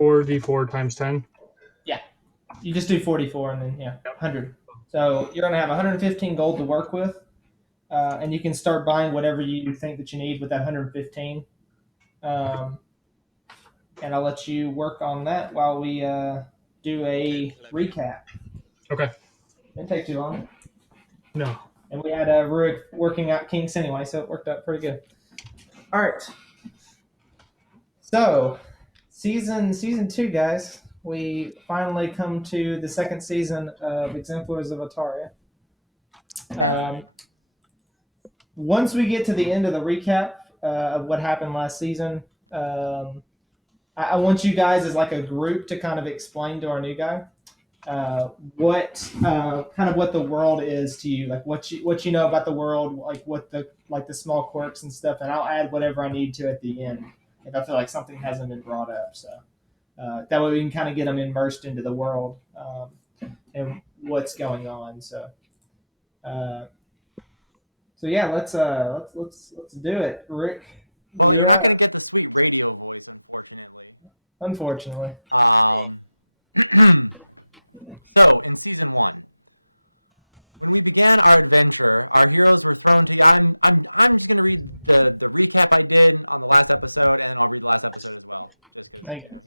4d4 times 10. Yeah. You just do 44 and then, 100. So you're going to have 115 gold to work with, and you can start buying whatever you think that you need with that 115. And I'll let you work on that while we do a recap. Okay. Didn't take too long. No. And we had Rurik working out kinks anyway, so it worked out pretty good. All right. So, season 2, guys. We finally come to the second season of Exemplars of Autaria. Once we get to the end of the recap of what happened last season, I want you guys as like a group to kind of explain to our new guy what kind of what the world is to you, like what you know about the world, like what the small quirks and stuff, and I'll add whatever I need to at the end if I feel like something hasn't been brought up. So that way we can kind of get them immersed into the world and what's going on. So. So yeah, let's do it. Rick, you're up. Unfortunately. Thank you.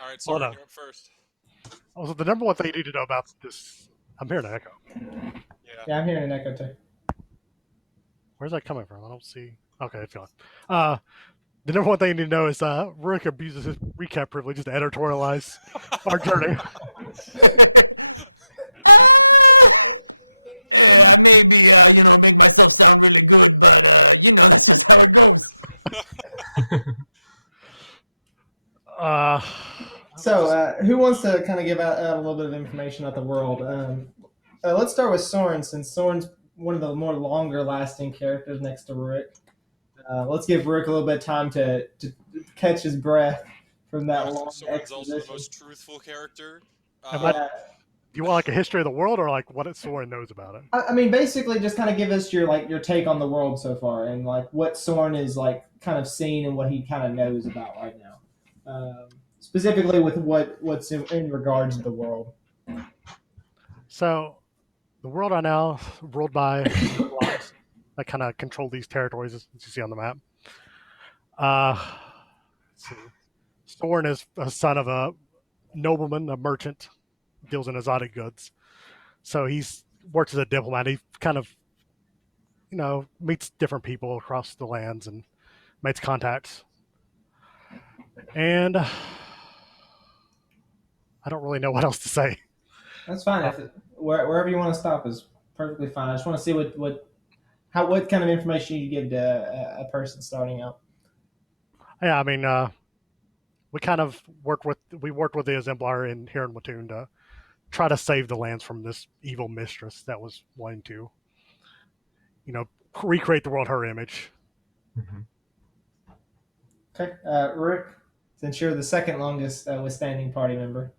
All right, Hold Soren, on. you're up first. Also, the number one thing you need to know about this, I'm hearing an echo. Yeah. Yeah, I'm hearing an echo too. Where's that coming from? I don't see. Okay, it's gone. The number one thing you need to know is Rick abuses his recap privileges to editorialize our journey. Uh, Who wants to kind of give out a little bit of information about the world? Let's start with Soren, since Soren's one of the more longer lasting characters next to Rook. Let's give Rook a little bit of time to catch his breath from that Yeah, long Soren's also the exposition. most truthful character. Yeah. Do you want like a history of the world or like what Soren knows about it? I mean, basically, just kind of give us your take on the world so far, and like what Soren is like kind of seeing and what he kind of knows about right now, specifically with what's in regards to the world. So, the world right now ruled by blocks that kind of control these territories, as you see on the map. Let's see. Soren is a son of a nobleman, a merchant, deals in exotic goods. So he's works as a diplomat. He kind of, meets different people across the lands and makes contacts. And I don't really know what else to say. That's fine. Wherever you want to stop is perfectly fine. I just want to see what kind of information you give to a person starting out. Yeah, I mean, we kind of worked with the Exemplar in here in Watoon to try to save the lands from this evil mistress that was wanting to, recreate the world her image. Mhm. Okay, Rick, since you're the second longest withstanding party member.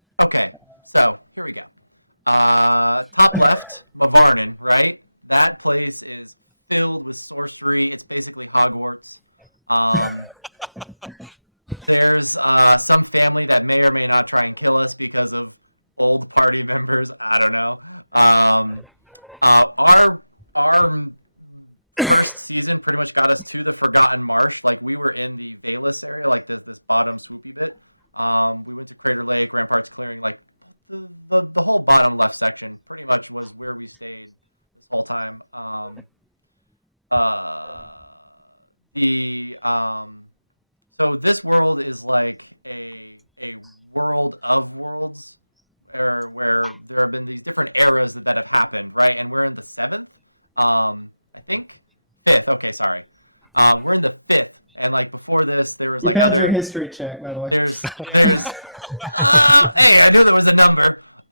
You failed your history check, by the way.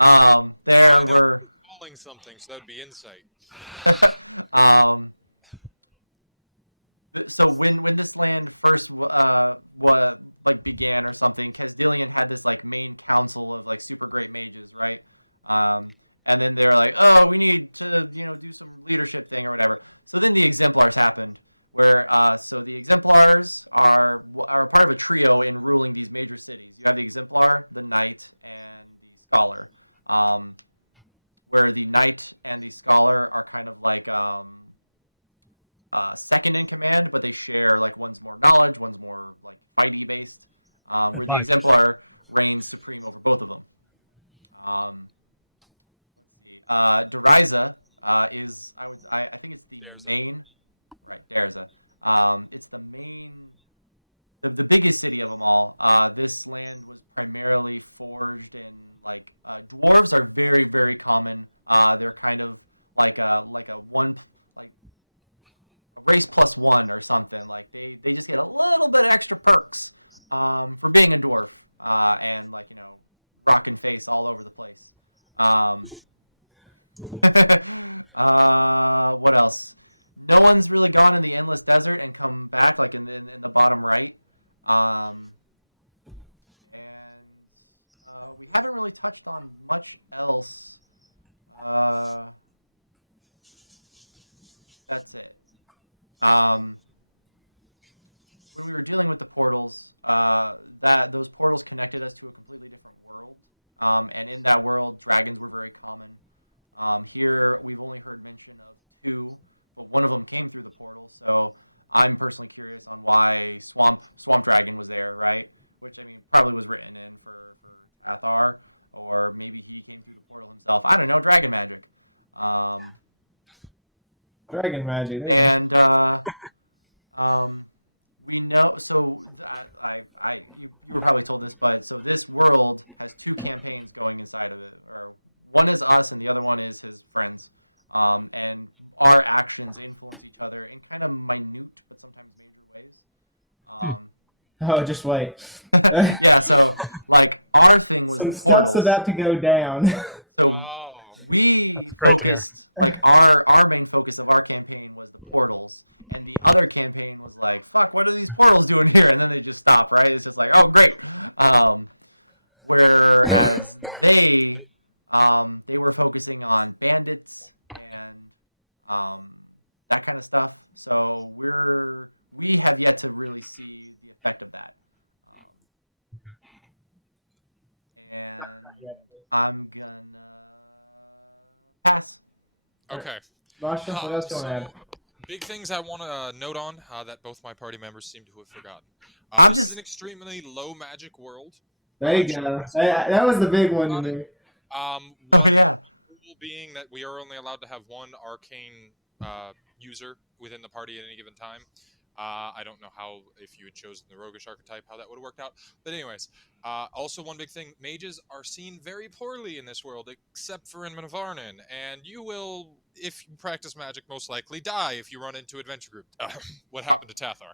Yeah. That would be calling something, so that would be insight. Advisors. There's a. Dragon magic. There you go. Oh, just wait. Some stuff's about to go down. Oh. That's great to hear. Okay. Basha, what else do you want to add? Big things I want to note on that both my party members seem to have forgotten. This is an extremely low magic world. There you go. That was the big one to me. One rule being that we are only allowed to have one arcane user within the party at any given time. I don't know how, if you had chosen the roguish archetype, how that would have worked out. But anyways, also one big thing, mages are seen very poorly in this world, except for in Varnin. And you will, if you practice magic, most likely die if you run into adventure group. What happened to Tathar?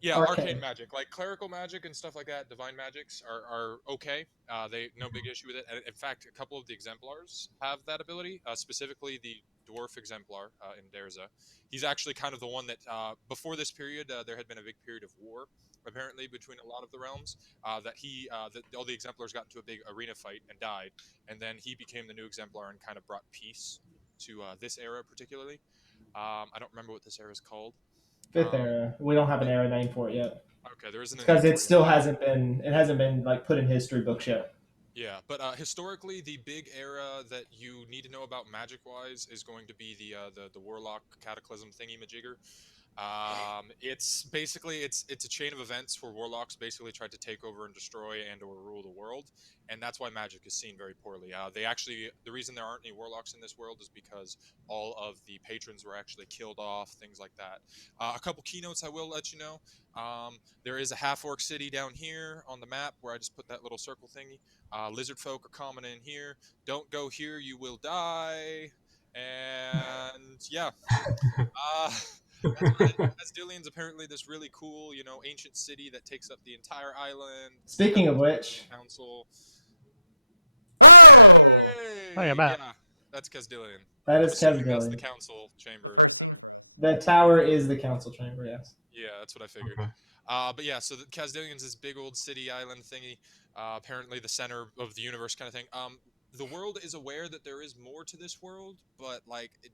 Yeah, Arcane. arcane magic, like clerical magic and stuff like that, divine magics are okay. They no big issue with it. And in fact, a couple of the exemplars have that ability. Specifically, the dwarf exemplar in Derza. He's actually kind of the one that before this period, there had been a big period of war apparently between a lot of the realms. That all the exemplars got into a big arena fight and died, and then he became the new exemplar and kind of brought peace to this era particularly. I don't remember what this era is called. Fifth Um, era. We don't have an era name for it yet. Okay, there isn't a name Because for it still hasn't been like put in history books yet. Yeah, but historically, the big era that you need to know about magic-wise is going to be the Warlock Cataclysm thingy majigger. It's basically it's a chain of events where warlocks basically tried to take over and destroy and or rule the world, and that's why magic is seen very poorly. The reason there aren't any warlocks in this world is because all of the patrons were actually killed off, things like that. A couple keynotes I will let you know. There is a half-orc city down here on the map where I just put that little circle thingy. Lizard folk are common in here. Don't go here, you will die. And yeah. Asdilian's apparently this really cool, ancient city that takes up the entire island. Speaking of which, council. Hey, Matt. Yeah, that's Kasdilian. that is That's the Kevin. council chamber in the center. The tower is the council chamber. Yes. Yeah, that's what I figured. Okay. But yeah, so the Kasdilian's this big old city island thingy. Apparently the center of the universe kind of thing. The world is aware that there is more to this world, but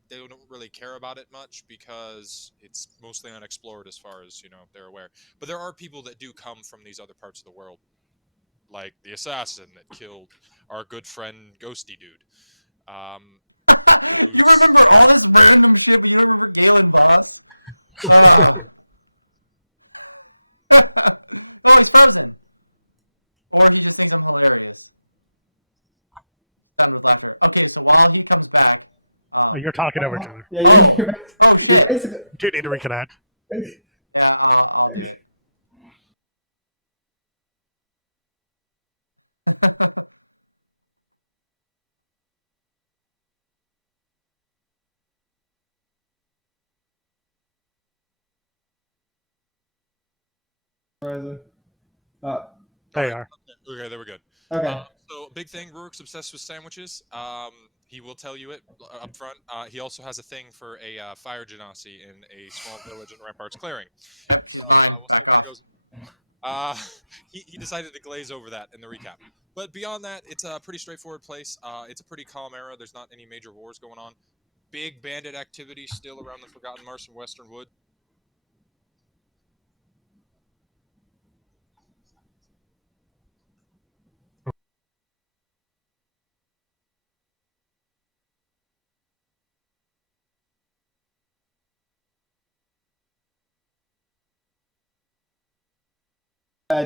they don't really care about it much because it's mostly unexplored as far as they're aware. But there are people that do come from these other parts of the world, like the assassin that killed our good friend Ghosty Dude, who's Oh, you're talking over each other. Yeah, you're basically. You do need to reconnect. They are. okay. There we go. Okay. So big thing, Rurik's obsessed with sandwiches. He will tell you it up front. He also has a thing for a fire genasi in a small village in Ramparts Clearing. So we'll see if that goes. He decided to glaze over that in the recap. But beyond that, it's a pretty straightforward place. It's a pretty calm era. There's not any major wars going on. Big bandit activity still around the Forgotten Marsh and Western Wood.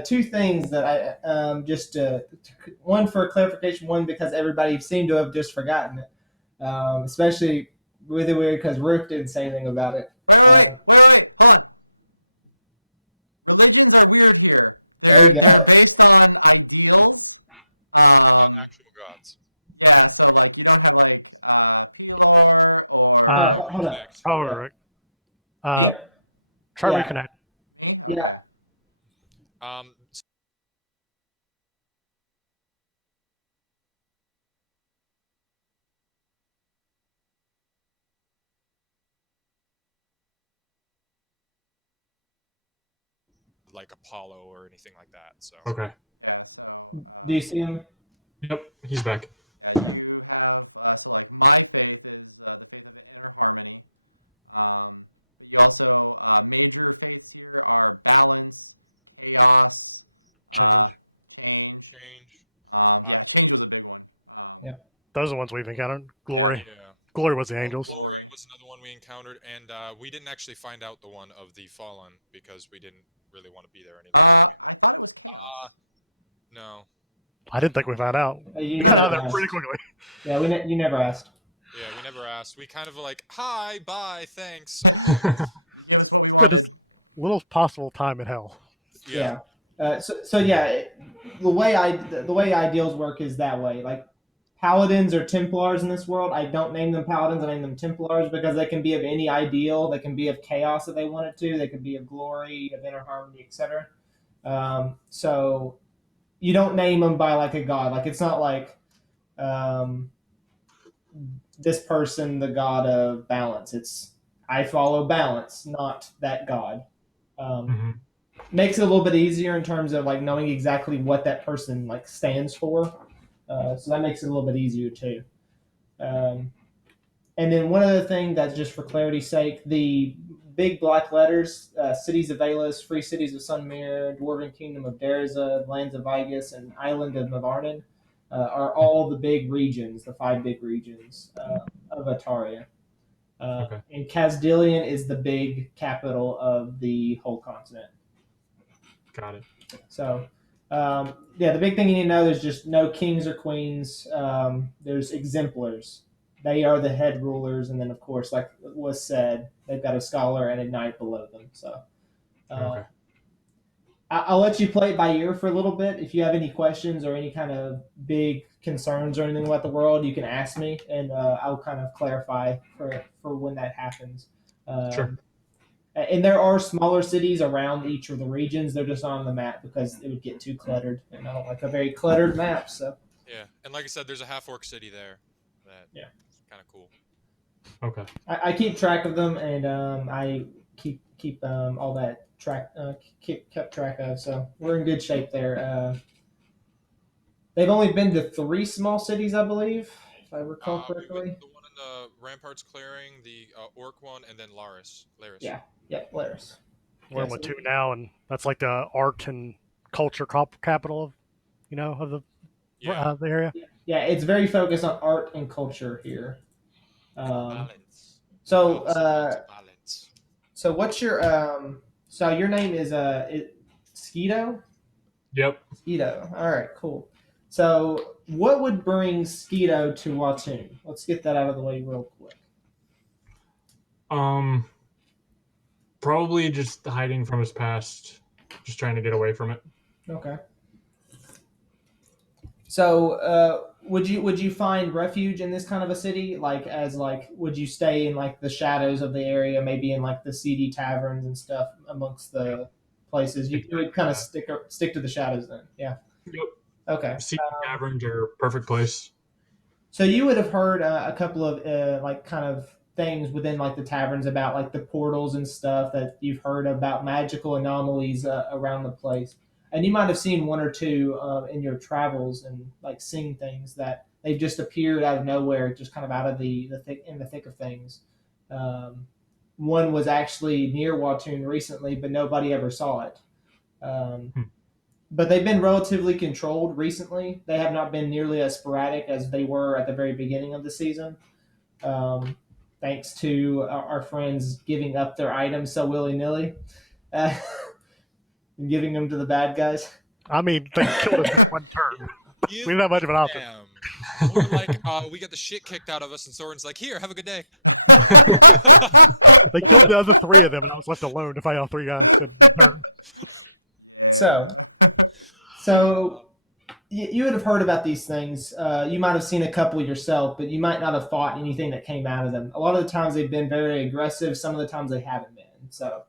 Two things that I just one for clarification, one because everybody seemed to have just forgotten it, especially really weird because Rook didn't say anything about it. There you go. Not actual gods. Hold on. Oh, Rick. Yeah. Try Yeah. reconnect. Yeah. Like Apollo or anything like that. So. Okay. Do you see him? Yep, he's back. Change. Yeah. Those are the ones we've encountered. Glory. Yeah. Glory was the angels. Glory was another one we encountered, and we didn't actually find out the one of the Fallen because we didn't really want to be there any longer. No. I didn't think we found out. You We got out of never there pretty asked. quickly. Yeah, you never asked. Yeah, we never asked. We kind of were like, hi, bye, thanks. Spent as little possible time in hell. Yeah. So yeah, the way ideals work is that way. Like, paladins or Templars in this world. I don't name them paladins. I name them Templars because they can be of any ideal. They can be of chaos if they wanted to. They could be of glory, of inner harmony, etc. So you don't name them by like a god. Like it's not like um, this person, the god of balance. It's I follow balance, not that god. Um, Hmm. Makes it a little bit easier in terms of like knowing exactly what that person like stands for. So that makes it a little bit easier too. Um, and then one other thing that's just for clarity's sake, the big black letters, cities of Valus, free cities of Sunmere, Dwarven Kingdom of Derza, lands of Vigus, and island of Navarnan, are all the big regions, the 5 big regions of Ataria. Okay. And Kasdilian is the big capital of the whole continent. Got it. So, yeah, the big thing you need to know there's just no kings or queens. There's exemplars. They are the head rulers, and then of course, like was said, they've got a scholar and a knight below them. So, Okay. I'll let you play it by ear for a little bit. If you have any questions or any kind of big concerns or anything about the world, you can ask me, and I'll kind of clarify for when that happens. Sure. And there are smaller cities around each of the regions. They're just not on the map because it would get too cluttered, and I don't like a very cluttered map. So Yeah, and like I said, there's a half-orc city there. Yeah. Kind of cool. Okay. I keep track of them, and I keep all that kept track of. So we're in good shape there. They've only been to 3 small cities, I believe, if I recall We went correctly. to the one in the Ramparts clearing, the orc one, and then Laris. Yeah. Yep, Laris. We're Yeah, with so- 2 now, and that's like the art and culture capital of, of Yeah. the area. Yeah, it's very focused on art and culture here. Balance. So, Balance. so what's your so your name is Skeeto? Yep. Skeeto. All right, cool. So, what would bring Skeeto to Watoon? Let's get that out of the way real quick. Probably just hiding from his past, just trying to get away from it. Okay. So, would you find refuge in this kind of a city? Would you stay in like the shadows of the area, maybe in like the seedy taverns and stuff amongst the places? You would kind of stick to the shadows then. Yeah. Yep. Okay. Sea taverns are perfect place. So you would have heard a couple of like kind of things within like the taverns about like the portals and stuff that you've heard about magical anomalies around the place, and you might have seen one or two in your travels and like seeing things that they've just appeared out of nowhere, just kind of out of the thick of things. Um, One was actually near Watoon recently, but nobody ever saw it. Um, Hmm. but they've been relatively controlled recently. They have not been nearly as sporadic as they were at the very beginning of the season, thanks to our friends giving up their items so willy nilly uh, and giving them to the bad guys. I mean, they killed us in 1 turn. Give We didn't have much of an option. damn. Or like, we got the shit kicked out of us, and Soren's like, "Here, have a good day." They killed the other 3 of them, and I was left alone to fight all 3 guys in 1 turn. So you would have heard about these things. You might have seen a couple yourself, but you might not have fought anything that came out of them. A lot of the times they've been very aggressive. Some of the times they haven't been. So,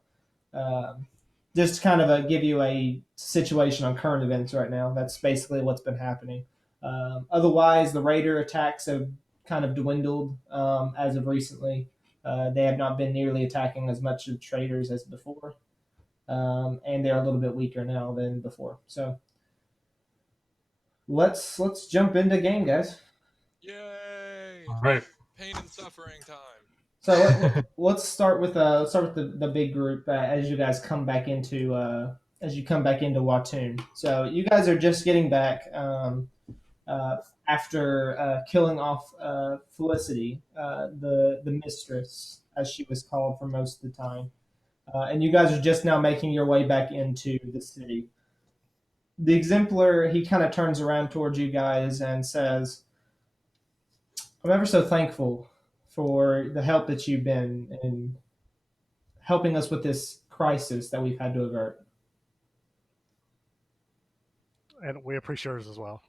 just to kind of give you a situation on current events right now, that's basically what's been happening. Otherwise, the raider attacks have kind of dwindled as of recently. They have not been nearly attacking as much of traders as before, and they're a little bit weaker now than before. So let's jump into game, guys. Yay! All right. Pain and suffering time. So let's start with the big group as you guys come back into Watoon. So you guys are just getting back after killing off Felicity, the mistress, as she was called for most of the time, and you guys are just now making your way back into the city. The Exemplar, he kind of turns around towards you guys and says, "I'm ever so thankful for the help that you've been in helping us with this crisis that we've had to avert." And we appreciate yours as well.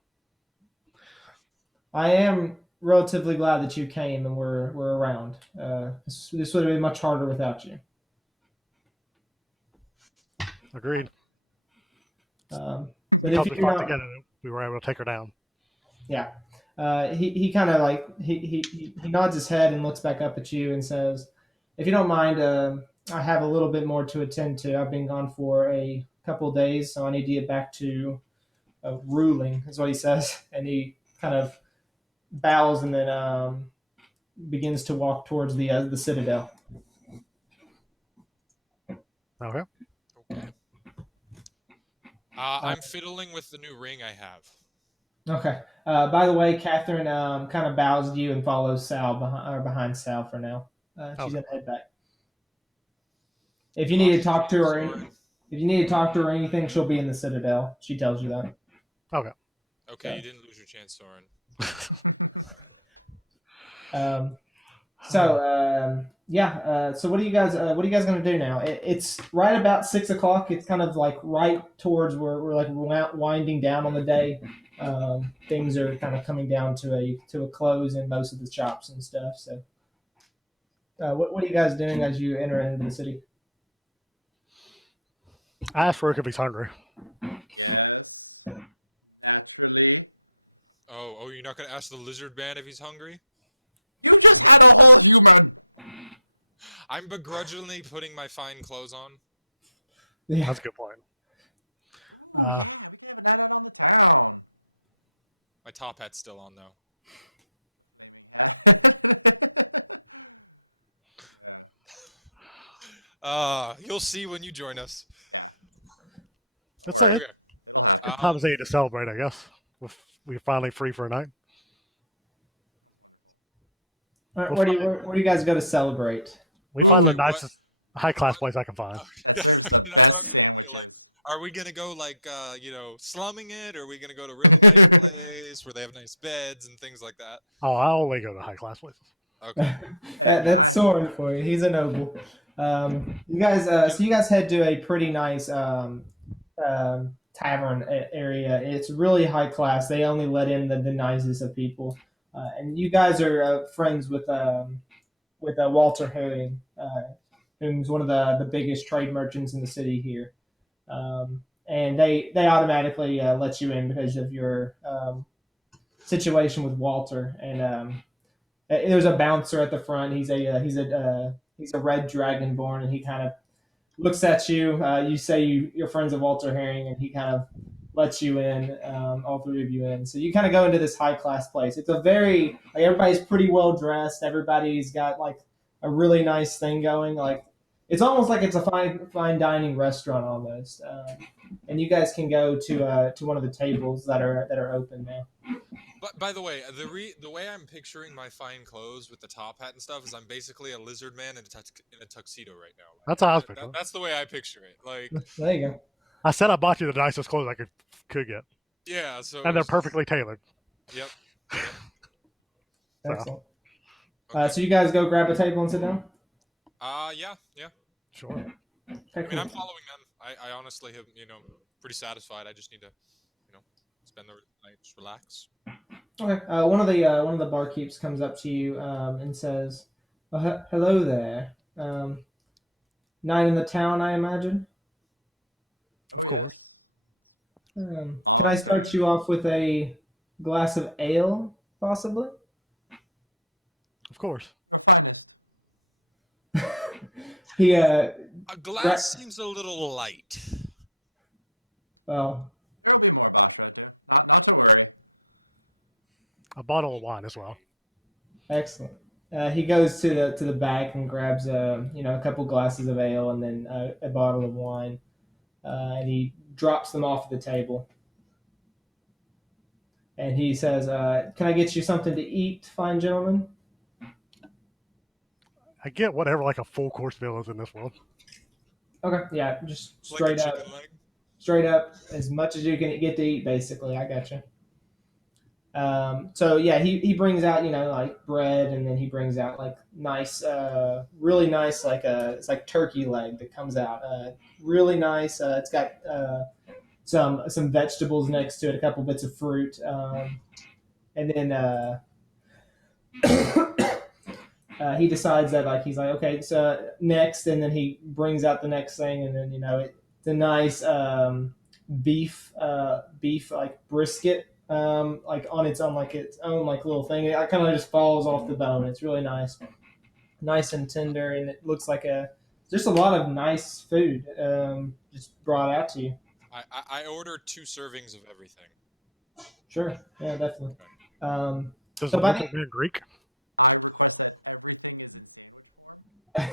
I am relatively glad that you came and were around. This would have been much harder without you. Agreed. But if Because we you're fought not, together, we were able to take her down. yeah. He kind of like he nods his head and looks back up at you and says, "If you don't mind, I have a little bit more to attend to. I've been gone for a couple of days, so I need to get back to ruling." Is what he says, and he kind of bows and then begins to walk towards the citadel. Okay. Okay. I'm fiddling with the new ring I have. Okay. By the way, Catherine kind of bows to you and follows Sal behind Sal for now. She's Okay. gonna head back. If you need Lots to of talk to things, her, Soren. if you need to talk to her or anything, she'll be in the Citadel. She tells you that. Okay. Okay, you didn't lose your chance, Soren. Um, yeah. So what are you guys? What are you guys gonna do now? It's right about 6 o'clock. It's kind of like right towards where we're like winding down on the day. Things are kind of coming down to a close in most of the shops and stuff. So, what are you guys doing as you enter into the city? I asked Rook if he's hungry. Oh, you're not gonna ask the lizard man if he's hungry? I'm begrudgingly putting my fine clothes on. Yeah. That's a good point. My top hat's still on though. You'll see when you join us. It's a Okay. good time of day to celebrate, I guess. We're finally free for a night. All right, where do you guys go to celebrate? We find the Okay, what- nicest high class place I can find. That's what I'm thinking. Like, are we gonna go like slumming it, or are we gonna go to a really nice place where they have nice beds and things like that? Oh, I only go to high class places. Okay. That's Soren for you. He's a noble. You guys, so you guys head to a pretty nice tavern area. It's really high class. They only let in the nicest of people, and you guys are friends with Walter Herring, who's one of the biggest trade merchants in the city here. And they automatically let you in because of your situation with Walter. And there's a bouncer at the front. He's a red dragonborn, and he kind of looks at you. You say you're friends of Walter Herring, and he kind of lets you in, all three of you in. So you kind of go into this high class place. It's a very like everybody's pretty well dressed. Everybody's got like a really nice thing going. Like it's almost like it's a fine dining restaurant almost. And you guys can go to one of the tables that are open now. But by the way, the way I'm picturing my fine clothes with the top hat and stuff is I'm basically a lizard man in a tuxedo right now. That's how I was picturing. That's the way I picture it. Like, There you go. I said I bought you the nicest clothes I could get, yeah. So and they're perfectly tailored. Yep. So. Excellent. Okay. So you guys go grab a table and sit down. Yeah. Sure. Okay, I mean, cool. I'm following them. I honestly have, pretty satisfied. I just need to, spend the night, just relax. Okay. One of the barkeeps comes up to you and says, "Hello there. Night in the town, I imagine. Of course. Can I start you off with a glass of ale, possibly?" Of course. He A glass seems a little light. well, A bottle of wine as well. excellent. He goes to the back and grabs a couple glasses of ale and then a bottle of wine, and he drops them off the table. And he says, "Can I get you something to eat, fine gentlemen?" I get whatever like a full course meal is in this world. Okay, yeah, just Like a straight up, chicken leg. as much as you can get to eat, basically. I gotcha. So yeah, he brings out like bread, and then he brings out like nice, really nice it's like turkey leg that comes out, really nice. It's got some vegetables next to it, a couple bits of fruit, and then he decides that like he's like, okay, so next, and then he brings out the next thing, and then it's a nice beef like brisket, like on its own like little thing. It kind of just falls off the bone. It's really nice and tender, and it looks like just a lot of nice food just brought out to you. I ordered 2 servings of everything. Sure, yeah, definitely. Does So it by look like they're Greek? I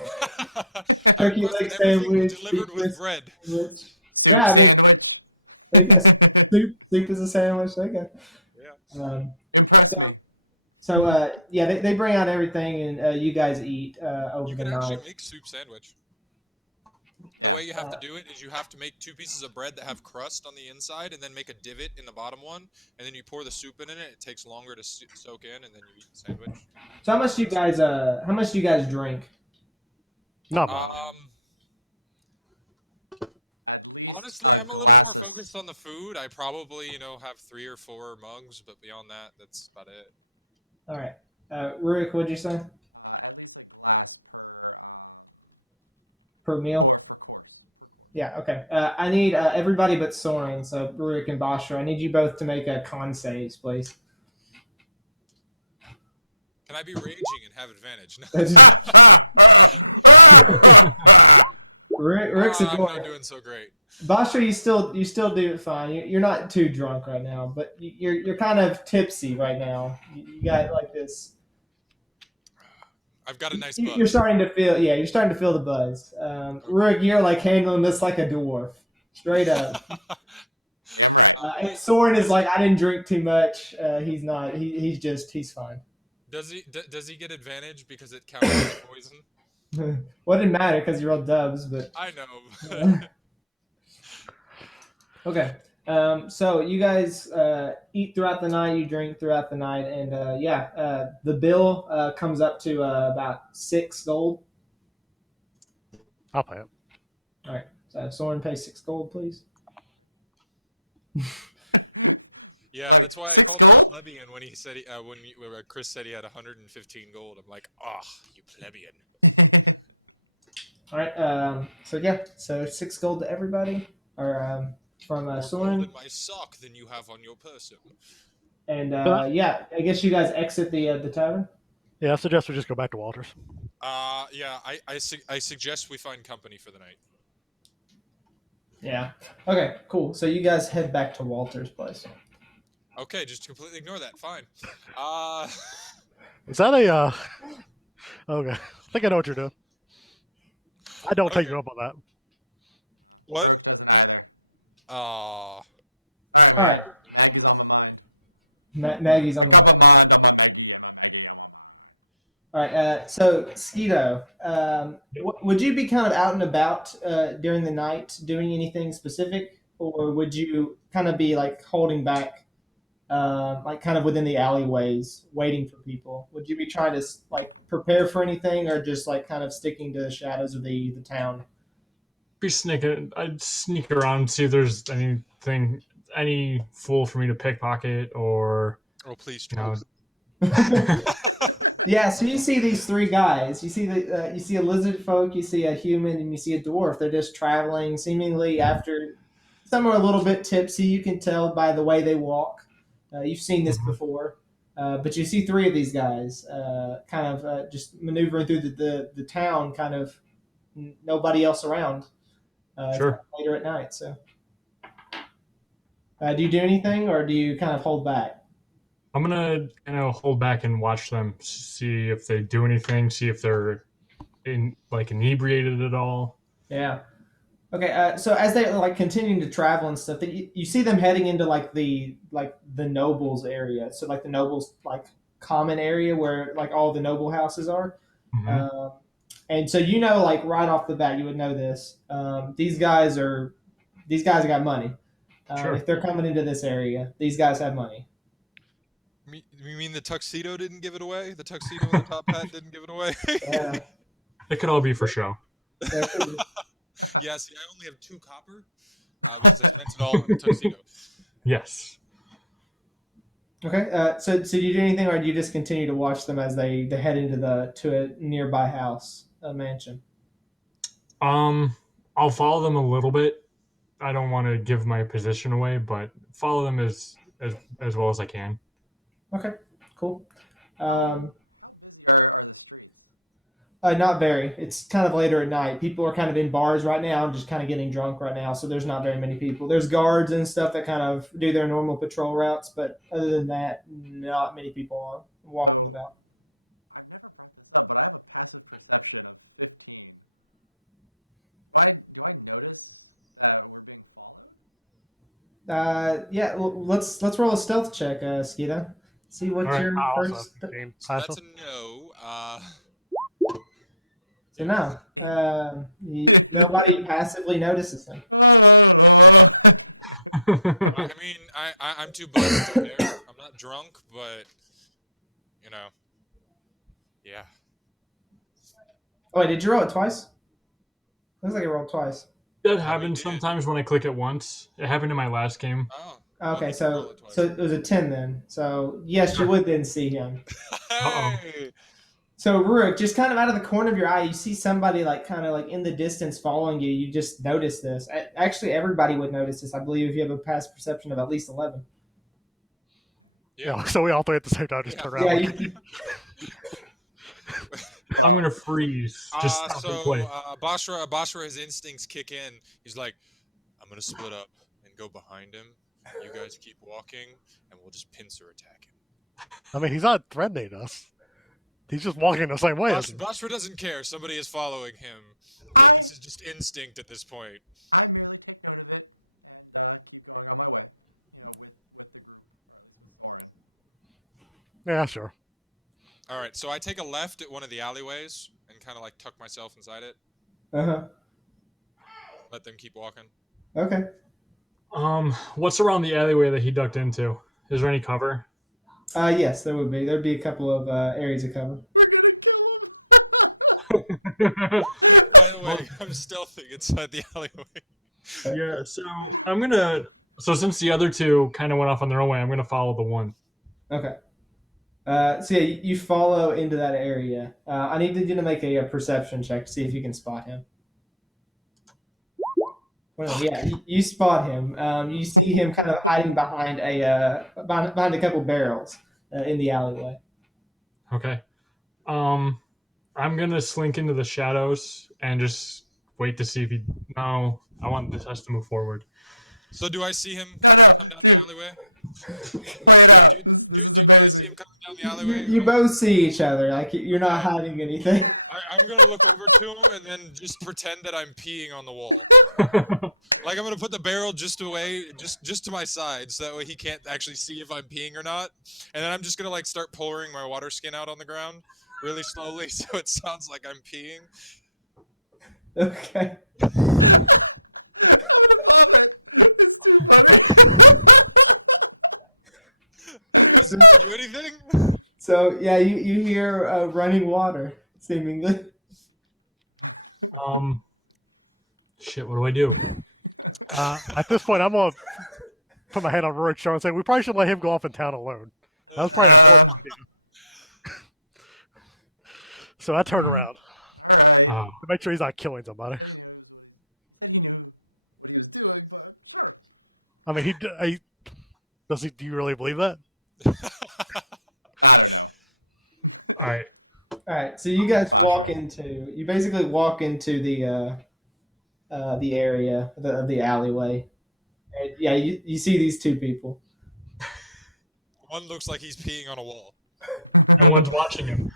turkey requested leg everything sandwich, delivered beef with brisket bread. sandwich. Yeah, I mean, there you go. Soup is a sandwich. There you go. Yeah. So yeah, they bring out everything, and you guys eat over You the can actually night. make soup sandwich. The way you have to do it is you have to make 2 pieces of bread that have crust on the inside, and then make a divot in the bottom one, and then you pour the soup in it. It takes longer to soak in, and then you eat the sandwich. So how much do you guys drink? Not much. Honestly, I'm a little more focused on the food. I probably, have 3 or 4 mugs, but beyond that, that's about it. All right, Rurik, what'd you say per meal? Yeah, okay. I need everybody but Soren, so Rurik and Basher. I need you both to make a con saves, please. Can I be raging and have advantage? Rick's I'm enjoying not it. doing so great. Basher, you still do it fine. You're not too drunk right now, but you're kind of tipsy right now. You got like this. I've got a nice You're buzz. starting to feel, yeah, you're starting to feel the buzz. Rick, you're like handling this like a dwarf, straight up. And Soren is like, I didn't drink too much. He's not. He's fine. Does he get advantage because it counts as poison? Well, it didn't matter because you're all dubs, but I know. okay. So you guys eat throughout the night, you drink throughout the night, and the bill comes up to about 6 gold. I'll pay it. All right. So Soren, pay 6 gold, please. Yeah, that's why I called him plebeian when he said when Chris said he had 115 gold. I'm like, you plebeian. All right. So 6 gold to everybody, or from More Soren. gold in my sock than you have on your person. And I guess you guys exit the tavern. Yeah, I suggest we just go back to Walters. Yeah, I suggest we find company for the night. Yeah. Okay. Cool. So you guys head back to Walter's place. Okay, just completely ignore that. Fine. Is that a? Okay, I think I know what you're doing. I don't take you up on that. What? All right. Maggie's on the. All right. So Skeeto, would you be kind of out and about during the night, doing anything specific, or would you kind of be like holding back, like kind of within the alleyways, waiting for people? Would you be trying to like prepare for anything, or just like kind of sticking to the shadows of the town? I'd sneak around, see if there's any fool for me to pickpocket, or Oh, please, you know. Yeah, so you see these 3 guys. You see you see a lizard folk, you see a human, and you see a dwarf. They're just traveling, seemingly after. Some are a little bit tipsy. You can tell by the way they walk. You've seen this before, but you see 3 of these guys, kind of just maneuvering through the town, kind of nobody else around. Sure. Later at night. So, do you do anything, or do you kind of hold back? I'm gonna hold back and watch them, see if they do anything, see if they're inebriated at all. Yeah. Okay. So as they like continuing to travel and stuff, you see them heading into like the nobles area. So like the nobles like common area where like all the noble houses are. Mm-hmm. And so like right off the bat, you would know this. These guys got money. Sure. If they're coming into this area, these guys have money. You mean the tuxedo didn't give it away? The tuxedo and the top hat didn't give it away? Yeah. It could all be for show. Yeah, see, I only have 2 copper because I spent it all on the tuxedo. Yes. Okay. So do you do anything, or do you just continue to watch them as they head into the to a nearby house, a mansion? Um, I'll follow them a little bit. I don't want to give my position away, but follow them as well as I can. Okay. Cool. Um, not very. It's kind of later at night. People are kind of in bars right now and just kind of getting drunk right now. So there's not very many people. There's guards and stuff that kind of do their normal patrol routes, but other than that, not many people are walking about. Yeah. Well, let's roll a stealth check, Skeeta. See All what right. your I also have first. 15 So that's passive. a no. So Yeah. no, nobody passively notices him. I mean, I'm too buzzed to care. I'm not drunk, but you know, yeah. Oh wait, did you roll it twice? Looks like you rolled twice. That Oh, we happens did. sometimes when I click it once. It happened in my last game. Oh, well, Okay, he did roll so it twice. so it was a 10 then. So yes, you would then see him. Uh-oh. Hey! So Rurik, just kind of out of the corner of your eye, you see somebody like kind of like in the distance following you. You just notice this. Actually, everybody would notice this. I believe if you have a past perception of at least 11. Yeah. So we all three at the same time just Yeah. turn around. Yeah, Like, I'm gonna freeze. Just stop and play. Bashra, his instincts kick in. He's like, I'm gonna split up and go behind him. You guys keep walking, and we'll just pincer attack him. I mean, he's not threatening us. He's just walking the same way as us. Bashra doesn't care. Somebody is following him. This is just instinct at this point. Yeah, sure. All right, so I take a left at one of the alleyways and kind of like tuck myself inside it. Uh huh. Let them keep walking. Okay. What's around the alleyway that he ducked into? Is there any cover? Yes, there would be. There'd be a couple of areas of cover. By the way, I'm stealthing inside the alleyway. Yeah, so I'm gonna. So since the other two kind of went off on their own way, I'm gonna follow the one. Okay. So yeah, you follow into that area. I need you to make a perception check to see if you can spot him. Well, yeah, you spot him. You see him kind of hiding behind behind a couple barrels in the alleyway. Okay. Um, I'm gonna slink into the shadows and just wait to see if he. No, I want this has to move forward. So do I see him come down the alleyway? Do I see him coming down the alleyway? You both see each other. Like you're not hiding anything. I'm gonna look over to him and then just pretend that I'm peeing on the wall. Like I'm gonna put the barrel just away, just to my side, so that way he can't actually see if I'm peeing or not. And then I'm just gonna like start pouring my water skin out on the ground really slowly, so it sounds like I'm peeing. Okay. Does it do anything? So yeah, you hear running water seemingly. um, shit. What do I do? At this point, I'm gonna put my hand on Rurik's shoulder and say we probably should let him go off in town alone. That was probably a horrible idea. So I turn around Oh, to make sure he's not killing somebody. I mean, does he? Do you really believe that? all right. All right. So you guys you basically walk into the area of the alleyway. And, yeah, you see these two people. One looks like he's peeing on a wall. And one's watching him.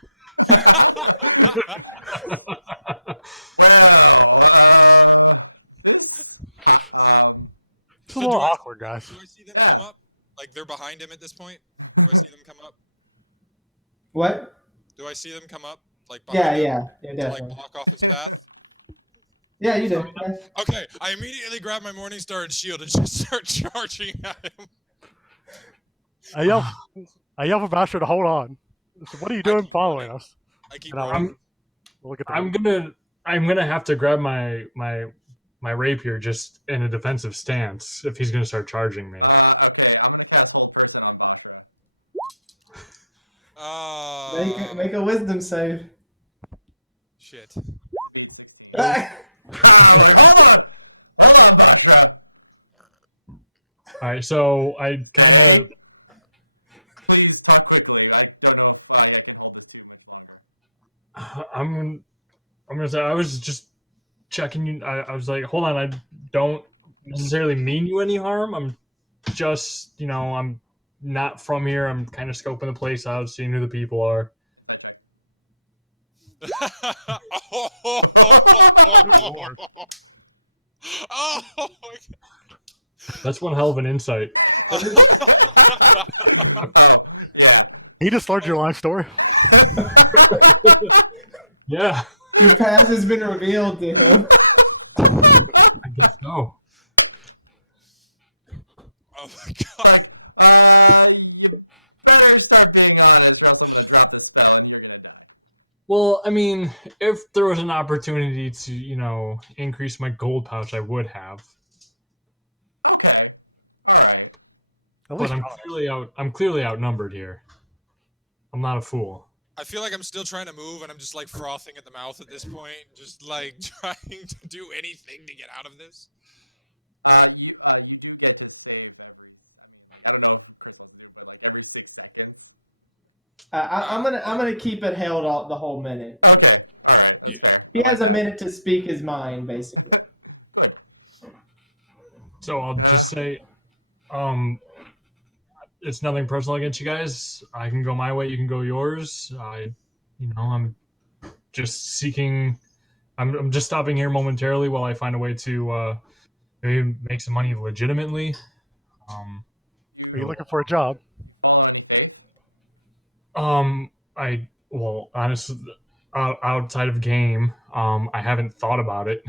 It's a little awkward, guys. Do I see them come up? Like they're behind him at this point? Do I see them come up? What? Do I see them come up? Like Yeah, behind him yeah, to definitely. like block off his path? Yeah, you do. Yeah. Okay, I immediately grab my Morningstar and shield and just start charging at him. I yell for Basher to hold on. So what are you doing following us? I keep And I running. look at the I'm gonna have to grab my rapier just in a defensive stance if he's gonna start charging me. Make a wisdom save. Shit. All right, so I kind of. I'm gonna say I was just checking you. I was like, hold on, I don't necessarily mean you any harm. I'm just, I'm not from here. I'm kind of scoping the place out, seeing who the people are. Lord. Oh my That's one hell of an insight. god. He just learned your life story. Yeah, Your past has been revealed to him. I guess so. Oh my god. Well, I mean, if there was an opportunity to, increase my gold pouch, I would have. At But least I'm clearly outnumbered here. I'm not a fool. I feel like I'm still trying to move and I'm just like frothing at the mouth at this point, just like trying to do anything to get out of this. I'm gonna keep it held all, the whole minute. Yeah. He has a minute to speak his mind, basically. So I'll just say, um, it's nothing personal against you guys. I can go my way, you can go yours. I'm just seeking. I'm just stopping here momentarily while I find a way to maybe make some money legitimately. are you looking for a job? Well, honestly, outside of game, I haven't thought about it.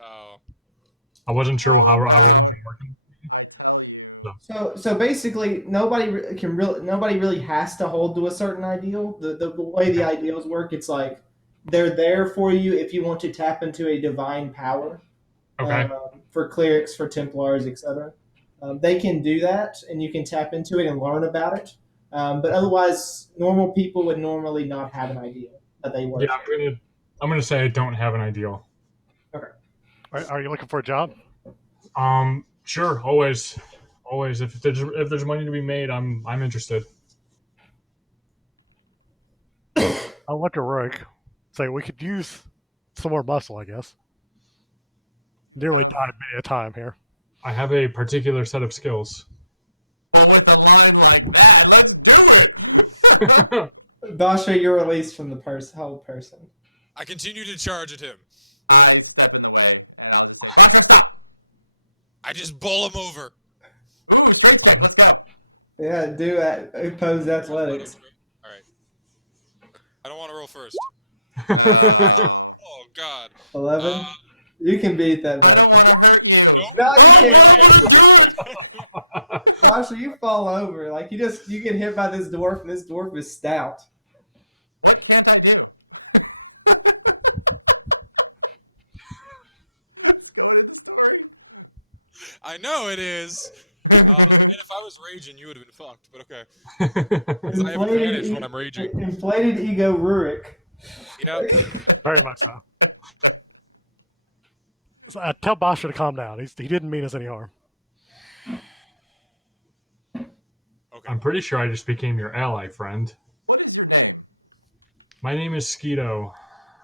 Oh. I wasn't sure how it was working. So basically, nobody really has to hold to a certain ideal. The way the ideals work, it's like they're there for you if you want to tap into a divine power. Okay. For clerics, for Templars, etc. They can do that, and you can tap into it and learn about it. But otherwise, normal people would normally not have an ideal that they work. Yeah, I'm gonna say I don't have an ideal. Okay. Are you looking for a job? Sure, always. If there's money to be made, I'm interested. I'll look at Rook. Say we could use some more muscle, I guess. Nearly died many a time here. I have a particular set of skills. Basha, you're released from the whole person. I continue to charge at him. I just bowl him over. Yeah, do opposed athletics. All right. I don't want to roll first. Oh God. 11. You can beat that, Basha. Nope. No, you can't. Basha, you fall over. Like you get hit by this dwarf, and this dwarf is stout. I know it is. And if I was raging, you would have been fucked. But okay. 'Cause I have advantage when I'm raging. Inflated ego Rurik. Yep. Very much so. So, tell Basha to calm down. He didn't mean us any harm. Okay. I'm pretty sure I just became your ally, friend. My name is Skeeto.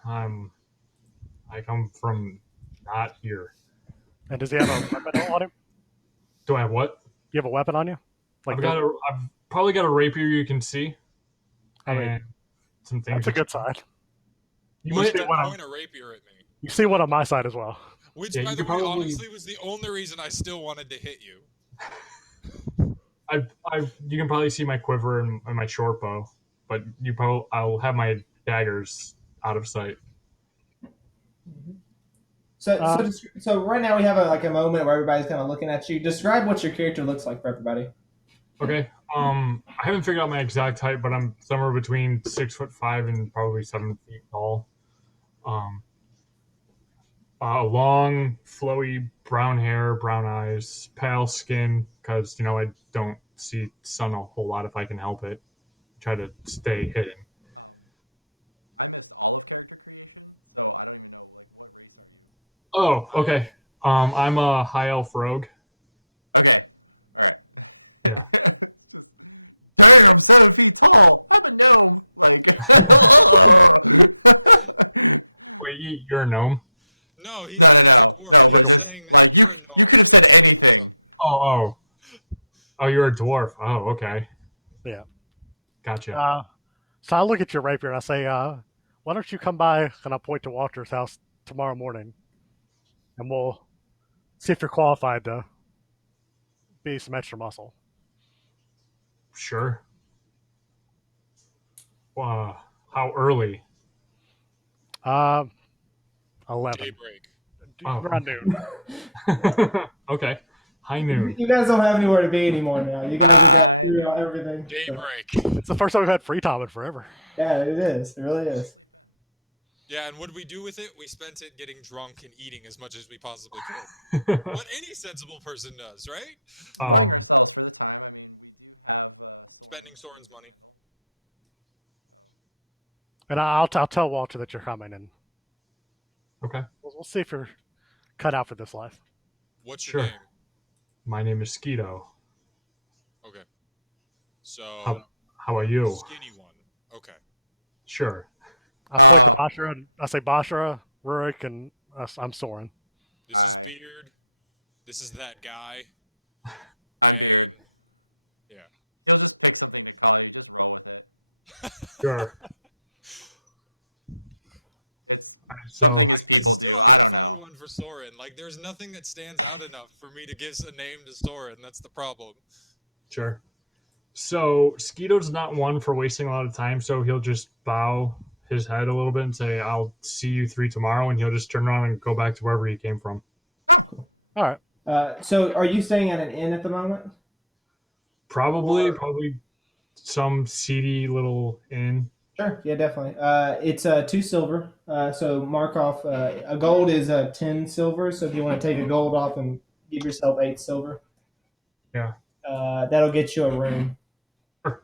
I come from not here. And does he have a weapon on him? Do I have what? You have a weapon on you? I've probably got a rapier you can see. I mean, And some things. that's a good side. You Well, might. you can point a rapier at me. You see one on my side as well. Which, Yeah, by you the could way, probably- honestly was the only reason I still wanted to hit you. You can probably see my quiver and my short bow, but I'll have my daggers out of sight. So right now we have a moment where everybody's kind of looking at you. Describe what your character looks like for everybody. Okay. I haven't figured out my exact height, but I'm somewhere between 6'5" and probably 7 feet tall. Long, flowy brown hair, brown eyes, pale skin, because I don't see sun a whole lot if I can help it. try to stay hidden. Oh, okay. I'm a high elf rogue. Yeah. Wait, you're a gnome? No, he's a dwarf. He was saying that you're a gnome. Oh. Oh, you're a dwarf. Oh, okay. Yeah. Gotcha. So I look at your rapier and I say, why don't you come by and I'll point to Walter's house tomorrow morning and we'll see if you're qualified to be some extra muscle. Sure. How early? 11. Daybreak. Around noon. Okay. High noon. You guys don't have anywhere to be anymore now. You guys have got through everything. So. Daybreak. It's the first time we've had free time in forever. Yeah, it is. It really is. Yeah, and what did we do with it? We spent it getting drunk and eating as much as we possibly could. What any sensible person does, right? Spending Soren's money. And I'll tell Walter that you're coming, and Okay. we'll see if you're cut out for this life. What's your name? My name is Skeeto. Okay. So how are you? Skinny one. Okay. Sure. I point to Bashara, and I say Bashara, Rurik, and I'm Soren. This is Beard. This is that guy. And yeah. Sure. So I still haven't found one for Soren. Like, there's nothing that stands out enough for me to give a name to Soren. That's the problem. Sure. So Skeeto's not one for wasting a lot of time, so he'll just bow his head a little bit and say, "I'll see you 3 tomorrow," and he'll just turn around and go back to wherever he came from. Cool. All right. So are you staying at an inn at the moment? Probably some seedy little inn. Sure. Yeah, definitely. It's 2 silver. So mark off. A gold is 10 silver. So if you want to take a gold off and give yourself 8 silver. Yeah. That'll get you a room. Sure.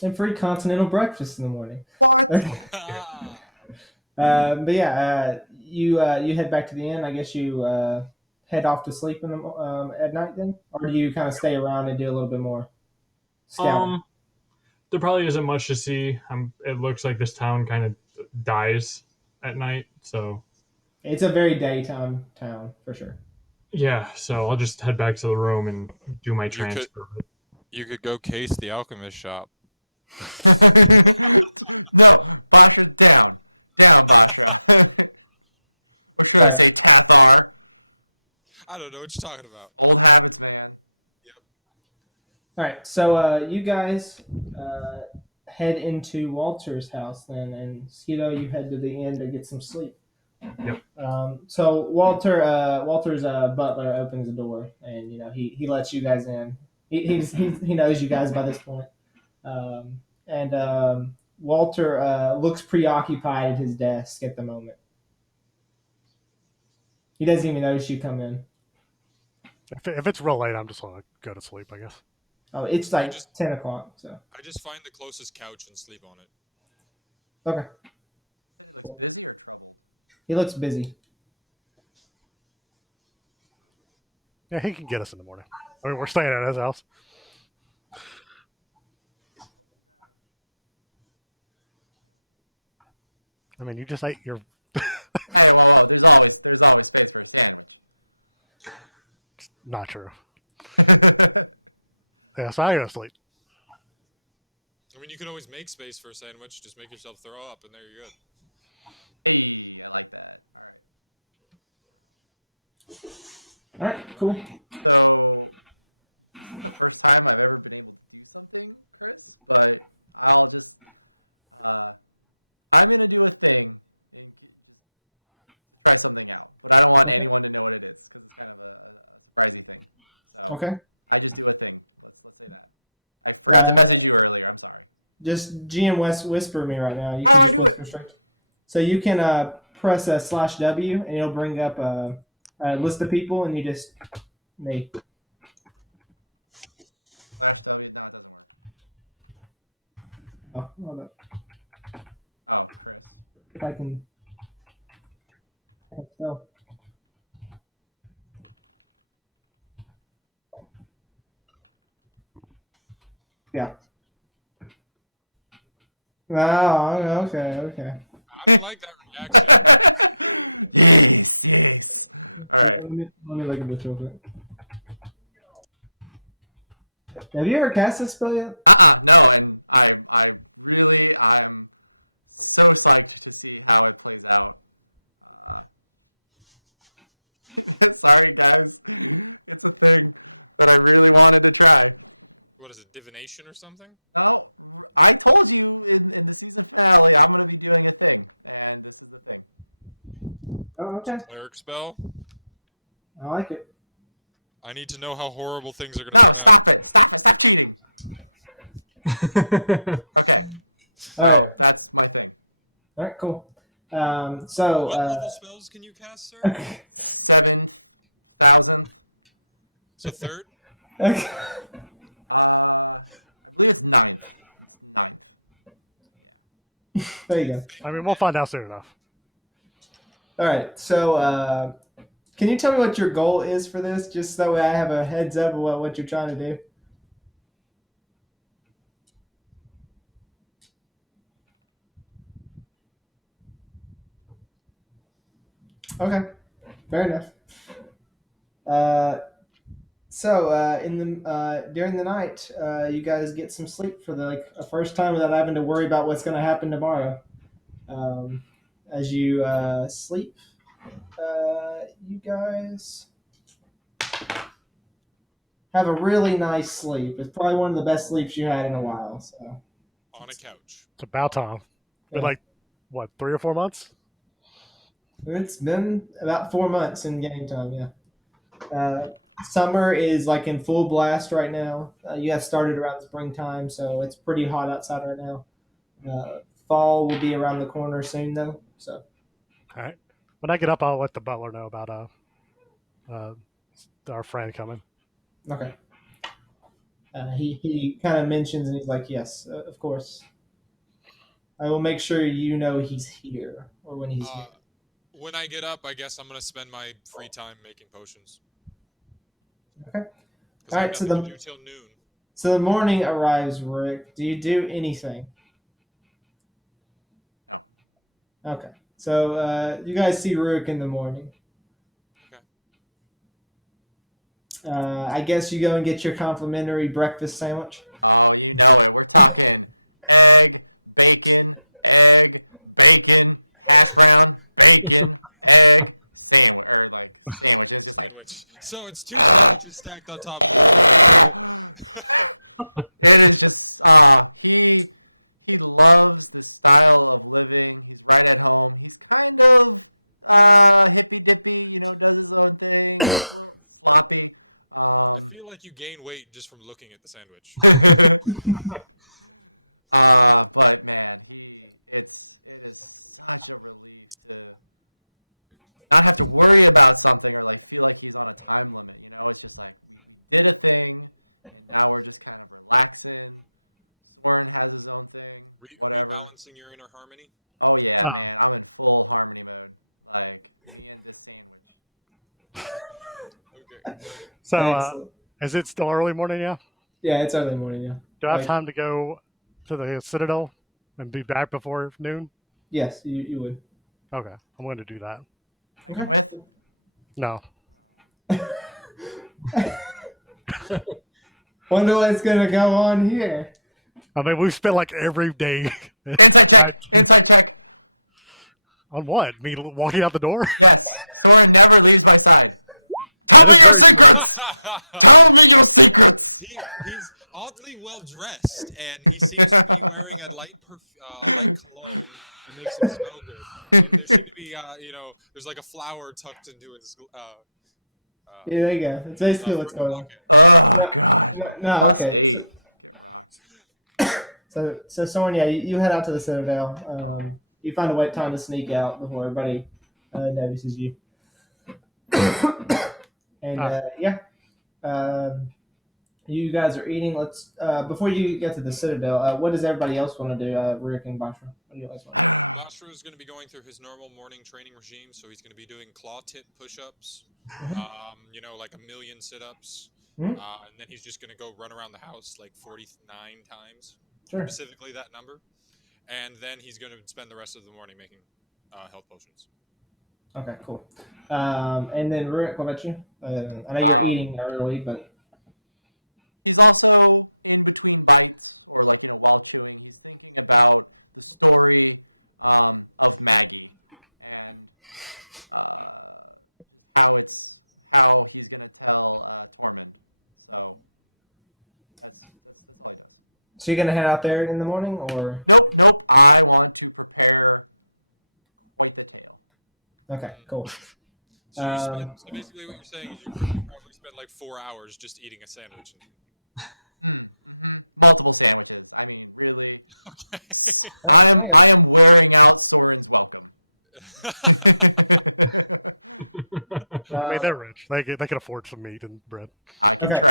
And free continental breakfast in the morning. Okay. But yeah, you head back to the inn. I guess you head off to sleep in the, at night then, or do you kind of stay around and do a little bit more scouting? There probably isn't much to see. It looks like this town kind of dies at night, so It's a very daytime town for sure. yeah. So I'll just head back to the room and do my transfer. You could go case the alchemist shop. All right. I don't know what you're talking about. All right. So you guys head into Walter's house then, and Skeeto, you head to the inn to get some sleep. Yep. So Walter's butler opens the door, and he lets you guys in. He knows you guys by this point, and Walter looks preoccupied at his desk at the moment. He doesn't even notice you come in. If it's real late, I'm just gonna go to sleep, I guess. Oh, it's like 10 o'clock. So I just find the closest couch and sleep on it. okay, cool. He looks busy. Yeah, he can get us in the morning. I mean, we're staying at his house. I mean, you just ate your. Not true. Yeah, so I go to sleep. I mean, you could always make space for a sandwich. Just make yourself throw up, and there you're good. All right, cool. Okay. Okay. Just GM whisper me right now. You can just whisper straight. So you can press /W and it'll bring up a list of people, and you just me. Oh, hold up. If I can tell. Yeah. Oh, okay, okay. I don't like that reaction. Let me look at this real quick. Have you ever cast this spell yet? What is it, divination or something? Oh, okay. Cleric spell? I like it. I need to know how horrible things are going to turn out. All right. All right, cool. So, What level spells can you cast, sir? okay. So third? Okay. There you go. I mean, we'll find out soon enough. All right. So, can you tell me what your goal is for this, just so that way I have a heads up of what you're trying to do? Okay. Fair enough. In the during the night, you guys get some sleep for the first time without having to worry about what's going to happen tomorrow. As you sleep, you guys have a really nice sleep. It's probably one of the best sleeps you had in a while. So On a couch. It's about time. Been Yeah. like, what, 3 or 4 months? It's been about 4 months in game time. Yeah. Summer is like in full blast right now. You guys started around springtime, so it's pretty hot outside right now. Fall will be around the corner soon, though. So All right. When I get up, I'll let the butler know about our friend coming. okay. He kind of mentions and he's like, "Yes, of course. I will make sure you know he's here or when he's here." When I get up, I guess I'm going to spend my free time making potions. Okay. Because All I right. have nothing to do till noon. So the morning arrives, Rick. Do you do anything? Okay. So you guys see Rook in the morning. Okay. I guess you go and get your complimentary breakfast sandwich. Sandwich. So it's 2 sandwiches stacked on top. I feel like you gain weight just from looking at the sandwich. Rebalancing your inner harmony. Um, Okay. so, Excellent. is it still early morning now? Yeah, it's early morning. Yeah. Do I have Like- time to go to the Citadel and be back before noon? Yes, you would. Okay, I'm going to do that. Okay. No. Wonder what's gonna go on here. I mean, we've spent like every day. On what? Me walking out the door? That is very cool. He's oddly well dressed, and he seems to be wearing a light cologne that makes him smell good. And there seem to be, there's like a flower tucked into his. Yeah, there you go. That's basically what's going on. No, okay. So Soren, yeah, you head out to the Citadel. You find a wait time to sneak out before everybody notices you. And yeah, You guys are eating. Let's before you get to the Citadel. What does everybody else want to do? Rick and Bashra. What do you guys want to do? Bashra is going to be going through his normal morning training regime, so he's going to be doing claw tip push-ups, like a million sit-ups, Mhm. and then he's just going to go run around the house like 49 times, Sure. specifically that number, and then he's going to spend the rest of the morning making health potions. Okay, cool. And then Rick, what about you? I know you're eating early, but so you're gonna head out there in the morning, or okay, cool. So basically, what you're saying is you probably spend like 4 hours just eating a sandwich. I got it. I mean, they're rich. They can afford some meat and bread. Okay,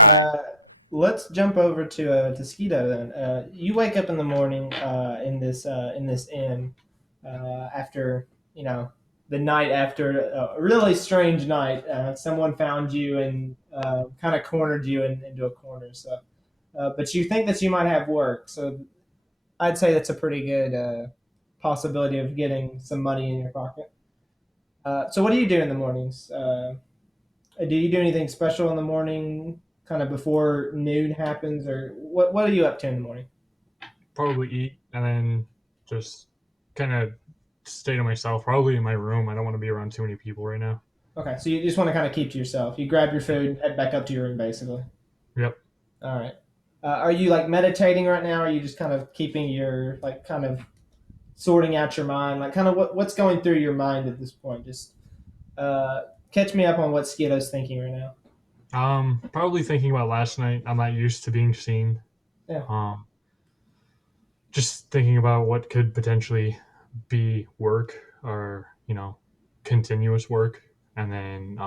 let's jump over to Skeeto then. You wake up in the morning in this inn after the night after a really strange night. Someone found you and kind of cornered you into a corner. So, but you think that you might have work. So I'd say that's a pretty good possibility of getting some money in your pocket. So what do you do in the mornings? Do you do anything special in the morning, kind of before noon happens, or what are you up to in the morning? Probably eat and then just kind of stay to myself. Probably in my room. I don't want to be around too many people right now. Okay, so you just want to kind of keep to yourself. You grab your food, head back up to your room, basically. Yep. All right. Are you like meditating right now? Or are you just kind of keeping your like kind of sorting out your mind, like kind of what's going through your mind at this point? Just uh, catch me up on what Skiddo's thinking right now. Probably thinking about last night. I'm not used to being seen. Yeah. Just thinking about what could potentially be work or continuous work, and then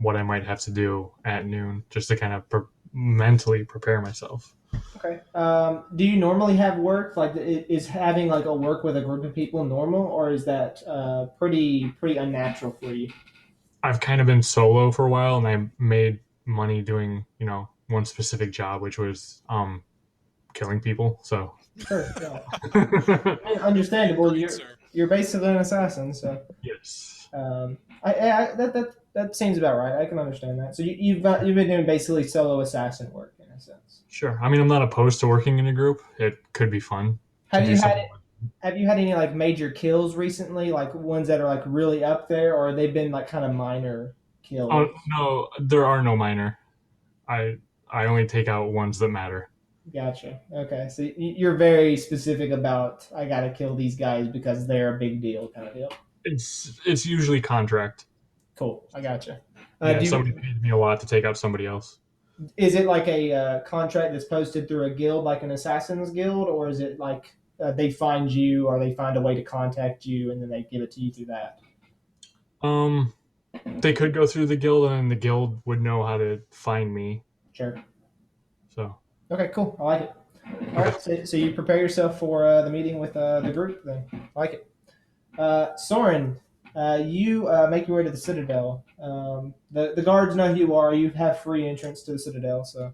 what I might have to do at noon just to kind of mentally prepare myself. Okay. Do you normally have work? Like, is having like a work with a group of people normal, or is that pretty unnatural for you? I've kind of been solo for a while, and I made money doing one specific job, which was killing people. So Sure. Yeah. I mean, understandable. Great, sir. You're basically an assassin, so yes. that seems about right. I can understand that. So you've been doing basically solo assassin work in a sense. Sure. I mean, I'm not opposed to working in a group. It could be fun to Have do you had something. Have you had any like major kills recently? Like ones that are like really up there, or they've been like kind of minor kills? Oh no, there are no minor. I I only take out ones that matter. Gotcha. Okay, so you're very specific about I gotta kill these guys because they're a big deal, kind of deal. It's usually contract. Cool, I gotcha. Yeah, Do you, somebody paid me a lot to take out somebody else. is it like a contract that's posted through a guild, like an assassin's guild, or is it like they find you or they find a way to contact you and then they give it to you through that? Um, they could go through the guild, and the guild would know how to find me. Sure. So Okay, cool. I like it. All right, so you prepare yourself for the meeting with the group then. I like it. Soren, you make your way to the Citadel. The guards know who you are. You have free entrance to the Citadel, so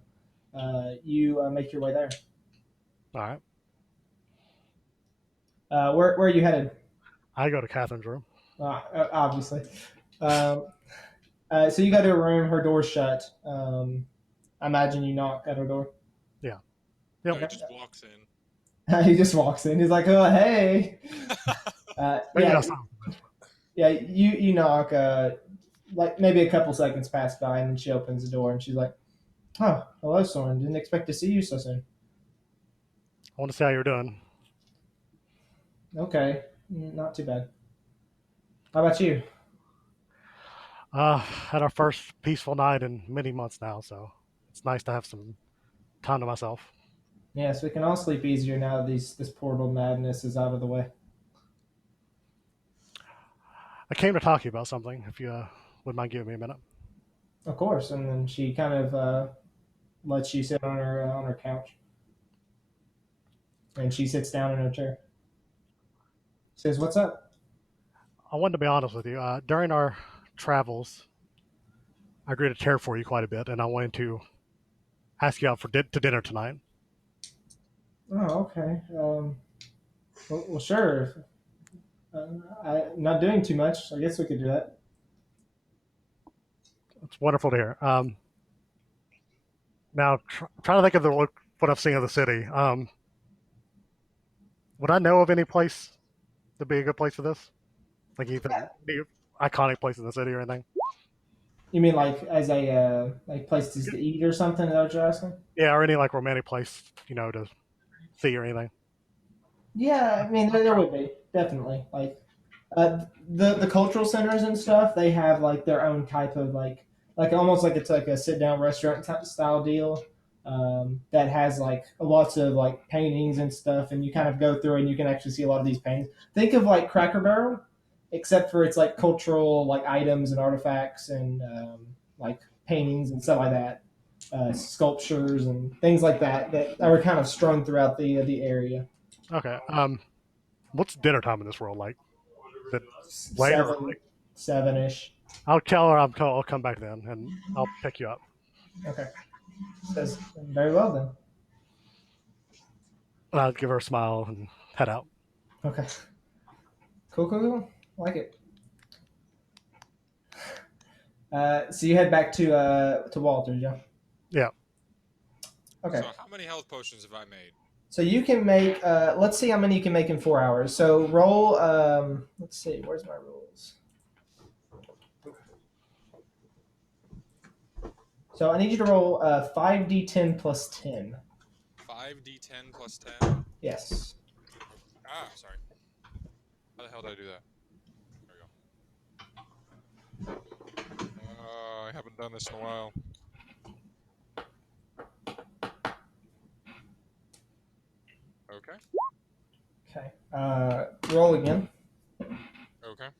you make your way there. All right. Where are you headed? I go to Catherine's room. Obviously. Um, so you go to her room. Her door's shut. I imagine you knock at her door. Yeah. No, Yep. he just walks in. He just walks in. He's like, "Oh, hey." Maybe Yeah, that's not. yeah. You knock. Like maybe a couple seconds pass by, and then she opens the door, and she's like, "Oh, hello, Soren. Didn't expect to see you so soon." I want to see how you're doing. Okay, not too bad. How about you? Had our first peaceful night in many months now, so it's nice to have some time to myself. Yes, we can all sleep easier now that this portal madness is out of the way. I came to talk to you about something. If you would mind giving me a minute. Of course. And then she kind of lets you sit on her couch, and she sits down in her chair. Says, "What's up?" I wanted to be honest with you. During our travels, I agreed to care for you quite a bit, and I wanted to ask you out to dinner tonight. Oh, okay. Well, sure. I'm not doing too much. I guess we could do that. It's wonderful to hear. Now, trying to think of what I've seen of the city. Would I know of any place to be a good place for this? Like even any iconic place in the city or anything? You mean like as a like places to eat or something? Is that what you're asking? Yeah, or any like romantic place, to see or anything. Yeah, I mean there would be definitely like the cultural centers and stuff. They have like their own type of like almost like it's like a sit down restaurant type style deal that has like lots of like paintings and stuff, and you kind of go through and you can actually see a lot of these paintings. Think of like Cracker Barrel, except for it's like cultural like items and artifacts and like paintings and stuff like that. Sculptures and things like that that are kind of strung throughout the area. Okay. What's dinner time in this world like? Is it late or Seven, early? 7-ish. I'll tell her I'll come back then, and I'll pick you up. Okay. Says very well then. And I'll give her a smile and head out. Okay. Cool. Like it. So you head back to Walter's, yeah. Yeah. Okay. So how many health potions have I made? So you can make. Let's see how many you can make in 4 hours. So roll. Let's see. Where's my rules? So I need you to roll 5d10 plus 10. 5d10 plus 10? Yes. Ah, sorry. How the hell did I do that? There we go. I haven't done this in a while. Okay. Okay. Roll again. Okay.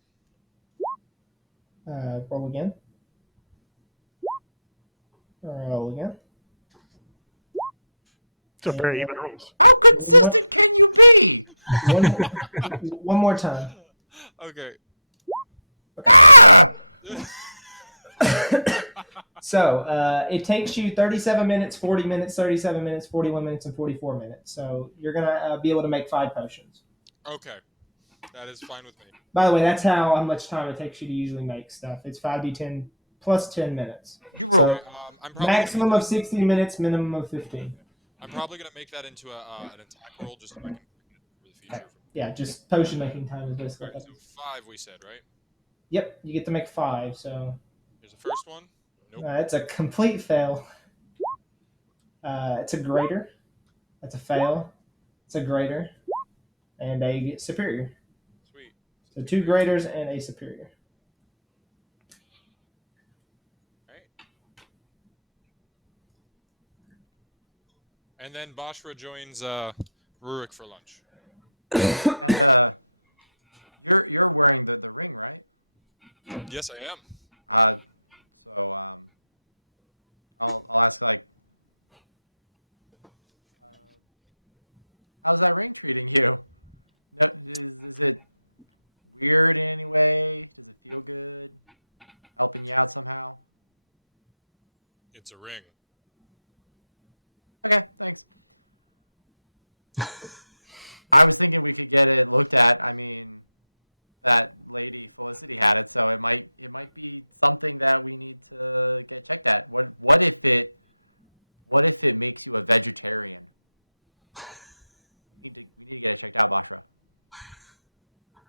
Roll again. Roll again. It's a very even rules. One more time. Okay. Okay. So it takes you 37 minutes, 40 minutes, 37 minutes, 41 minutes, and 44 minutes. So you're going to be able to make 5 potions. Okay. That is fine with me. By the way, that's how much time it takes you to usually make stuff. It's 5d10 plus 10 minutes. So Okay, I'm probably maximum of 60 minutes, minimum of 15. I'm probably going to make that into an attack roll just so I can for the future. Yeah, just potion making time is basically Right, what so that is. 5 we said, right? Yep, you get to make 5. So Here's the first one. Nope. it's a complete fail. It's a greater. That's a fail. It's a greater. And a superior. Sweet. So 2 graders and a superior. Right. And then Bashra joins Rurik for lunch. Yes, I am. It's a ring.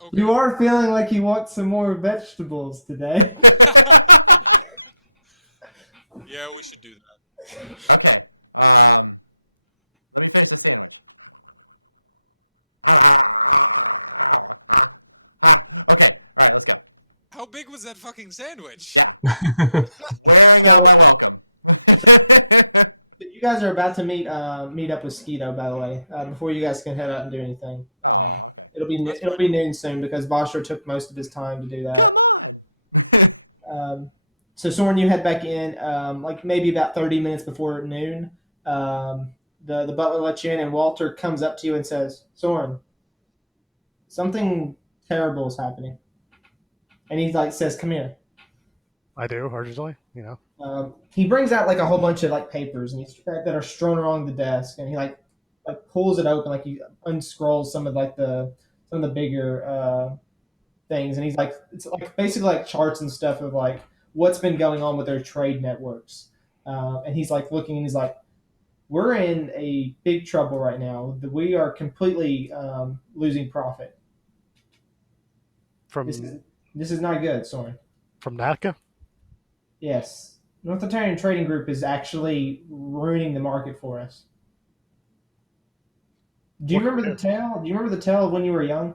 Okay. You are feeling like you want some more vegetables today. Yeah, we should do that. How big was that fucking sandwich? So you guys are about to meet up with Skeeto, by the way, before you guys can head out and do anything. It'll be noon soon because Bosher took most of his time to do that. So Soren, you head back in, like maybe about 30 minutes before noon. Um, the butler lets you in, and Walter comes up to you and says, "Soren, something terrible is happening." And he like says, "Come here." I do urgently, you know. He brings out like a whole bunch of like papers and that are strewn along the desk, and he like pulls it open, like he unscrolls some of like some of the bigger things, and he's like it's like basically like charts and stuff of like what's been going on with their trade networks. And he's like looking, and he's like, "We're in a big trouble right now. We are completely losing profit. This From is this is not good, Soren." from NATCA. Yes, North Ontario Trading Group is actually ruining the market for us. Do you What can remember we the tale? Do you remember the tale of when you were young?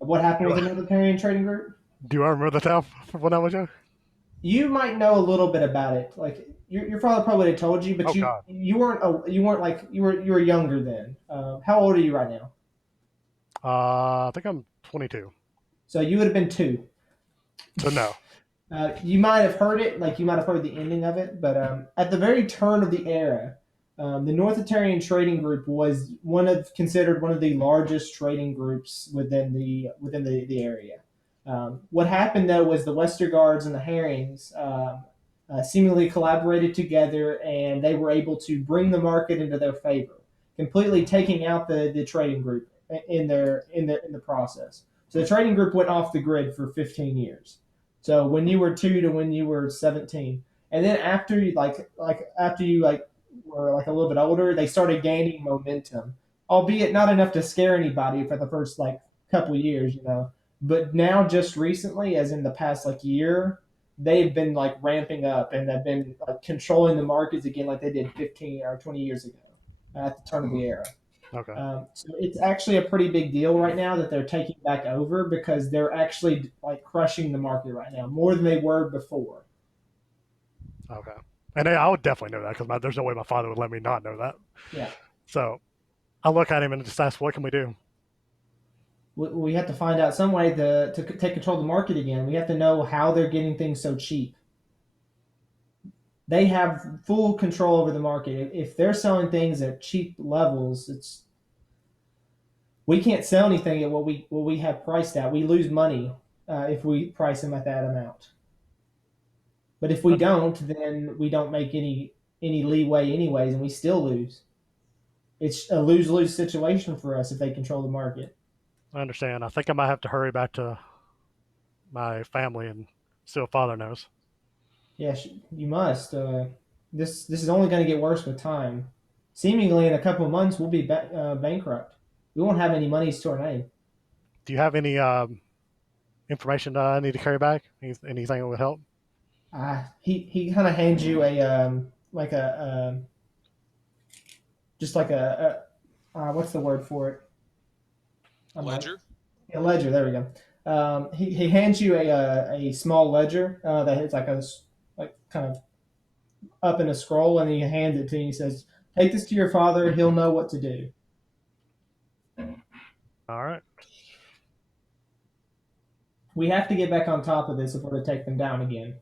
Of what happened with do? the North Ontario Trading Group? Do I remember the town from when I was young? You might know a little bit about it. Like your father probably would have told you, but Oh you God. you weren't like you were younger then. How old are you right now? I think I'm 22. So you would have been two. So no. You might have heard it, like you might have heard the ending of it, but at the very turn of the era, the North Ontario Trading Group was considered one of the largest trading groups within the area. What happened though was the Westergaards and the Herrings seemingly collaborated together, and they were able to bring the market into their favor, completely taking out the trading group in the process. So the trading group went off the grid for 15 years. So when you were two to when you were 17, and then after you like were like a little bit older, they started gaining momentum, albeit not enough to scare anybody for the first like couple years, you know. But now, just recently, as in the past like year, they've been like ramping up and they've been like controlling the markets again, like they did 15 or 20 years ago at the turn of the era. Okay. So it's actually a pretty big deal right now that they're taking back over because they're actually like crushing the market right now more than they were before. Okay. And I would definitely know that because there's no way my father would let me not know that. Yeah, So I look at him and just ask, "What can we do?" we have to find out some way to take control of the market again. We have to know how they're getting things so cheap. They have full control over the market. If they're selling things at cheap levels, it's we can't sell anything at what we have priced at. We lose money if we price them at that amount. But if we I don't, then we don't make any leeway anyways, and we still lose. It's a lose lose situation for us if they control the market. understand. I think I might have to hurry back to my family and see what father knows. Yes, you must. This is only going to get worse with time. Seemingly, in a couple of months, we'll be bankrupt. We won't have any monies to our name. Do you have any information I need to carry back? Anything that would help? He kind of hands you a like a just like a what's the word for it? I'm like Ledger. a ledger. There we go. He hands you a small ledger that is like kind of up in a scroll, and he hands it to you. He says, "Take this to your father. He'll know what to do." All right. We have to get back on top of this if we're to take them down again.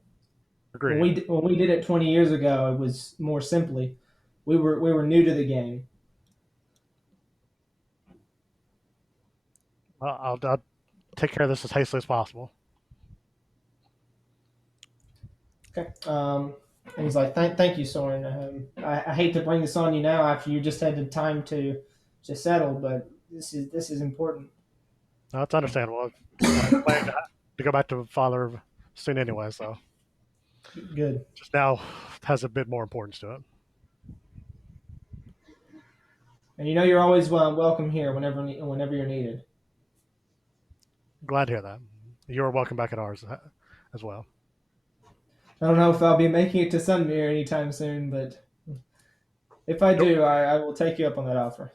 When Agreed. we did it 20 years ago, it was more simply we were new to the game. I'll take care of this as hastily as possible. Okay. And he's like, "Thank you, Soren. I hate to bring this on you now after you just had the time to settle, but this is important." No, it's understandable. I plan to go back to father soon anyway, so Good. just now has a bit more importance to it. And you know you're always welcome here whenever you're needed. Glad to hear that. You're welcome back at ours as well. I don't know if I'll be making it to Sunmere anytime soon, but if I Nope. do, I will take you up on that offer.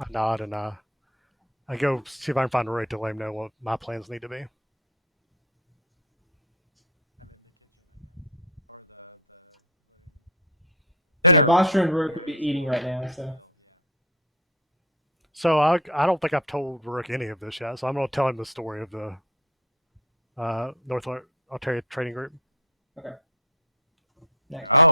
I nod and I go see if I can find a way to let him know what my plans need to be. Yeah, Bostra and Rook would be eating right now, so So I don't think I've told Rick any of this yet, so I'm going to tell him the story of the North Autaria trading group. Next one.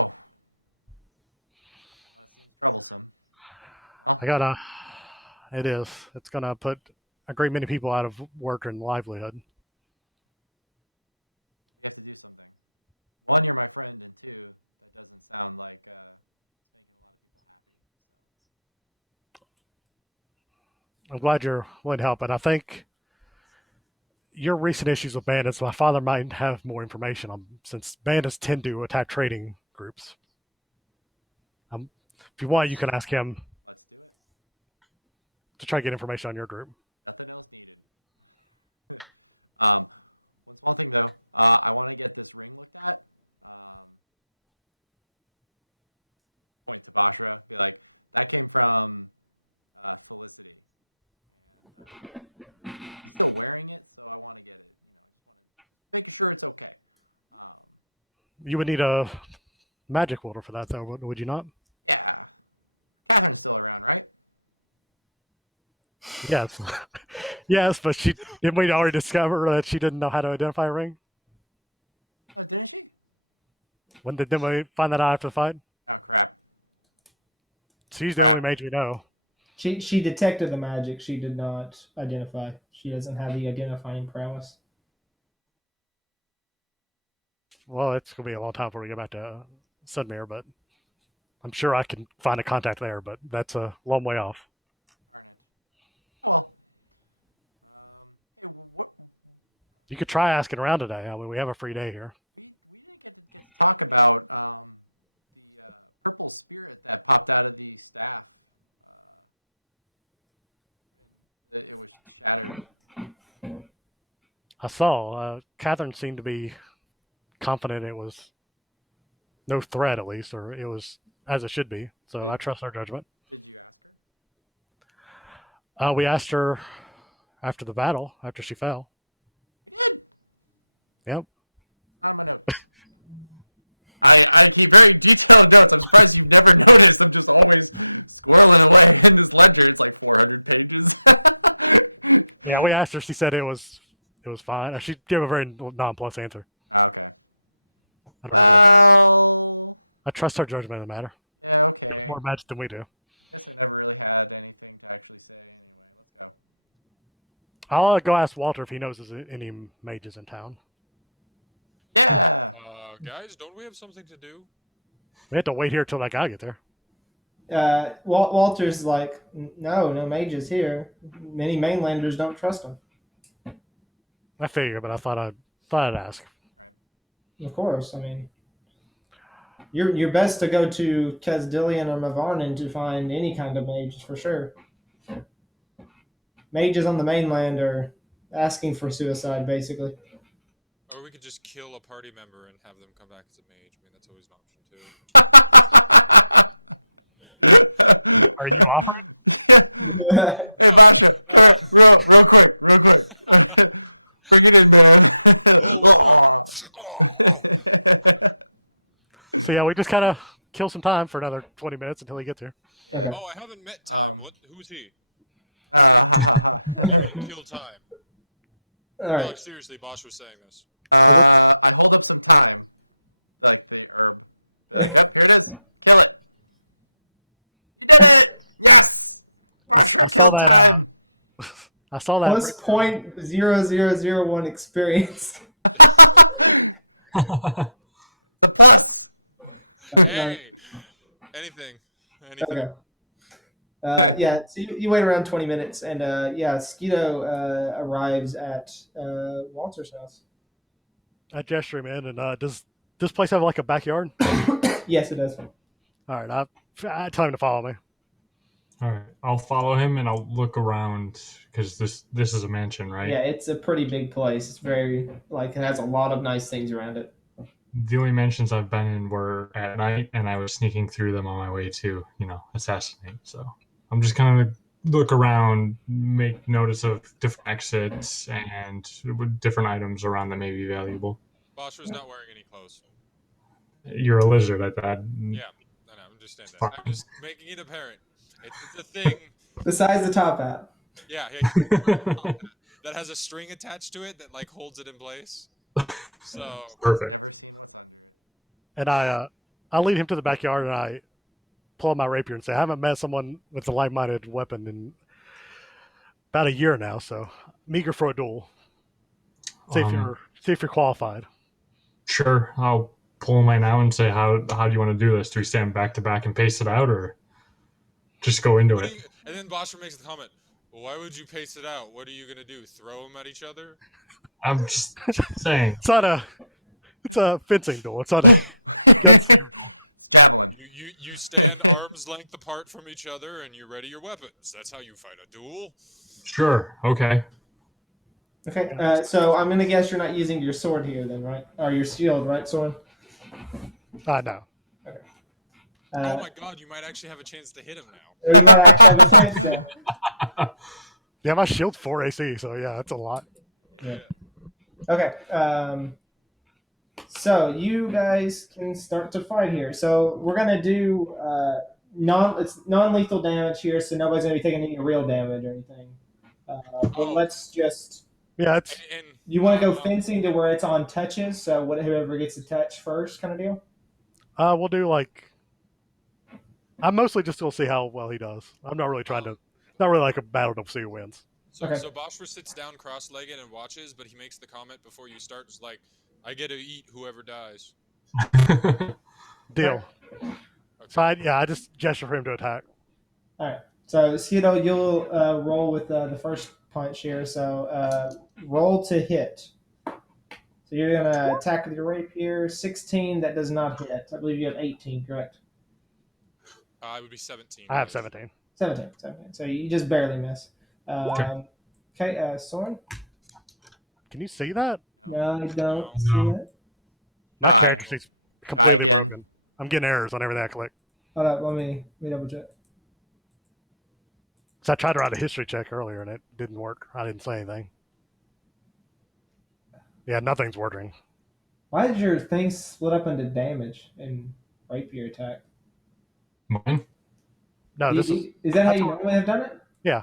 It is. It's gonna put a great many people out of work and livelihood. I'm glad you're willing to help, and I think your recent issues with bandits, my father might have more information on, since bandits tend to attack trading groups. If you want, you can ask him to try to get information on your group. You would need a magic order for that, though, would you not? Yes. Yes, but didn't we already discover that she didn't know how to identify a ring? Didn't we find that out after the fight? She's the only mage we know. She detected the magic. She did not identify. She doesn't have the identifying prowess. Well, it's gonna be a long time before we get back to Sudmere, but I'm sure I can find a contact there. But that's a long way off. You could try asking around today. I mean, we have a free day here. I saw Catherine seemed to be confident it was no threat, at least, or it was as it should be. So I trust her judgment. We asked her after the battle, after she fell. Yep. Yeah, we asked her. She said it was fine. She gave a very nonplussed answer. I don't know what. I trust her judgment in the matter. She knows more magic than we do. I'll go ask Walter if he knows there's any mages in town. Guys, don't we have something to do? We have to wait here till that guy gets there. Walter's like, no mages here. Many mainlanders don't trust him. I figured, but I thought I'd ask. Of course, I mean, you're best to go to Kasdilian or Mavarnin to find any kind of mage for sure. Mages on the mainland are asking for suicide, basically. Or we could just kill a party member and have them come back as a mage. I mean, that's always an option too. Are you offering? Oh, we're not. So yeah, we just kind of kill some time for another 20 minutes until he gets here. Okay. Oh, I haven't met Time. Who's he? Maybe kill Time. All No, right. seriously, Bosch was saying this. I saw that. I saw that. Plus 0.0001 experience. Hey, anything. Okay. Yeah, so you wait around 20 minutes, and yeah, Skeeto arrives at Walter's house. I gesture him in, and does this place have like a backyard? Yes, it does. All right, I tell him to follow me. All right, I'll follow him and I'll look around because this is a mansion, right? Yeah, it's a pretty big place. It's very it has a lot of nice things around it. The only mansions I've been in were at night, and I was sneaking through them on my way to, assassinate. So I'm just gonna look around, make notice of different exits and different items around that may be valuable. Bosch was not wearing any clothes. You're a lizard, I thought. Yeah, I understand that. I'm just making it apparent. It's a thing. Besides the top hat. Yeah, that has a string attached to it that holds it in place. So Perfect. And I lead him to the backyard and I pull out my rapier and say, I haven't met someone with a like-minded weapon in about a year now, so I'm eager for a duel. See if you're qualified. Sure. I'll pull mine out and say, how do you want to do this? Do we stand back to back and pace it out, or just go into it? and then Bosher makes the comment, well, why would you pace it out? What are you gonna do? Throw them at each other? I'm just saying. It's a fencing duel. It's not a gunslinger duel. You stand arm's length apart from each other and you ready your weapons. That's how you fight a duel. Sure. Okay. Okay, so I'm gonna guess you're not using your sword here, then, right? Or your shield, right, Soren? No. Oh my god, you might actually have a chance to hit him now. Or you might actually have a chance to. Yeah, my shield's 4 AC, so yeah, that's a lot. Yeah. Okay. So you guys can start to fight here. So we're gonna do non-lethal damage here, so nobody's gonna be taking any real damage or anything. But let's just. Yeah, it's. And You want to go fencing to where it's on touches, so whoever gets to touch first, kind of deal. We'll do like. I'm mostly just gonna see how well he does. I'm not really trying to. Not really like a battle to see who wins. So, Okay. so Boschwer sits down cross-legged and watches, but he makes the comment before you start, just like, I get to eat whoever dies. Deal. Okay. So I just gesture for him to attack. All right. So Skido, you'll roll with the first punch here. So roll to hit. So you're gonna attack with your rapier. 16. That does not hit. I believe you have 18. Correct. I would be 17. I have 17. 17. So you just barely miss. Okay. Soren. Can you see that? No, I don't No. see it. My character sheet's completely broken. I'm getting errors on everything I click. Hold up. Let me double check. So I tried to write a history check earlier and it didn't work. I didn't say anything. Yeah, nothing's working. Why did your thing split up into damage and rapier attack? Mine? No, this is. Is that how that's you what- normally have done it? Yeah.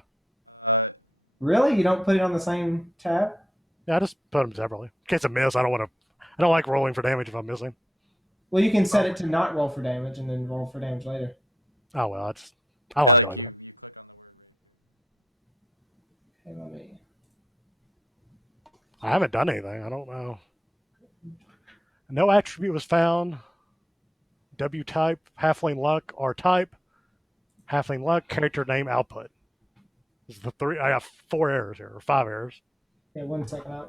Really? You don't put it on the same tab? Yeah, I just put them separately. In case I miss, I don't like rolling for damage if I'm missing. Well, you can set it to not roll for damage and then roll for damage later. Oh well, I like it like that. Okay, let me. I haven't done anything. I don't know. No attribute was found. W type, halfling luck, R type, halfling luck, character name, output. This is the 3. I got 4 errors here, or 5 errors. Okay, 1 second. I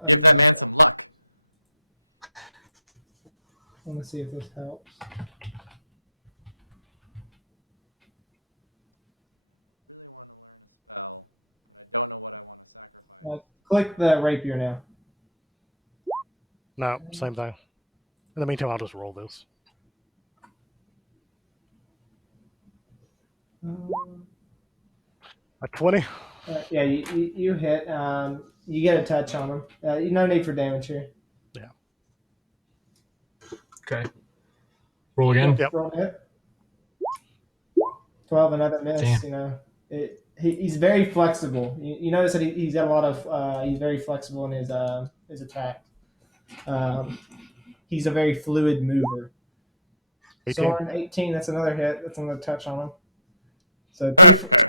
want to see if this helps. Click the rapier now. No, same thing. In the meantime, I'll just roll this. A 20. Yeah, you hit. You get a touch on him. No need for damage here. Yeah. Okay. Roll again. Yep. Roll a hit. 12, another miss. Damn. You know, he's very flexible. You notice that he's got a lot of. He's very flexible in his attack. He's a very fluid mover. 18. Soren, 18. That's another hit. That's another touch on him. So 2-0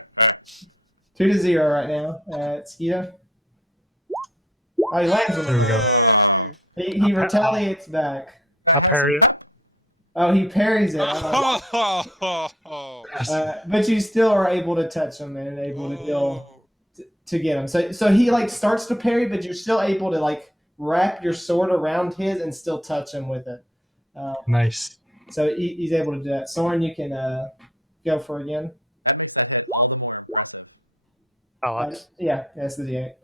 right now. Skeeta. Oh, he lands on There we it. go. He retaliates back. I parry it. Oh, he parries it. But you still are able to touch him and able to deal to get him. So he like starts to parry, but you're still able to like wrap your sword around his and still touch him with it. Nice. So he's able to do that. Soren, you can go for again. Oh, Yeah, that's the D8.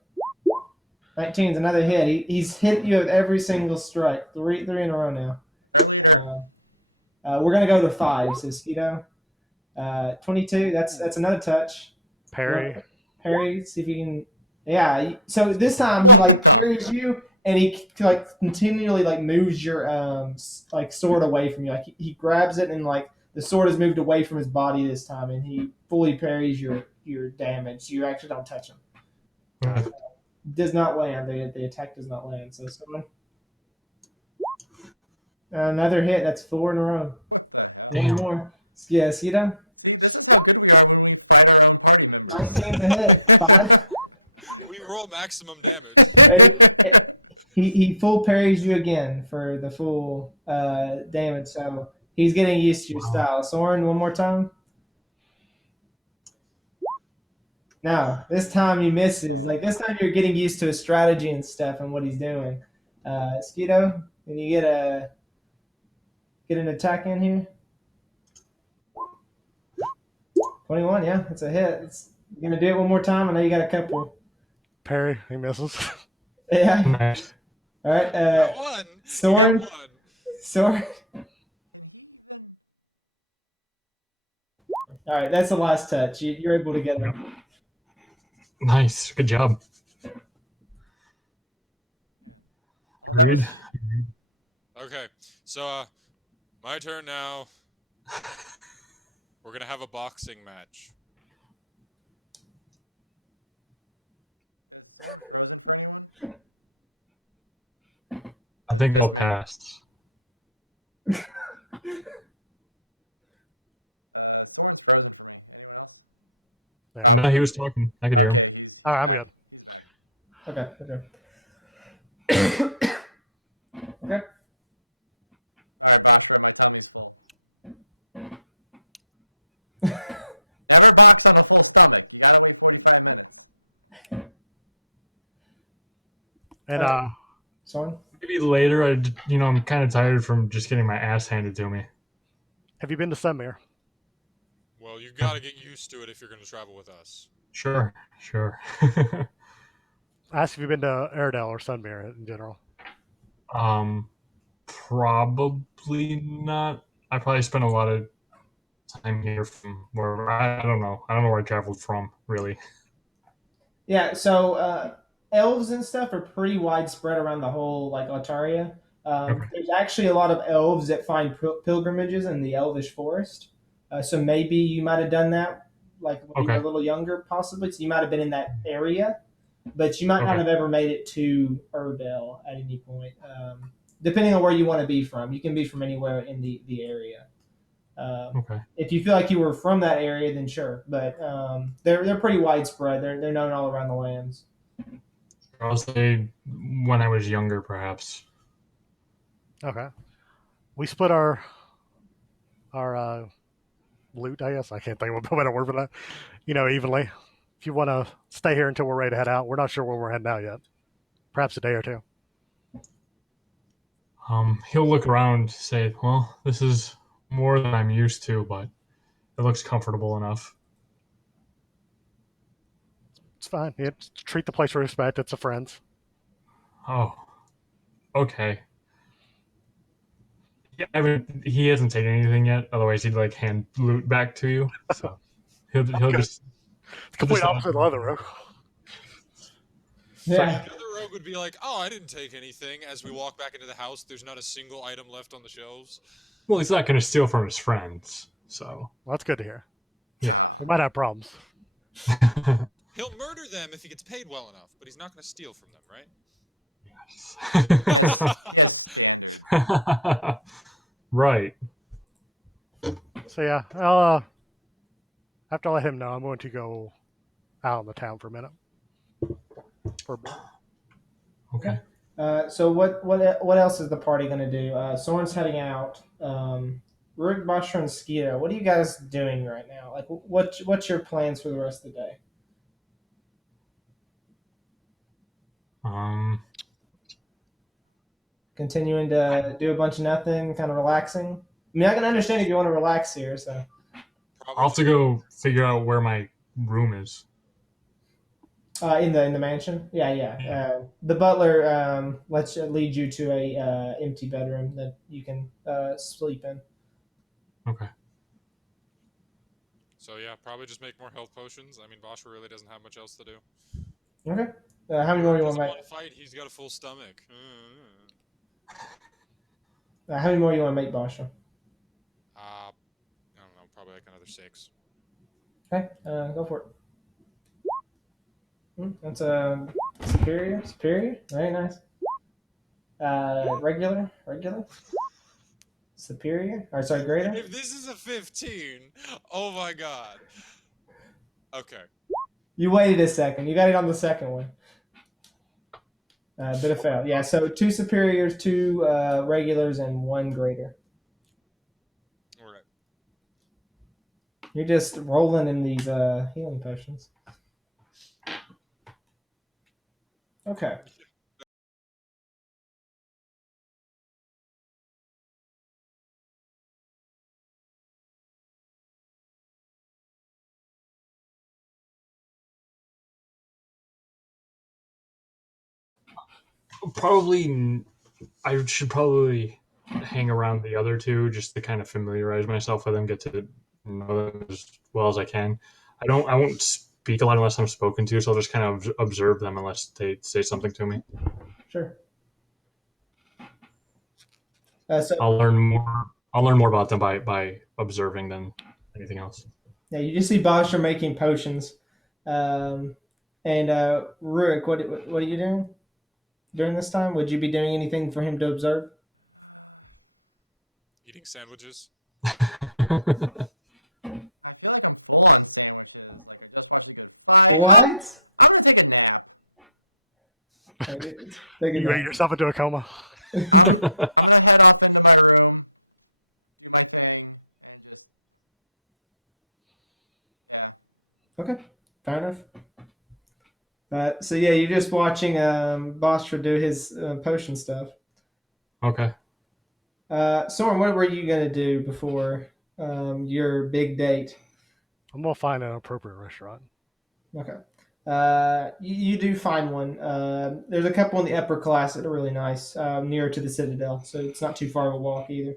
19 is another hit. He's hit you with every single strike. Three in a row now. We're gonna go to 5. So Skeeto. 22. That's another touch. parry. Parry. See if you can. Yeah. So this time he like parries you, and he like continually like moves your like sword away from you. Like he grabs it, and like the sword is moved away from his body this time, and he fully parries your damage. You actually don't touch him. Does not land. The attack does not land. So someone. Another hit. That's 4 in a row. One Damn. more. Yeah, Skeeto. 19's a hit. 5. We roll maximum damage. He full parries you again for the full damage, so he's getting used to your Wow. style. Soren, one more time. Now, this time he misses. Like this time you're getting used to his strategy and stuff and what he's doing. Skeeto, can you get an attack in here? 21, yeah, it's a hit. You gonna do it one more time? I know you got a couple. Parry, he misses. Yeah. Nice. All right. Got one. Soren. You got one. Soren. All right, that's the last touch. You're able to get him. Nice. Good job. Agreed. Okay, so my turn now. We're gonna have a boxing match. I think I'll pass. Yeah. No, he was talking. I could hear him. All right, I'm good. Okay. Okay. And Soren. Maybe later. I'm kind of tired from just getting my ass handed to me. have you been to Sunmere? Well, you gotta get used to it if you're gonna travel with us. Sure. I asked if you've been to Airedale or Sunmere in general. Probably not. I probably spent a lot of time here from wherever. I don't know. I don't know where I traveled from, really. Yeah, so elves and stuff are pretty widespread around the whole like Autaria. Okay. There's actually a lot of elves that find pilgrimages in the Elvish forest. So maybe you might have done that like when you were Okay. a little younger, possibly. So you might have been in that area, but you might not Okay. have ever made it to Erdell at any point. Depending on where you want to be from, you can be from anywhere in the area. Okay. If you feel like you were from that area, then sure. But they're pretty widespread. They're known all around the lands. I'll say when I was younger, perhaps. Okay. We split our loot, I guess. I can't think of a better word for that. Evenly. If you want to stay here until we're ready to head out, we're not sure where we're heading out yet. Perhaps a day or two. He'll look around, say, "Well, this is more than I'm used to, but it looks comfortable enough." It's fine. Treat the place with respect. It's a friend's. Oh, okay. Yeah, he hasn't taken anything yet. Otherwise, he'd like hand loot back to you. So he'll Okay. just It's complete opposite of the other room. Yeah. The other rogue would be like, "Oh, I didn't take anything." As we walk back into the house, there's not a single item left on the shelves. Well, he's not going to steal from his friends. So Well, that's good to hear. yeah. We might have problems. He'll murder them if he gets paid well enough, but he's not going to steal from them, right? Right. So yeah, I'll after I let him know, I'm going to go out in the town for a minute. For a bit. Okay. So what else is the party gonna do? Soren's heading out. Rurik, Bastra, and Skeeto, what are you guys doing right now? Like, what's your plans for the rest of the day? Um. Continuing to do a bunch of nothing, kind of relaxing. I mean, I can understand if you want to relax here. So Probably I'll have to go figure out where my room is. in the mansion, yeah. The butler lead you to a empty bedroom that you can sleep in. Okay. So yeah, probably just make more health potions. I mean, Basha really doesn't have much else to do. Okay. How many more do you want Just to make? one fight, he's got a full stomach. How many more do you want to make, Basha? I don't know, probably like another 6. Okay, go for it. That's a superior. Very nice. Regular. superior, or sorry, greater. If this is a 15, oh my god. Okay. You waited a second. You got it on the second one. But it failed. Yeah, so 2 superiors, 2 regulars, and 1 greater. All right. You're just rolling in these healing potions. Okay. I should probably hang around the other two just to kind of familiarize myself with them, get to know them as well as I can. I won't speak a lot unless I'm spoken to, so I'll just kind of observe them unless they say something to me. Sure. So I'll learn more. I'll learn more about them by observing than anything else. yeah, you just see Bosher making potions, and Rurik, what are you doing during this time? Would you be doing anything for him to observe? Eating sandwiches. What? You ate yourself into a coma. Okay, fair enough. So yeah, you're just watching Bosher do his potion stuff. Okay. Soren, what were you gonna do before your big date? I'm gonna find an appropriate restaurant. Okay. You do find one. There's a couple in the upper class that are really nice, nearer to the Citadel, so it's not too far of a walk either.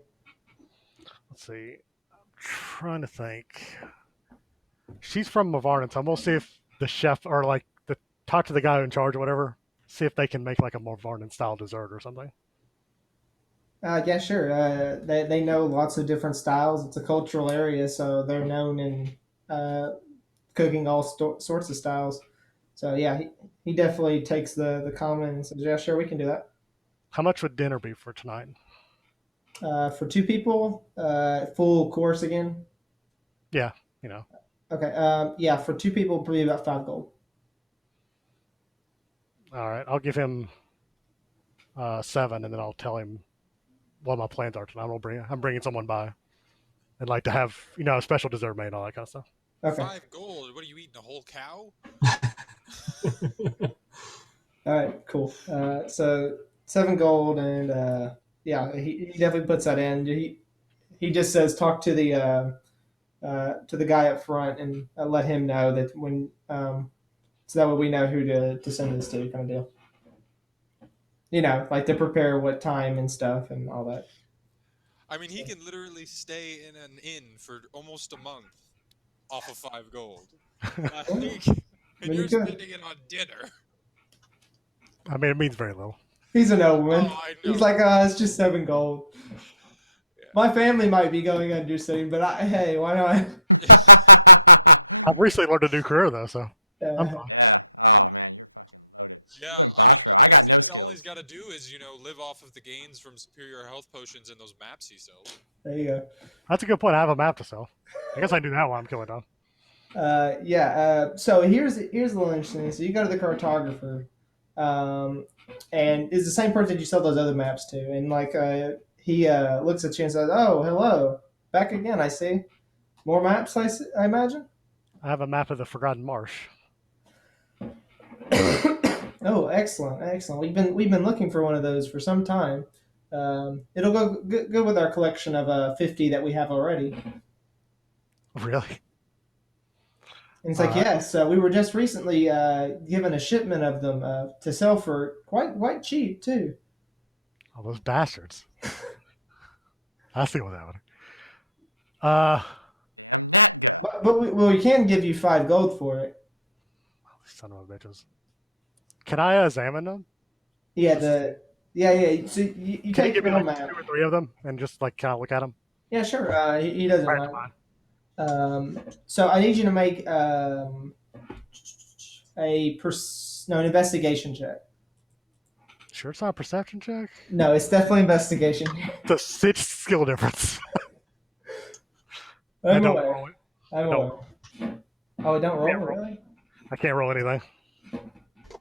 Let's see. I'm trying to think. She's from Mavarden, so I'm gonna see if the chef or like the talk to the guy in charge or whatever. See if they can make like a Mavarden style dessert or something. Yeah, sure. They know lots of different styles. It's a cultural area, so they're known in uh, cooking all sorts of styles. So yeah, he definitely takes the comment and says, "Yeah, sure, we can do that." How much would dinner be for tonight? For 2 people, full course again. Yeah, you know. Okay. Yeah, for 2 people, probably about 5 gold. All right, I'll give him 7, and then I'll tell him what my plans are tonight. I'm bringing someone by. I'd like to have a special dessert made, all that kind of stuff. Okay. 5 gold. What are you eating? A whole cow? All right. Cool. So 7 gold, and yeah, he definitely puts that in. He just says talk to the guy up front and let him know that when so that way we know who to send this to, kind of deal. Like to prepare what time and stuff and all that. I mean, he can literally stay in an inn for almost a month off of 5 gold. And Really you're good. spending it on dinner. I mean, it means very little. He's a nobleman. Oh, I know. He's like, it's just 7 gold. Yeah. My family might be going under soon, but hey, why not? I've recently learned a new career though, so I'm fine. Yeah, I mean, basically all he's got to do is, live off of the gains from superior health potions and those maps he sells. There you go. That's a good point. I have a map to sell. I guess I do that while I'm killing Don. Yeah. So here's a little interesting. So you go to the cartographer, and it's the same person that you sell those other maps to, and like he looks at you and says, "Oh, hello, back again. I see more maps. I imagine." I have a map of the Forgotten Marsh. Oh, excellent, excellent. We've been looking for one of those for some time. It'll go good with our collection of 50 that we have already. Really? And it's like, yes, we were just recently given a shipment of them to sell for quite cheap too. All those bastards. I see what that would. But we can give you 5 gold for it. Son of a bitches. Can I examine them? Yeah, yeah. So you Can you take give me the like map. 2 or 3 of them and just like kind of look at them? Yeah, sure. He doesn't Right, mind. So I need you to make an investigation check. Sure, it's not a perception check. No, it's definitely investigation. It's a skill difference. I'm don't aware. roll it. I'm Don't aware. Oh, it don't roll, roll. really? I can't roll anything.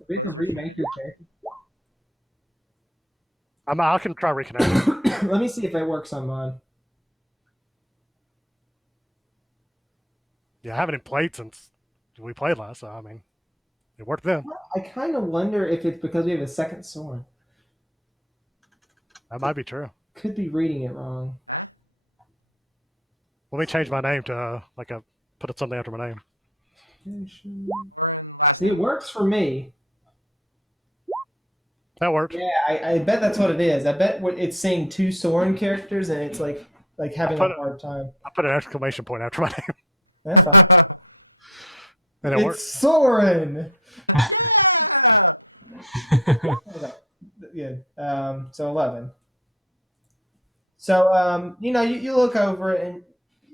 We have to remake your I can try reconnecting. character. Let me see if it works on mine. Yeah, I haven't played since we played last, so I mean, it worked then. I kind of wonder if it's because we have a second Soren. That might be true. Could be reading it wrong. Let me change my name to put something after my name. See, it works for me. That worked. Yeah, I bet that's what it is. I bet it's seeing two Soren characters and it's like having a hard time. I put an exclamation point after my name, That's fine. and it It's worked. Soren. Okay. Yeah. So 11. So you look over it and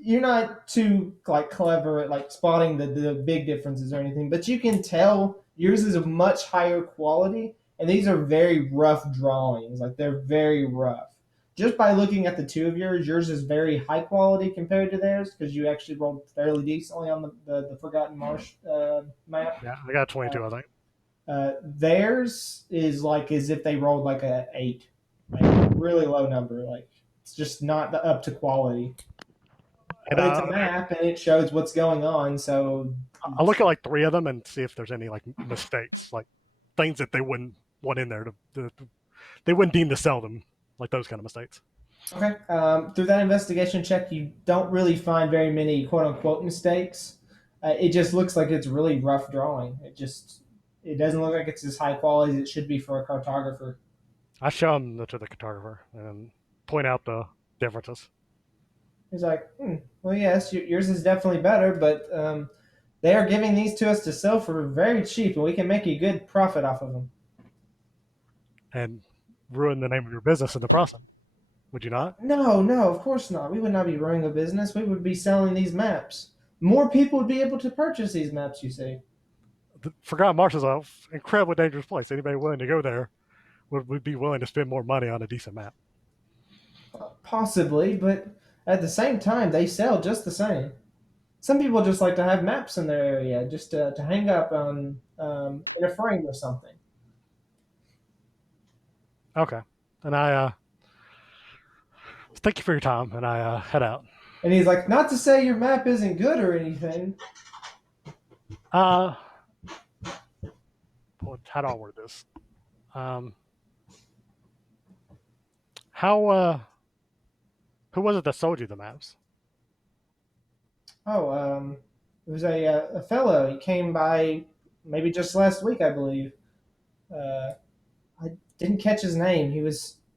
you're not too clever at spotting the big differences or anything, but you can tell yours is of much higher quality, and these are very rough drawings. Like they're very rough. Just by looking at the two of yours is very high quality compared to theirs because you actually rolled fairly decently on the Forgotten Marsh map. Yeah, I got 22, I think. Theirs is as if they rolled a 8, like really low number. Like it's just not up to quality. And But it's a map and it shows what's going on. So I'll look at 3 of them and see if there's any mistakes, things that they wouldn't want in there they wouldn't deem to sell them, those kind of mistakes. okay, through that investigation check, you don't really find very many quote unquote mistakes. It just looks like it's really rough drawing. It doesn't look like it's as high quality as it should be for a cartographer. I show them to the cartographer and point out the differences. He's like, well, yes, yours is definitely better, but they are giving these to us to sell for very cheap, and we can make a good profit off of them. And ruin the name of your business in the process. Would you not? No, of course not. We would not be running a business. We would be selling these maps. More people would be able to purchase these maps, you see. The Forgotten Marsh is an incredibly dangerous place. Anybody willing to go there would be willing to spend more money on a decent map. Possibly, but at the same time, they sell just the same. Some people just like to have maps in their area, just to hang up on in a frame or something. Okay. And I thank you for your time, and I head out. And he's like, not to say your map isn't good or anything. How do I word this? Who was it that sold you the maps? Oh, it was a fellow. He came by maybe just last week, I believe. I didn't catch his name.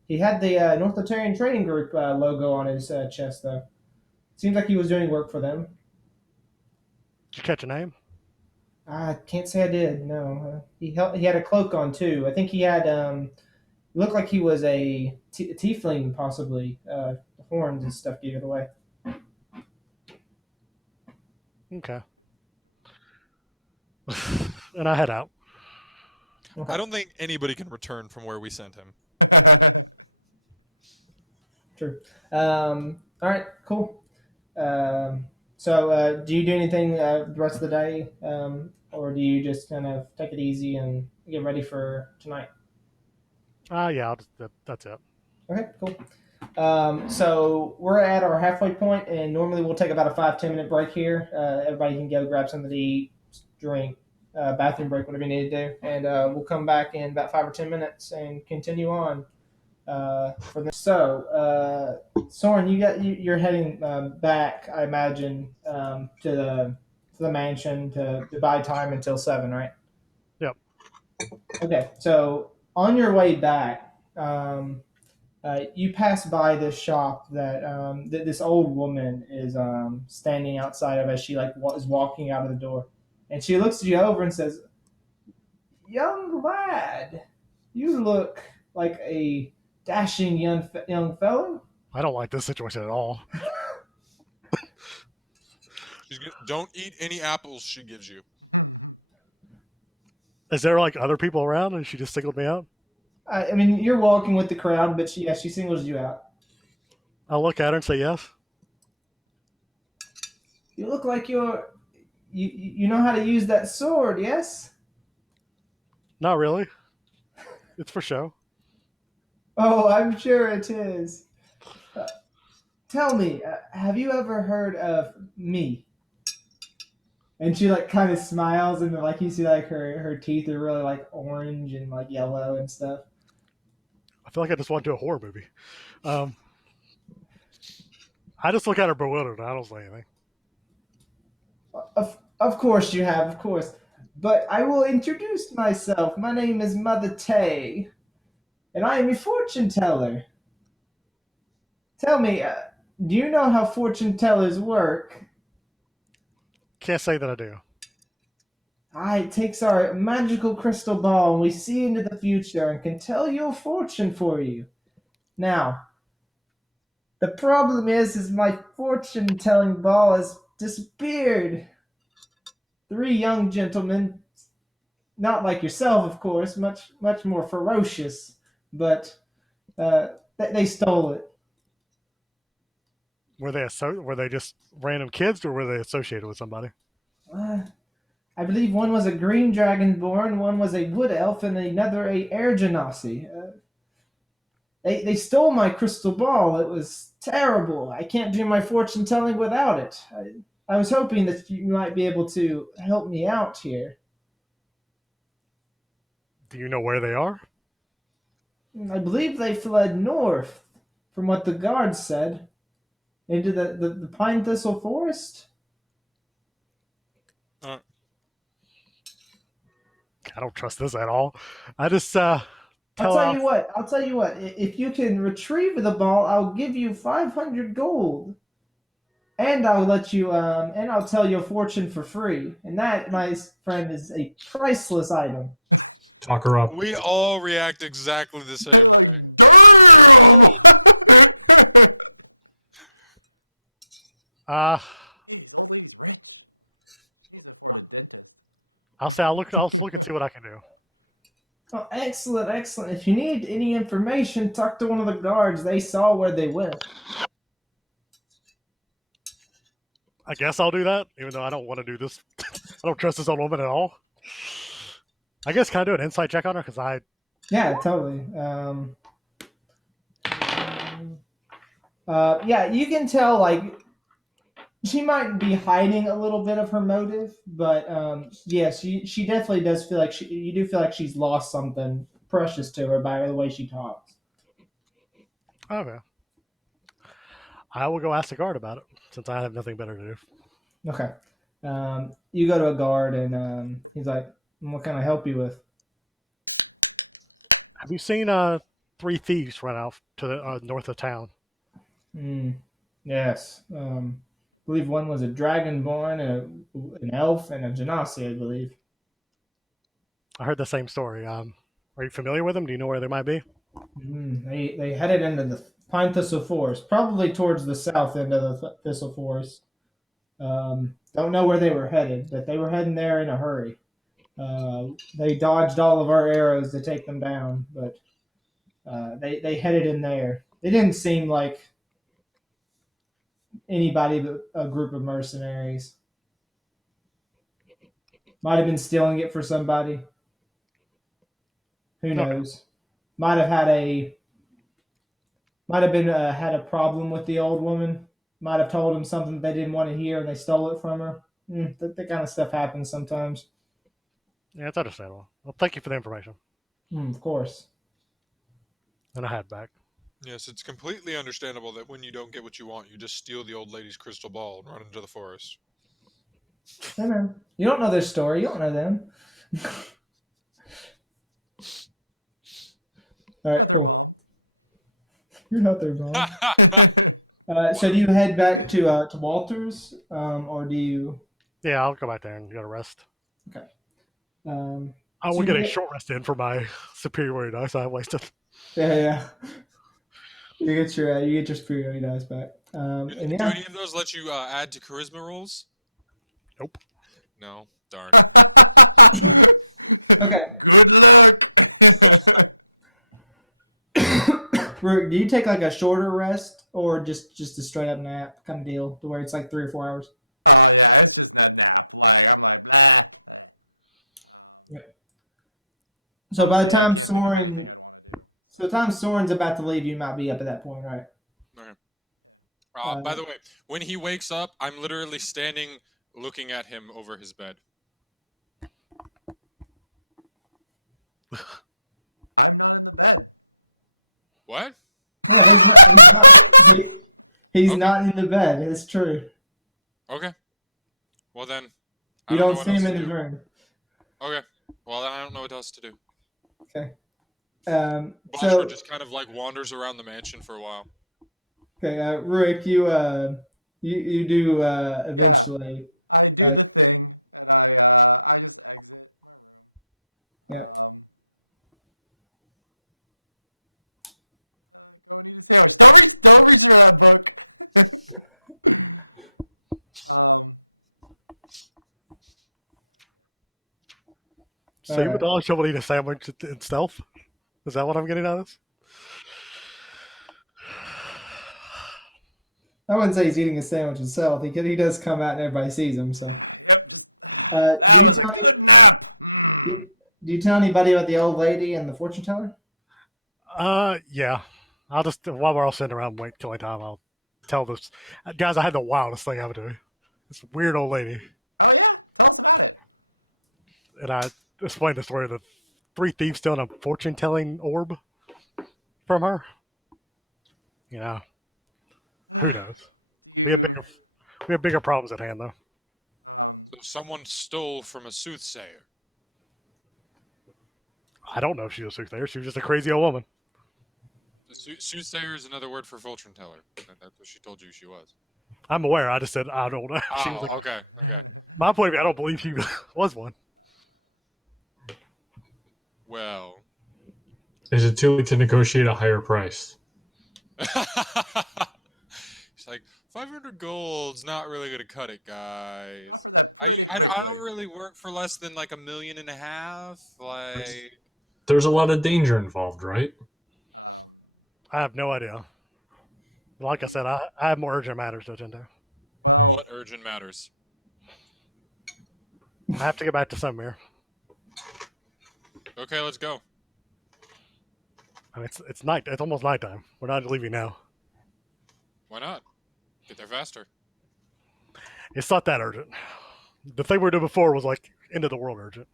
He had the North Autarian Trading Group logo on his chest, though. Seems like he was doing work for them. Did you catch a name? I can't say I did. No, he had a cloak on too. I think he had. Looked like he was a tiefling, possibly. The horns and stuff gave it away. Okay. And I head out. Okay. I don't think anybody can return from where we sent him. True. All right. Cool. So, do you do anything the rest of the day, or do you just kind of take it easy and get ready for tonight? Yeah, that's it. Okay, cool. So we're at our halfway point, and normally we'll take about a 5-10 minute break here. Everybody can go grab something to eat, drink, bathroom break, whatever you need to do, and we'll come back in about 5 or 10 minutes and continue on. For this. So, Soren, you're heading back, I imagine, to the mansion to buy time until 7, right? Yep. Okay, so on your way back, you pass by this shop that this old woman is standing outside of as she is walking out of the door, and she looks you over and says, "Young lad, you look like a dashing young fellow." I don't like this situation at all. Don't eat any apples she gives you. Is there other people around and she just singled me out? I mean, you're walking with the crowd, but she singles you out. I'll look at her and say yes. You look like you know how to use that sword, yes? Not really. It's for show. Oh, I'm sure it is. Uh, Tell me, have you ever heard of me? And she like kind of smiles, and like you see like her teeth are really like orange and like yellow and stuff. I feel like I just want to do a horror movie. Um, I just look at her bewildered. I don't say anything. Of course you have, of course. But I will introduce myself. My name is Mother Tay, and I am a fortune teller. Tell me, do you know how fortune tellers work? Can't say that I do. I takes our magical crystal ball and we see into the future and can tell your fortune for you. Now, the problem is my fortune telling ball has disappeared. Three young gentlemen, not like yourself, of course, much more ferocious, but they stole it. Were they just random kids, or were they associated with somebody? Uh, I believe one was a green dragonborn, one was a wood elf, and another a air genasi. They stole my crystal ball. It was terrible. I can't do my fortune telling without it. I was hoping that you might be able to help me out here. Do you know where they are? I believe they fled north, from what the guards said, into the pine thistle forest. Uh, I don't trust this at all. I just I'll tell tell her you what. I'll tell you what. If you can retrieve the ball, I'll give you 500 gold, and I'll let you. And I'll tell your fortune for free. And that, my friend, is a priceless item. Talk her up. we all react exactly the same way. uh, I'll say I'll look and see what I can do. Oh, excellent, excellent. If you need any information, talk to one of the guards. They saw where they went. I guess I'll do that, even though I don't want to do this. I don't trust this old woman at all. I guess can I do an insight check on her? Because Yeah, totally. Yeah, you can tell like she might be hiding a little bit of her motive, but yeah, she definitely does feel like you do feel like she's lost something precious to her by the way she talks. okay, I will go ask the guard about it since I have nothing better to do. Okay. You go to a guard and he's like, "What can I help you with?" Have you seen three thieves run out to the north of town? Mm, yes. I believe one was a dragonborn, an elf, and a genasi, I believe. I heard the same story. Are you familiar with them? Do you know where they might be? They headed into the pine thistle forest, probably towards the south end of the thistle forest. Don't know where they were headed, but they were heading there in a hurry. They dodged all of our arrows to take them down, but they headed in there. It didn't seem like anybody but a group of mercenaries. Might have been stealing it for somebody. Who Okay. knows? Might have been had a problem with the old woman. Might have told him something they didn't want to hear, and they stole it from her. That kind of stuff happens sometimes. Yeah, it's understandable. Well, thank you for the information. Of course. And I head back. Yes, it's completely understandable that when you don't get what you want, you just steal the old lady's crystal ball and run into the forest. Hey man, you don't know their story. You don't know them. All right, cool. You're not there, Vaughn. So do you head back to Walters, or do you? Yeah, I'll go back there and get a rest. Okay. I So will you get a get, short rest in for my superiority dice I wasted. yeah. You get your superiority dice back. And Do yeah. any of those let you add to charisma rolls? Nope. No. Darn. Okay. Rook, do you take like a shorter rest or just a straight up nap kind of deal, to where it's like 3 or 4 hours? Yeah. So by the time Soren's about to leave, you might be up at that point, right? Okay. By the way, when he wakes up, I'm literally standing looking at him over his bed. What? Yeah, he's Okay. not in the bed. It's true. Okay. Well then, I You don't know don't what see else him to in his do. room. Okay. Well then, I don't know what else to do. Okay. Bashra just kind of like wanders around the mansion for a while. Okay, Rick, you do eventually, right? Yeah. So All you would right. all show eat a sandwich in stealth? Is that what I'm getting out of this? I wouldn't say he's eating a sandwich himself. He does come out and everybody sees him. So, do you tell do you tell anybody about the old lady and the fortune teller? Yeah. I'll just while we're all sitting around wait till time, I'll tell this guys. I had the wildest thing ever do. This weird old lady, and I explained the story of the three thieves stealing a fortune telling orb from her. You know, who knows? We have bigger we have bigger problems at hand though. So someone stole from a soothsayer. I don't know if she was there. She was just a crazy old woman. The soothsayer is another word for fortune teller. And that's what she told you she was. I'm aware. I just said I don't know. She was Oh, like, okay, okay. my point of view. I don't believe she was one. Well. Is it too late to negotiate a higher price? She's like, 500 gold's not really gonna cut it, guys. I don't really work for less than like 1.5 million. Like, There's a lot of danger involved, right? I have no idea. Like I said, I have more urgent matters to attend to. what urgent matters? I have to get back to Sunmere. Okay, let's go. I mean, it's night. It's almost nighttime. We're not leaving now. Why not? Get there faster. It's not that urgent. The thing we were doing before was like end of the world urgent.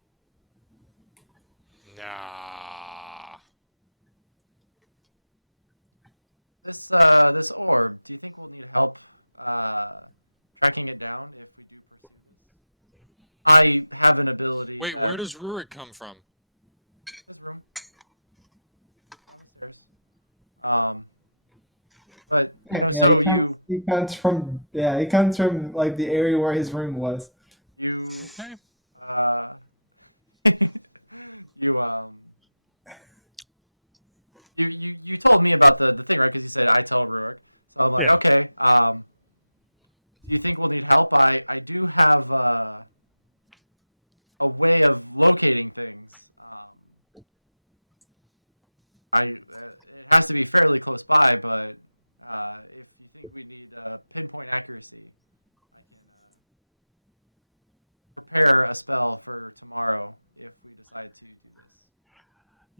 Nah. Wait, where does Rurik come from? Yeah, he comes from like the area where his room was. Okay. Yeah.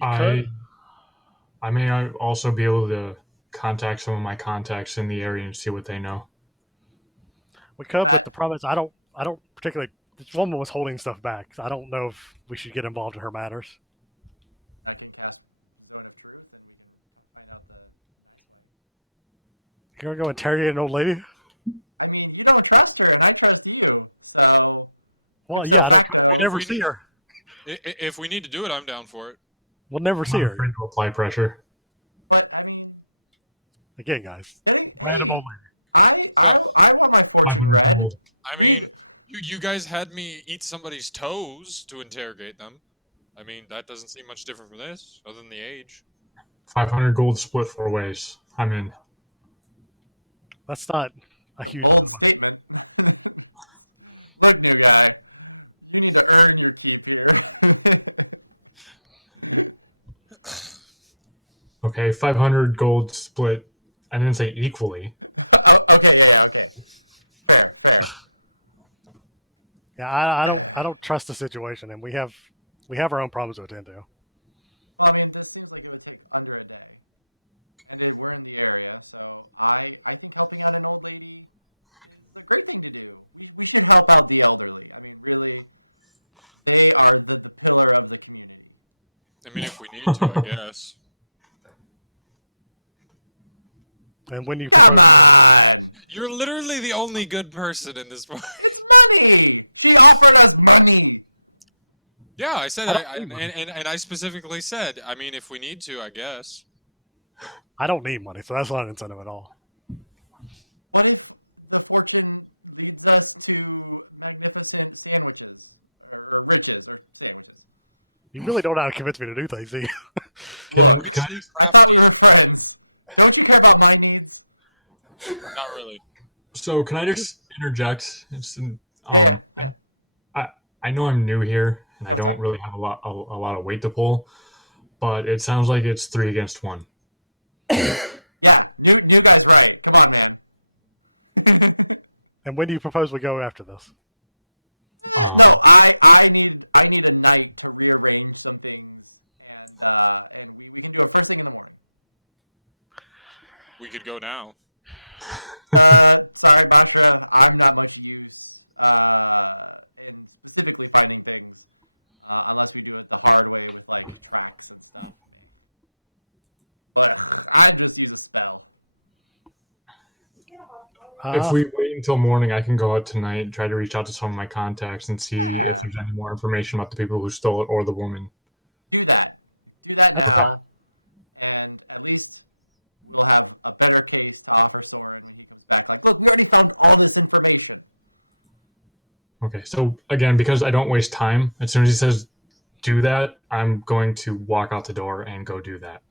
You could. I may also be able to contact some of my contacts in the area and see what they know. We could, but the problem is I don't particularly. This woman was holding stuff back. So I don't know if we should get involved in her matters. You're gonna go interrogate an old lady? Well, yeah. I don't. We'll never see her. If we need to do it, I'm down for it. We'll never I'm see not her afraid to apply pressure. again, guys. Random old lady. So, 500 gold. I mean, you guys had me eat somebody's toes to interrogate them. I mean, that doesn't seem much different from this, other than the age. 500 gold split 4 ways. I'm in. That's not a huge amount of money. Okay, 500 gold split. I didn't say equally. Yeah, I don't trust the situation, and we have our own problems to attend to. I mean, if we need to, I guess. And when you propose, You're literally the only good person in this party. Yeah, I said, and I specifically said, I mean, if we need to, I guess. I don't need money, so that's not an incentive at all. You really don't know how to convince me to do things, do you? Can I Richly crafty. Not really. So can I just interject? I I know I'm new here and I don't really have a lot of weight to pull, but it sounds like it's 3 against 1. And when do you propose we go after this? Um, We could go now. if we wait until morning, I can go out tonight and try to reach out to some of my contacts and see if there's any more information about the people who stole it or the woman. That's Okay. fine. Okay, so again, because I don't waste time, as soon as he says do that, I'm going to walk out the door and go do that.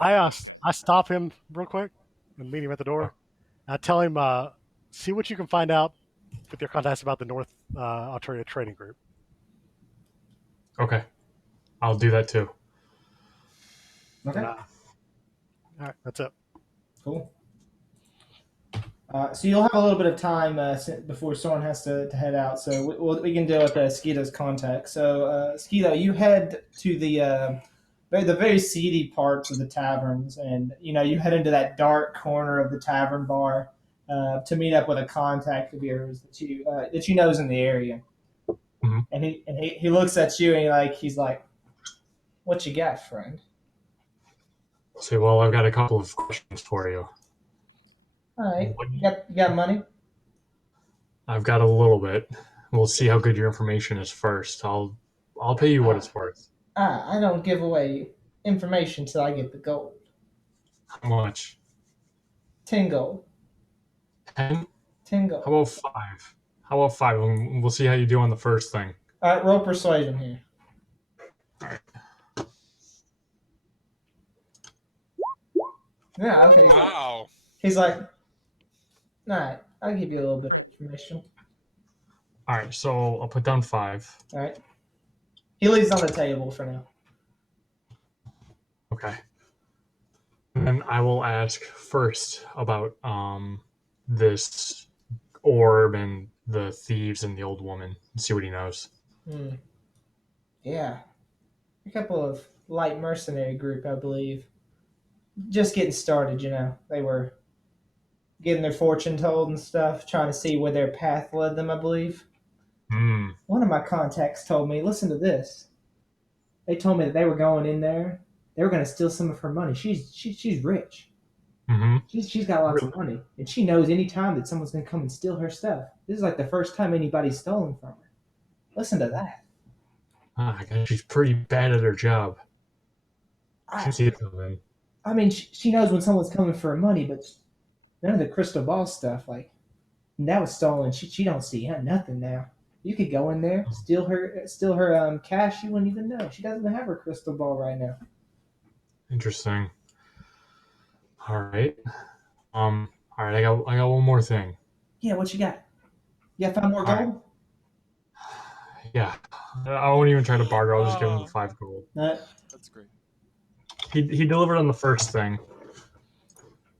I stop him real quick and meet him at the door. I tell him, see what you can find out with your contacts about the North Autaria Trading Group. Okay, I'll do that too. Okay. And, all right, that's it. Cool. So you'll have a little bit of time before Soren has to head out. So we can deal with Skeeto's contact. So Skeeto, you head to the very seedy parts of the taverns, and you head into that dark corner of the tavern bar to meet up with a contact of yours that you know is in the area. Mhm. And he looks at you and he's like, "What you got, friend?" Say, well, I've got a couple of questions for you. All right, you got money? I've got a little bit. We'll see how good your information is first. I'll pay you what it's worth. I don't give away information till I get the gold. How much? 10 gold. 10? 10 How gold. about 5? How about 5? And we'll see how you do on the first thing. All right, roll persuasion here. All right. Yeah, okay. Wow. He's like, all right, I'll give you a little bit of information. All right, so I'll put down 5. All right. He leaves it on the table for now. Okay. And then I will ask first about this orb and the thieves and the old woman and see what he knows. Yeah. A couple of light mercenary group, I believe. Just getting started, They were getting their fortune told and stuff, trying to see where their path led them, I believe. Hmm. One of my contacts told me, listen to this. They told me that they were going in there. They were going to steal some of her money. She's rich. Mm-hmm. She's got lots of money, and she knows any time that someone's going to come and steal her stuff. This is like the first time anybody's stolen from her. Listen to that. Ah, I guess she's pretty bad at her job. I can see it coming. I mean, she knows when someone's coming for her money, but none of the crystal ball stuff, that was stolen. She don't see nothing now. You could go in there, steal her cash. You wouldn't even know. She doesn't have her crystal ball right now. Interesting. All right. All right. I got one more thing. Yeah, what you got? You got 5 more gold? Right. Yeah. I won't even try to barter. I'll just give him the 5 gold. That's great. he delivered on the first thing.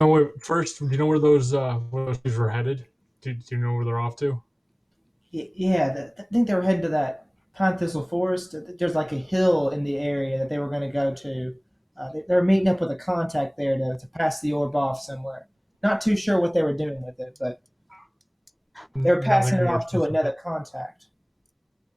Oh wait, first, do you know where those things were headed? Do you know where they're off to? Yeah, I think they were heading to that pine thistle forest. There's like a hill in the area that they were going to go to. They were meeting up with a contact there to pass the orb off somewhere. Not too sure what they were doing with it, but they were passing Nothing it more off to specific. another contact.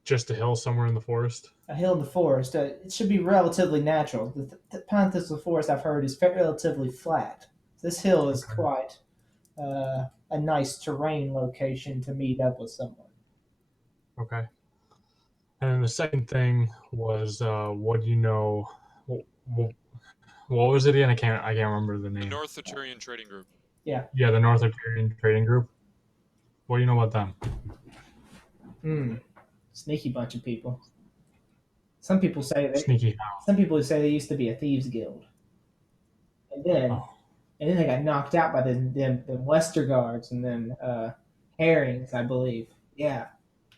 Just a hill somewhere in the forest. A hill in the forest. It should be relatively natural. The pine thistle forest, I've heard, is relatively flat. This hill is Okay. quite a nice terrain location to meet up with someone. Okay. And then the second thing was, what do you know? What, what was it again? I can't remember the The name. North Aturian Trading Group. Yeah, the North Arcadian Trading Group. What do you know about them? Sneaky bunch of people. Some people say Sneaky. some people say they used to be a thieves guild, and then Oh, and then they got knocked out by them Westergaards and then Herrings, I believe. Yeah,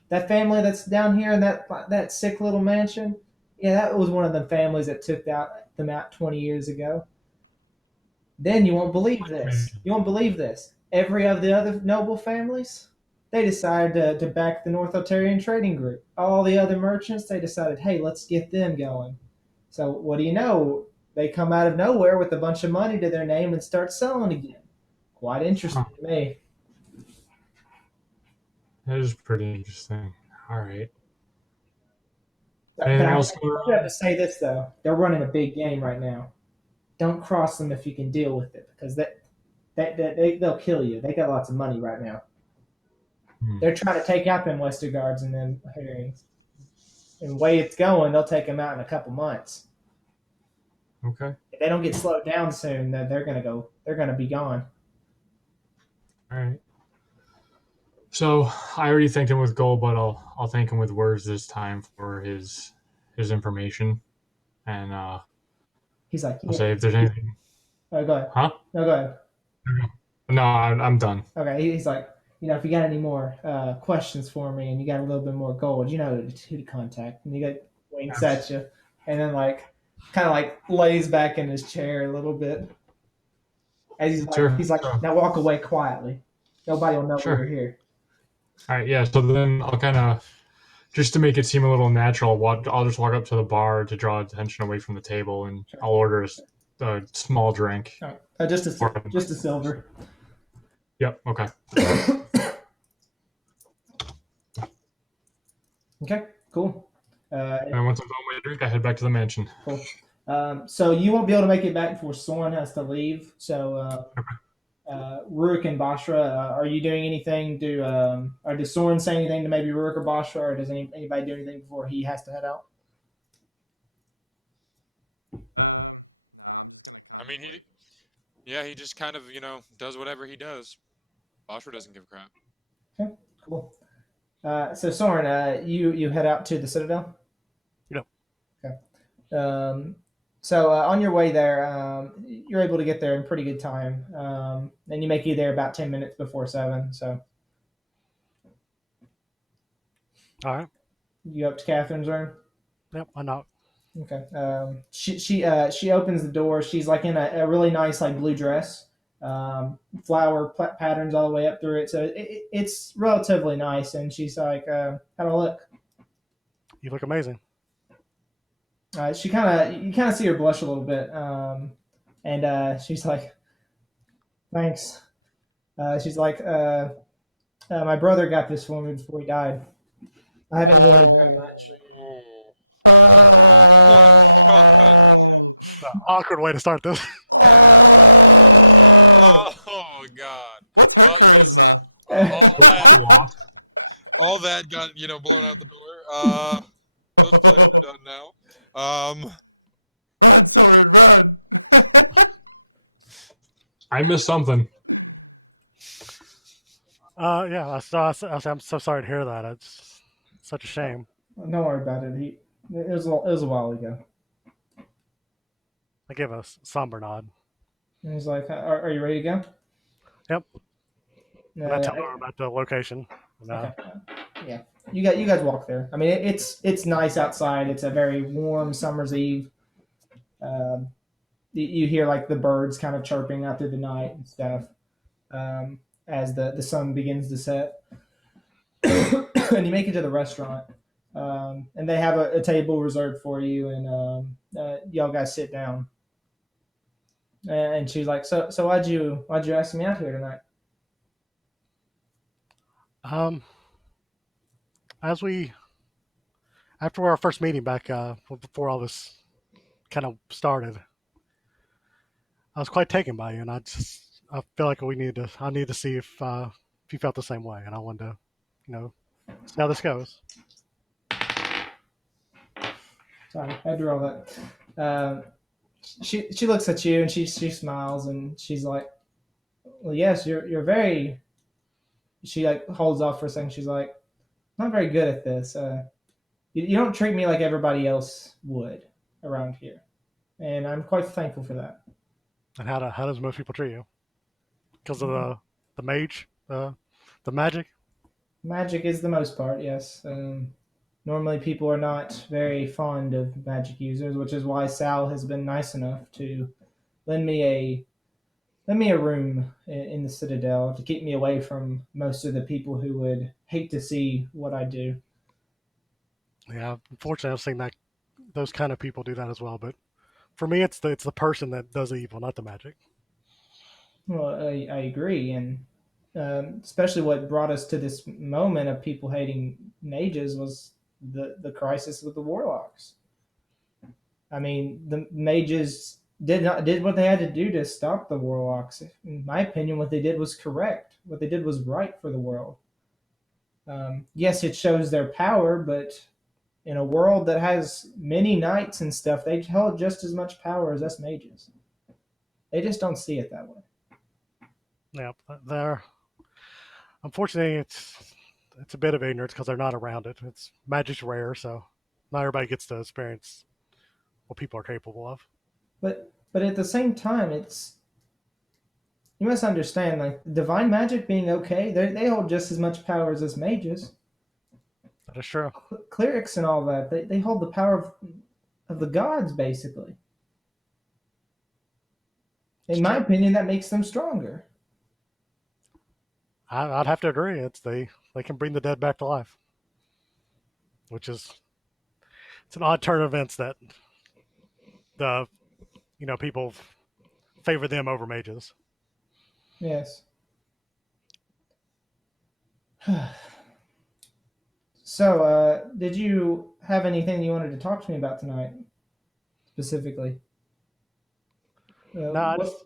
that family that's down here in that sick little mansion. Yeah, that was one of the families that took them out 20 years ago. Then you won't believe this. You won't believe this. Every of the other noble families, they decided to back the North Otarian Trading Group. All the other merchants, they decided, hey, let's get them going. So what do you know? They come out of nowhere with a bunch of money to their name and start selling again. Quite interesting to me. that is pretty interesting. All right. But Anything I else going do have to on? say this though: they're running a big game right now. Don't cross them if you can deal with it, because they'll kill you. They got lots of money right now. Hmm. They're trying to take out them Westergaards and them Herrings. And the way it's going, they'll take them out in a couple months. Okay. If they don't get slowed down soon, then they're gonna go. They're gonna be gone. All right. So I already thanked him with gold, but I'll thank him with words this time for his information, and He's like, I'll yeah. say if there's anything. Oh, go ahead. Huh? No, go ahead. No, I'm done. Okay. He's like, if you got any more questions for me, and you got a little bit more gold, you know who to contact. And he got winks at you, and then kind of lays back in his chair a little bit. As Sure. he's like, now walk away quietly. Nobody will know Sure. we're here. All right. Yeah. So then I'll kind of, just to make it seem a little natural, I'll just walk up to the bar to draw attention away from the table, and Sure. I'll order a small drink. All right. Just a silver. Yep. Okay. Okay. Cool. And once I'm done with my drink, I head back to the mansion. Cool. So you won't be able to make it back before Soren has to leave. So Rurik and Bashra, are you doing anything? Or does Soren say anything to maybe Rurik or Bashra, or does anybody do anything before he has to head out? I mean, he just kind of, does whatever he does. Boshra doesn't give a crap. Okay, cool. So Soren, you head out to the Citadel. Yep. Okay. So on your way there, you're able to get there in pretty good time. And you make you there about 10 minutes before 7. So All right. you up to Catherine's room? Yep. I know. Okay. She opens the door. She's like in a really nice blue dress, flower patterns all the way up through it. So it's relatively nice. And she's like, "How do I look?" You look amazing. You kind of see her blush a little bit, and she's like, "Thanks." She's like, "My brother got this for me before he died. I haven't worn it very much." Oh, God. Awkward way to start this. Oh, God. Well, all that got, blown out the door. Those plans are done now. I missed something. Yeah. I'm so sorry to hear that. It's such a shame. Don't worry about it. It was a while ago. I give a somber nod. And he's like, "Are you ready to go?" Yep. And I tell I- her about the location. Okay. Yeah, you guys walk there. I mean, it's nice outside. It's a very warm summer's eve. Um, You hear like the birds kind of chirping out through the night and stuff as the sun begins to set. And you make it to the restaurant, and they have a table reserved for you, and y'all guys sit down. And she's like, "So why'd you ask me out here tonight?" Um, as we after our first meeting back before all this kind of started, I was quite taken by you, and I feel like I need to see if you felt the same way, and I wanted to, you know, see how this goes. Sorry, I had to roll that. She looks at you and she smiles and she's like, "Well, yes, you're very." She like holds off for a second. She's like, "I'm not very good at this. You don't treat me like everybody else would around here, and I'm quite thankful for that." And how does most people treat you? Because of the mage, the magic. Magic is the most part, yes. Normally, people are not very fond of magic users, which is why Sal has been nice enough to lend me a room in the Citadel to keep me away from most of the people who would hate to see what I do. Yeah, unfortunately, I've seen that those kind of people do that as well. But for me, it's the person that does the evil, not the magic. Well, I agree, and especially what brought us to this moment of people hating mages was the crisis with the warlocks. I mean, the mages did what they had to do to stop the warlocks. In my opinion, what they did was correct. What they did was right for the world. Yes, it shows their power, but in a world that has many knights and stuff, they hold just as much power as us mages. They just don't see it that way. Yeah, they're unfortunately it's a bit of ignorance because they're not around it. It's magic's rare, so not everybody gets to experience what people are capable of. But at the same time, it's you must understand like divine magic being okay. They hold just as much power as us mages. That is true. Clerics and all that. They hold the power of the gods basically. It's In my true. opinion, that makes them stronger. I'd have to agree. It's they can bring the dead back to life, which is it's an odd turn of events that the people favor them over mages. Yes. So, did you have anything you wanted to talk to me about tonight, specifically? No, I What just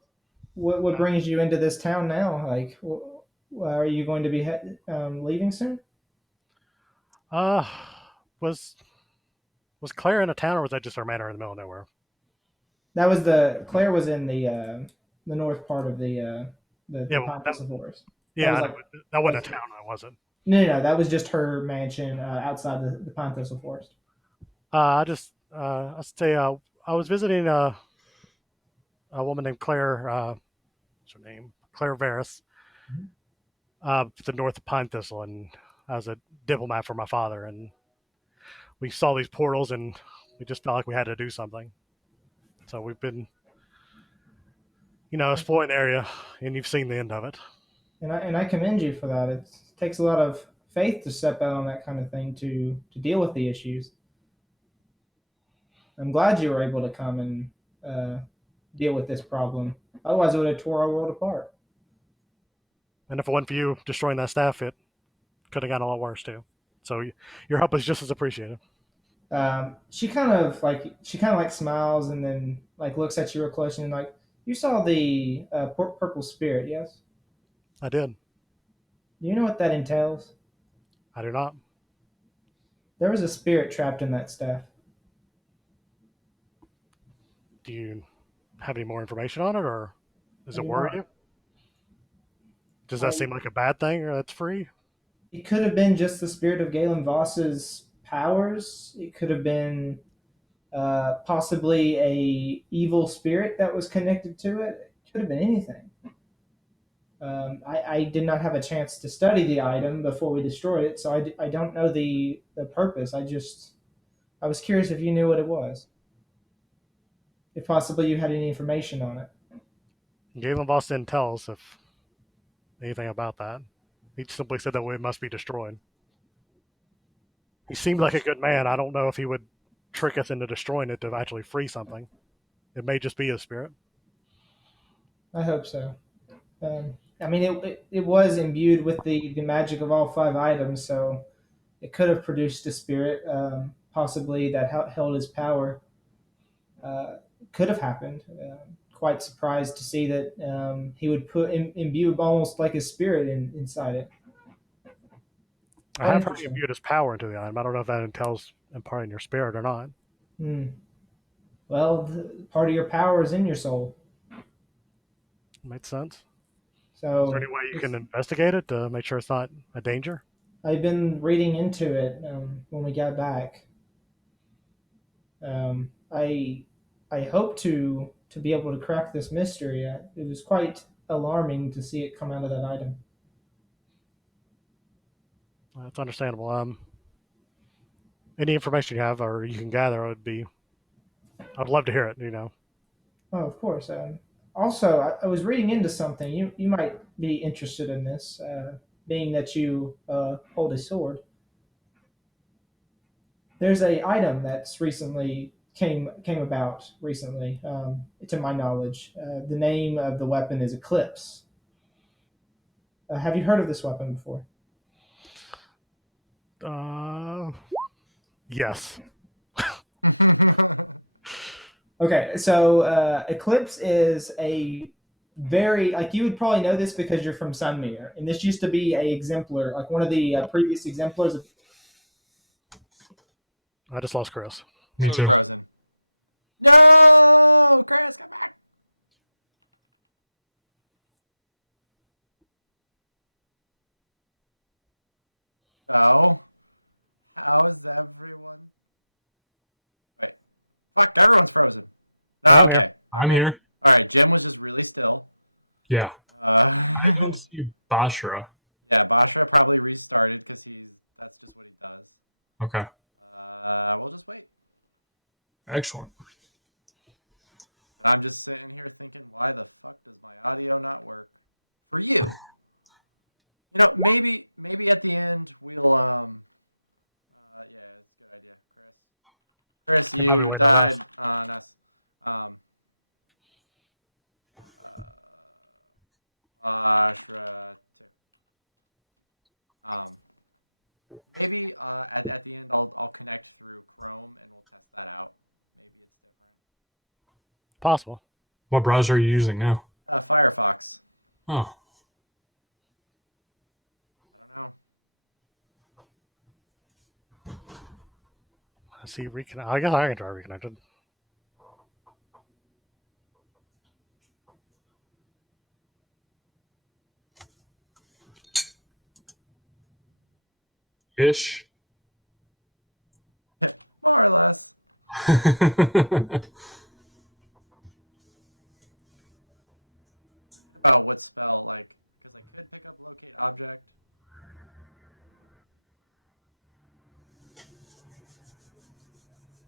what brings you into this town now? Like, are you going to be leaving soon? uh was was Claire in a town or was that just our manor in the middle of nowhere? That was the Claire was in the north part of Yeah, the well, that, Pontus Forest. That yeah, was I like know, that that wasn't was a town, I wasn't. no, that was just her mansion outside the Pontus Forest. I just I say I was visiting a woman named Claire. What's her name? Claire Varus, the north of Pine Thistle, and I was a diplomat for my father, and we saw these portals, and we just felt like we had to do something. So we've been, exploring the area, and you've seen the end of it. And I commend you for that. It takes a lot of faith to step out on that kind of thing to deal with the issues. I'm glad you were able to come and uh, deal with this problem. Otherwise, it would have tore our world apart. And if it wasn't for you destroying that staff, it could have gotten a lot worse too. So your help is just as appreciated. She kind of like smiles and then like looks at you real close and like you saw the purple spirit, yes? I did. Do you know what that entails? I do not. There was a spirit trapped in that staff. Do you have any more information on it, or does I it do worry not. you? Does that I, seem like a bad thing, or that's free? it could have been just the spirit of Galen Voss's powers. It could have been possibly a evil spirit that was connected to it. It could have been anything. I did not have a chance to study the item before we destroyed it, so I don't know the purpose. I was curious if you knew what it was. if possibly you had any information on it. Galen Voss didn't tell us if anything about that. He simply said that it must be destroyed. He seemed like a good man. I don't know if he would trick us into destroying it to actually free something. It may just be a spirit. I hope so. I mean, it was imbued with the magic of all five items, so it could have produced a spirit, possibly that held his power. Could have happened. Quite surprised to see that he would imbue almost like a spirit inside it. I Quite have heard he interesting. imbued his power into the item. I don't know if that entails imparting your spirit or not. Hmm. Well, part of your power is in your soul, Makes sense. Is there any so way you can investigate it to make sure it's not a danger? I've been reading into it when we got back. I hope to be able to crack this mystery. It was quite alarming to see it come out of that item. That's understandable. Any information you have or you can gather would be. I'd love to hear it. Oh, of course. Also, I was reading into something. You might be interested in this, being that you hold a sword. There's a item that's recently came about recently, to my knowledge. The name of the weapon is Eclipse. Have you heard of this weapon before? Uh, yes. Okay, so Eclipse is a very like you would probably know this because you're from Sunmere, and this used to be a exemplar, like one of the previous exemplars of. I just lost Chris. Me So did too. I. I'm here. I'm here. Yeah. I don't see Bashra. Okay. Excellent. He might be waiting on us. Possible. What browser are you using now? Oh, I see reconnect. I guess I can try reconnected. ish.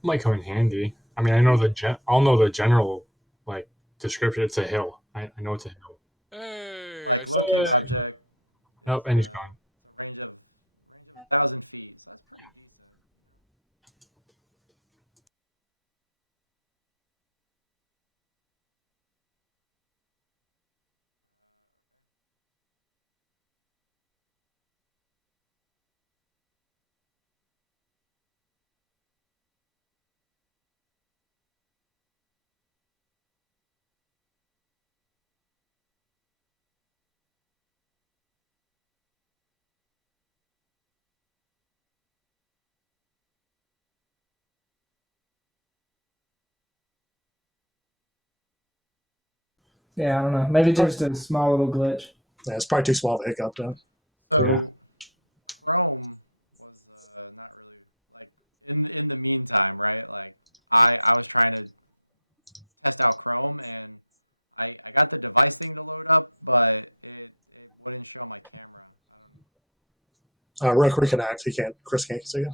Might come in handy. I mean, I'll know the general like description. It's a hill. I know it's a hill. Hey, I still didn't see Chris. Nope, and he's gone. Yeah, I don't know. Maybe just a small little glitch. Yeah, it's probably too small of a hiccup to Yeah. Rick reconnect. He can't. Chris can't see you.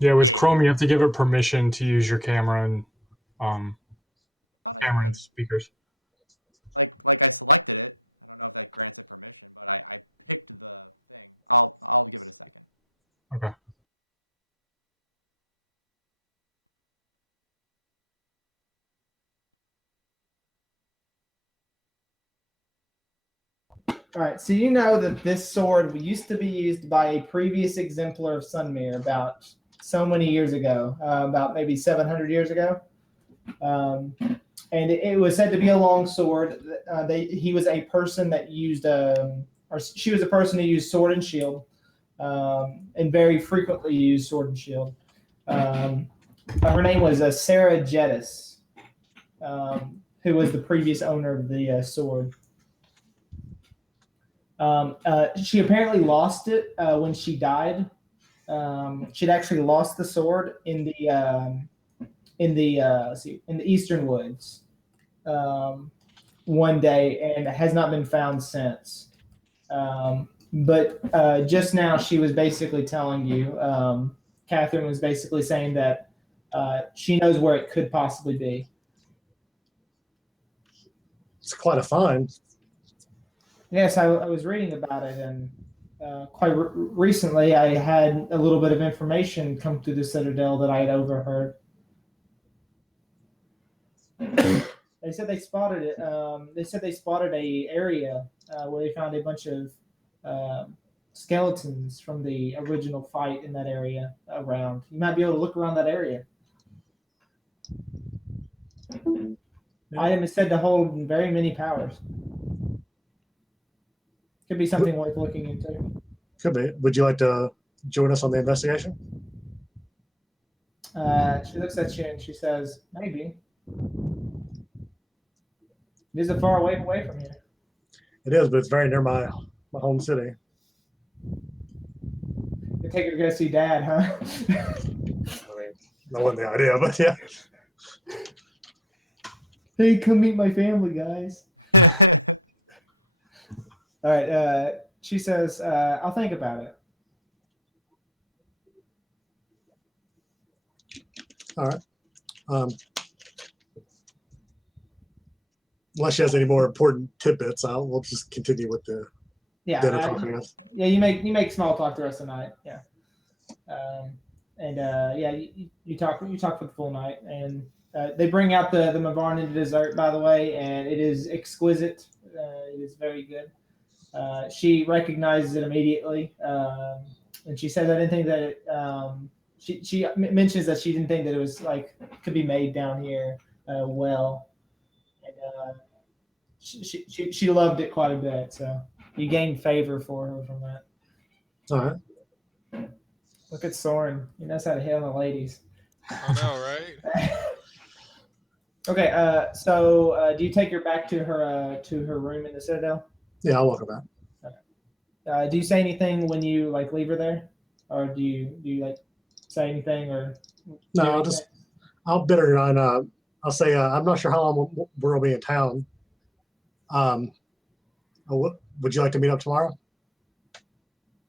Yeah, with Chrome, you have to give it permission to use your um, camera and speakers. Okay. All right, so you know that this sword used to be used by a previous exemplar of Sunmere about so many years ago, about maybe 700 years ago. Um, and it was said to be a long sword. He was a person that used, or she was a person who used sword and shield, and very frequently used sword and shield. Her name was Sarah Jettis, who was the previous owner of the sword. She apparently lost it when she died. She'd actually lost the sword in the eastern woods one day, and has not been found since. But just now, she was basically telling you, Catherine was basically saying that she knows where it could possibly be. It's quite a find. Yes, I was reading about it, and quite recently, I had a little bit of information come through the Citadel that I had overheard. They said they spotted it. They said they spotted a area where they found a bunch of skeletons from the original fight in that area around. You might be able to look around that area. Yeah. Item is said to hold very many powers. Could be something worth looking into. Could be. Would you like to join us on the investigation? She looks at you and she says, "Maybe." It is a far away from here. It is, but it's very near my home city. You take her to go see Dad, huh? I mean, that wasn't the idea, but yeah. Hey, come meet my family, guys. All right. She says, "I'll think about it." All right. Unless she has any more important tidbits, we'll just continue with the dinner talking. Yeah. You make small talk the rest of the night. Yeah. And yeah, you talk for the full night, and they bring out the Mavarn dessert, by the way, and it is exquisite. It is very good. She recognizes it immediately, and she says, "I didn't think that it." She mentions that she didn't think that it was like could be made down here well, and she loved it quite a bit. So you gained favor for her from that. All right. Look at Soren. He knows how to hit on the ladies. I know, right? Okay. So do you take her back to her room in the Citadel? Yeah, I'll welcome that. Do you say anything when you like leave her there, or do you like say anything or? No, I'll bid her on. I'll say I'm not sure how long we'll be in town. Would you like to meet up tomorrow?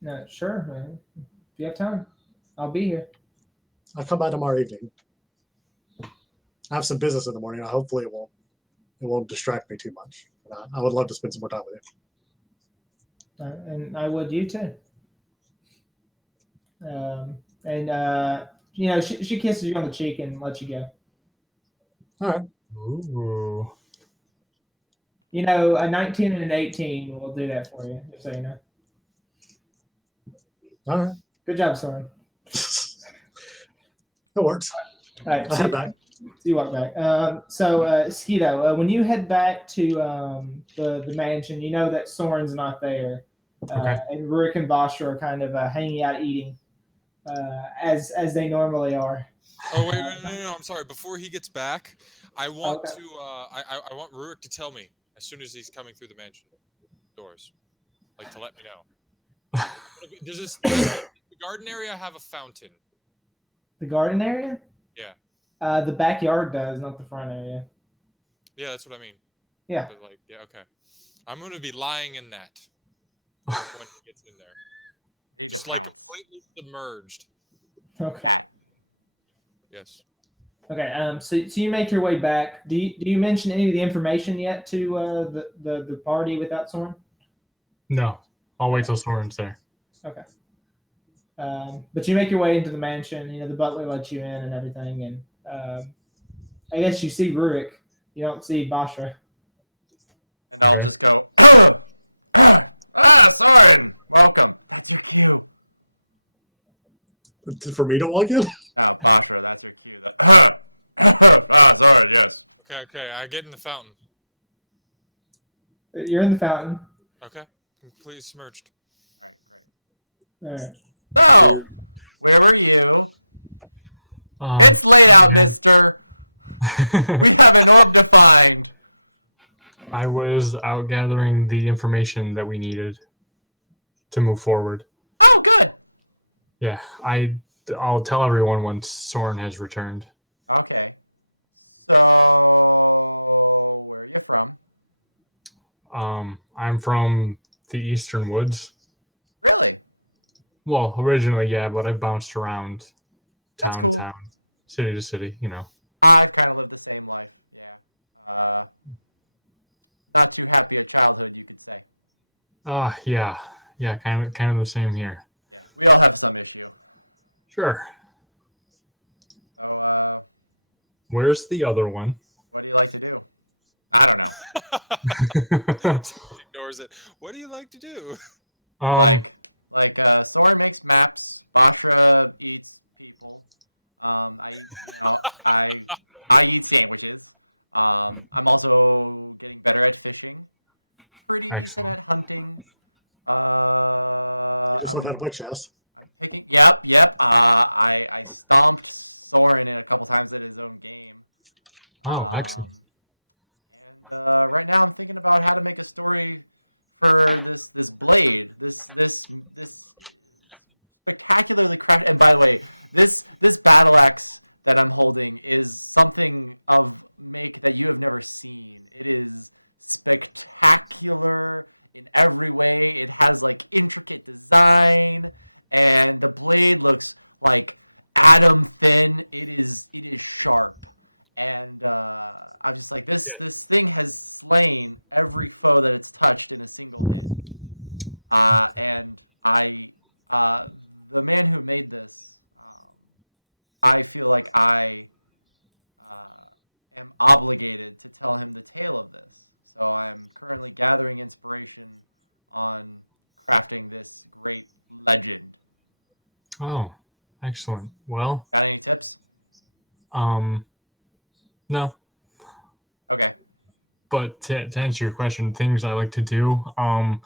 No, sure, man. If you have time, I'll be here. I'll come by tomorrow evening. I have some business in the morning. Hopefully, it won't distract me too much. I would love to spend some more time with you. And I would you too. And she kisses you on the cheek and lets you go. All right. Ooh. You know, a 19 and an 18 will do that for you, just so you know. All right. Good job, Soren. It works. All right, I'll head back. So you walk back. So Skeeto, when you head back to the mansion, you know that Soren's not there, Okay. and Rick and Bosher are kind of hanging out eating, as they normally are. Oh wait, no, I'm sorry. Before he gets back, I want Okay. to. I want Rurik to tell me as soon as he's coming through the mansion doors, like to let me know. Does the garden area have a fountain? The garden area? Yeah. The backyard does, not the front area. Yeah, that's what I mean. Yeah. But like, yeah, okay. I'm gonna be lying in that when he gets in there, just like completely submerged. Okay. Yes. Okay. So you make your way back. Do you mention any of the information yet to the party without Soren? No, I'll wait till Soren's there. Okay. But you make your way into the mansion. The butler lets you in and everything, and I guess you see Rurik. You don't see Bashra. Okay. For me to walk in? Okay. I get in the fountain. You're in the fountain. Okay. Completely submerged. All right. Again. I was out gathering the information that we needed to move forward. Yeah, I'll tell everyone once Soren has returned. I'm from the Eastern Woods. Well, originally, yeah, but I've bounced around town to town, city to city, yeah, kind of the same here. Sure. Where's the other one? Ignores it. What do you like to do? um, excellent. You just left out a witch house. Oh, excellent. Oh, excellent. Well, no, but to answer your question, things I like to do, I'm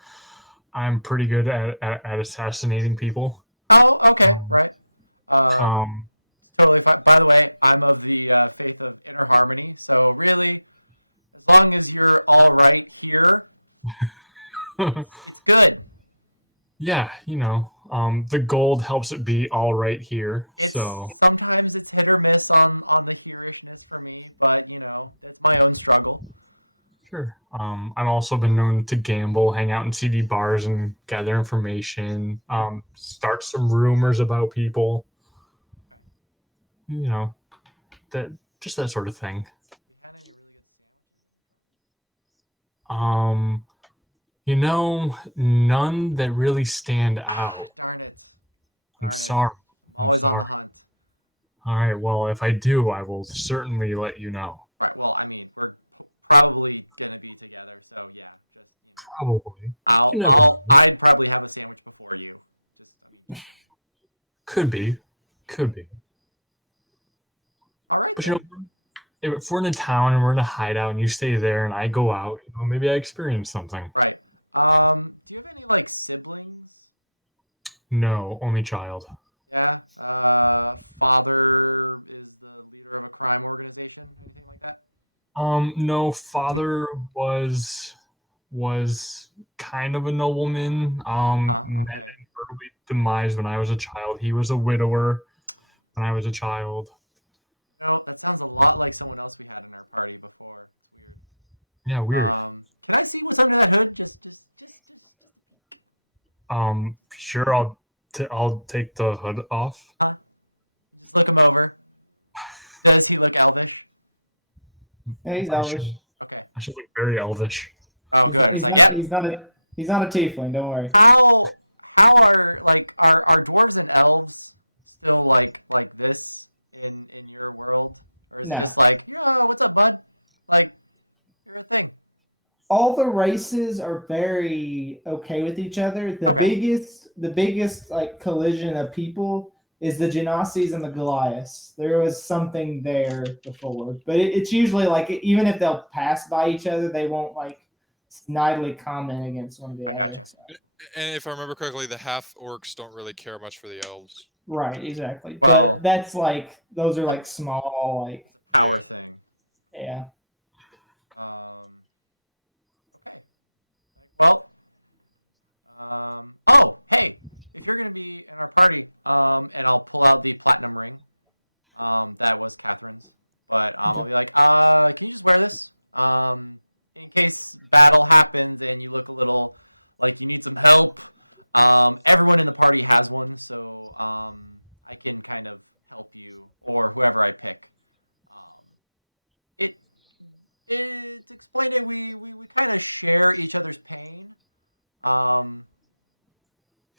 pretty good at assassinating people. Um, um, yeah, the gold helps it be all right here. So, sure. I've also been known to gamble, hang out in CD bars, and gather information. Start some rumors about people. You know, that just that sort of thing. Um, none that really stand out. I'm sorry. I'm sorry. All right. Well, if I do, I will certainly let you know. Probably. You never know. Could be. Could be. But if we're in a town and we're in a hideout and you stay there and I go out, maybe I experience something. No, only child. No, father was kind of a nobleman. Met an early demise when I was a child. He was a widower when I was a child. Yeah, weird. Sure, I'll take the hood off. Yeah, he's I elvish. should look very elvish. He's not. He's not a tiefling. Don't worry. No. All the races are very okay with each other. The biggest like collision of people is the Genassis and the Goliaths. There was something there before, but it's usually like even if they'll pass by each other, they won't like snidely comment against one or the other. So. And if I remember correctly, the half orcs don't really care much for the elves. Right, exactly. But that's like those are like small, like Yeah. yeah. Okay.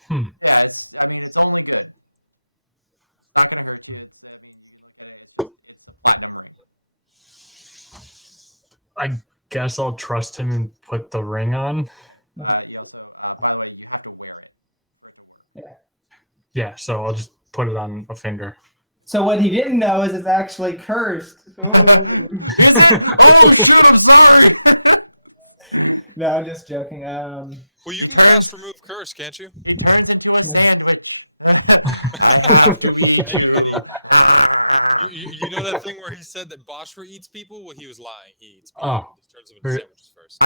Hmm. I guess I'll trust him and put the ring on. Okay. Yeah. Yeah, so I'll just put it on a finger. So what he didn't know is it's actually cursed. Oh. No, I'm just joking. Well, you can cast remove curse, can't you? You know that thing where he said that Boschra eats people? Well, he was lying. He eats people. Oh. He just turns them into sandwiches first.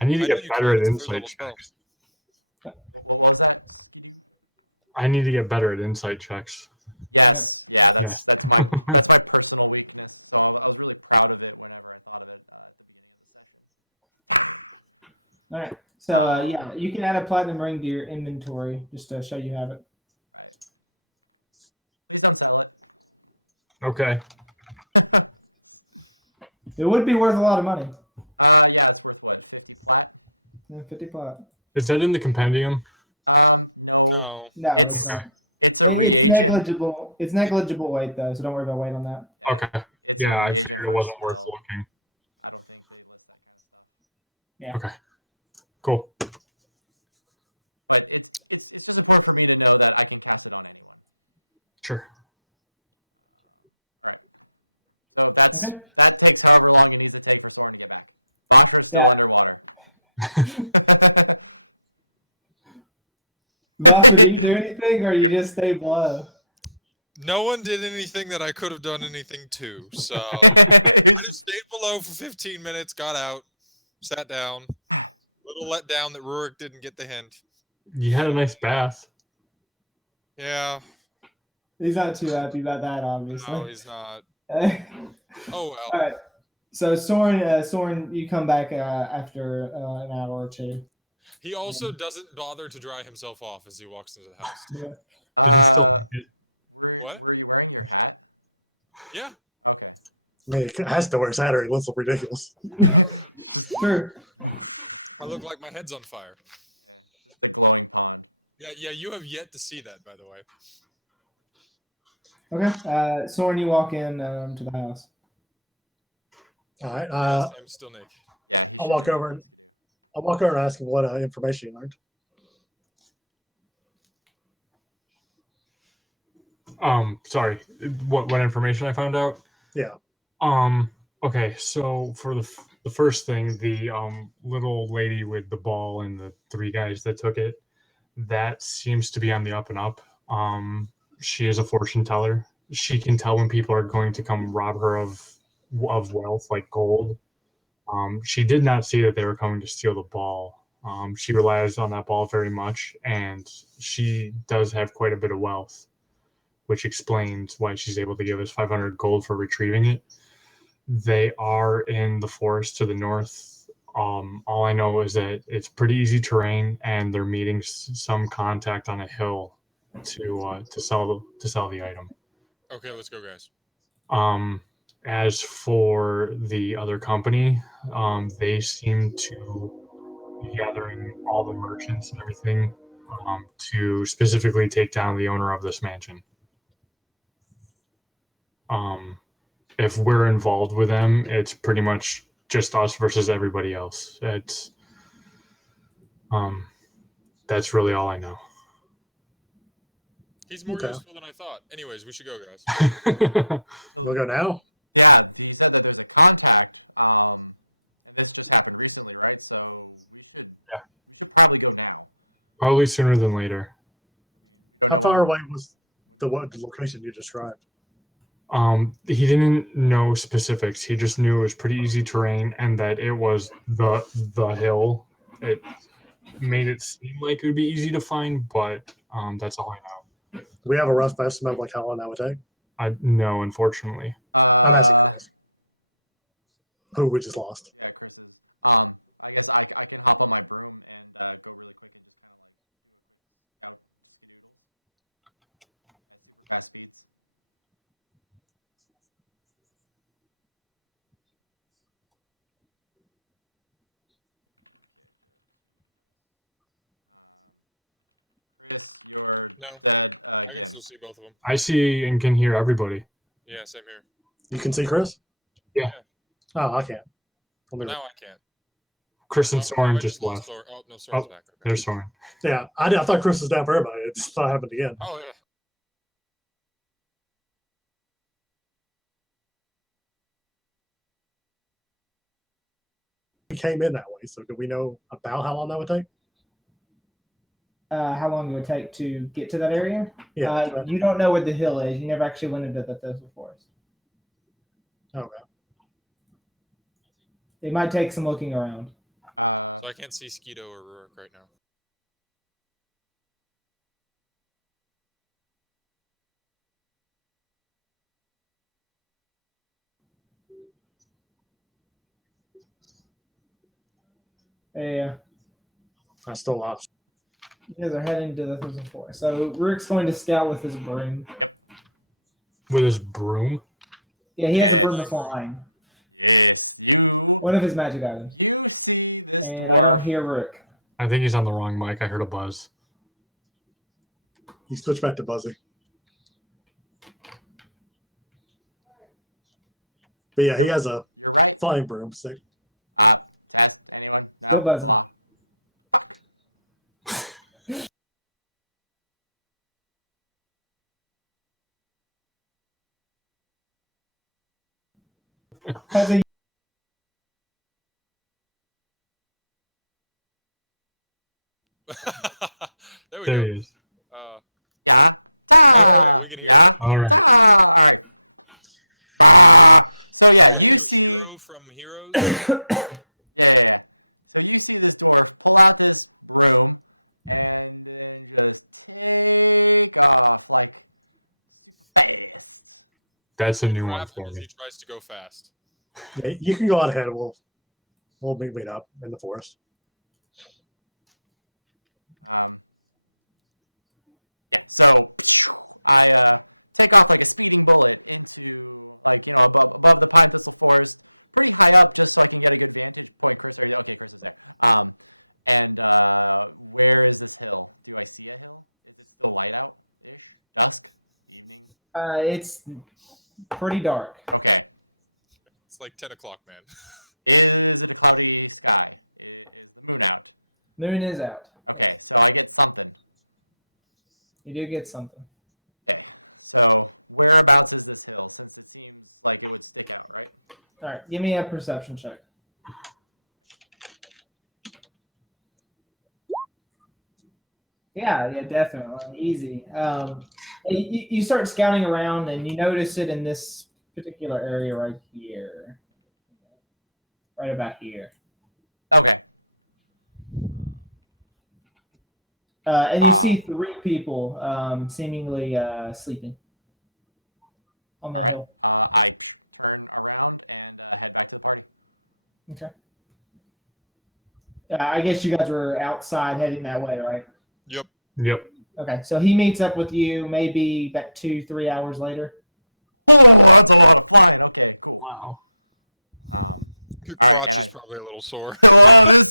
I need to I know get you better can. at It's a third insight level checks. I need to get better at insight checks. Yep. Yes. All right. So yeah, you can add a platinum ring to your inventory just to show you have it. Okay. It would be worth a lot of money. Yeah, 50 plat. Is that in the compendium? No. No, it's not. It's negligible. It's negligible weight though, so don't worry about weight on that. Okay. Yeah, I figured it wasn't worth looking. Yeah. Okay. Cool. Sure. Okay. Yeah. Buffett, do you do anything or you just stay below? No one did anything that I could have done anything to. So I just stayed below for 15 minutes, got out, sat down. Little let down that Rurik didn't get the hint. You had a nice bath. Yeah. He's not too happy about that, obviously. No, he's not. Oh well. All right. So Soren, you come back after an hour or two. He also doesn't bother to dry himself off as he walks into the house. Yeah. Is he still naked? What? Yeah. I mean, it has to wear his hat or it looks ridiculous. True. I look like my head's on fire. Yeah, you have yet to see that, by the way. Okay. Soren, you walk in to the house. All right. Yes, I'm still naked. I'll walk over and ask him what information you learned. Sorry. What information I found out? Yeah. Okay, so for the first thing, the little lady with the ball and the three guys that took it, that seems to be on the up and up. She is a fortune teller. She can tell when people are going to come rob her of wealth, like gold. She did not see that they were coming to steal the ball. She relies on that ball very much, and she does have quite a bit of wealth, which explains why she's able to give us 500 gold for retrieving it. They are in the forest to the north. All I know is that it's pretty easy terrain, and they're meeting some contact on a hill to sell the item. Okay, let's go, guys. as for the other company, they seem to be gathering all the merchants and everything to specifically take down the owner of this mansion. If we're involved with them, it's pretty much just us versus everybody else. That's really all I know. He's more Okay. useful than I thought. Anyways, we should go, guys. You'll go now? Probably sooner than later. How far away was the location you described? He didn't know specifics. He just knew it was pretty easy terrain and that it was the hill. It made it seem like it would be easy to find, but that's all I know. Do we have a rough estimate of like how long that would take? I no, unfortunately. I'm asking Chris, who we just lost. No, I can still see both of them. I see and can hear everybody. Yeah, same here. You can see Chris? Yeah. Oh, I can't. Now I can't. Chris and Oh, Soren I just lost left. Soren. Oh, no, Soren's back. Okay. There's Soren. Yeah, I thought Chris was down for everybody. It just thought it happened again. Oh, yeah. He came in that way, so do we know about how long that would take? How long it would take to get to that area? Yeah. You don't know where the hill is. You never actually went into the Thistle Forest. Okay. It might take some looking around. So I can't see Skeeto or Rurik right now. Yeah. I still lost. You guys are heading to the Thistle Forest. So Rick's going to scout with his broom. With his broom? Yeah, he has a broom of flying. One of his magic items. And I don't hear Rick. I think he's on the wrong mic. I heard a buzz. He switched back to Buzzy. But yeah, he has a flying broomstick. Still buzzing. Has a There we There go. he is. Okay, we can hear you. All right. What are you, Hero from Heroes? That's a new one Grab him for as me. he tries to go fast. Yeah, you can go out ahead. We'll meet up in the forest. it's pretty dark. It's like 10 o'clock, man. Moon is out. Yes. You do get something. All right, give me a perception check. Yeah, definitely. Easy. You start scouting around and you notice it in this particular area right here. Right about here. And you see 3 people seemingly sleeping on the hill. Okay. I guess you guys were outside heading that way, right? Yep. Yep. Okay, so he meets up with you maybe about 2-3 hours later. Wow. Your crotch is probably a little sore. I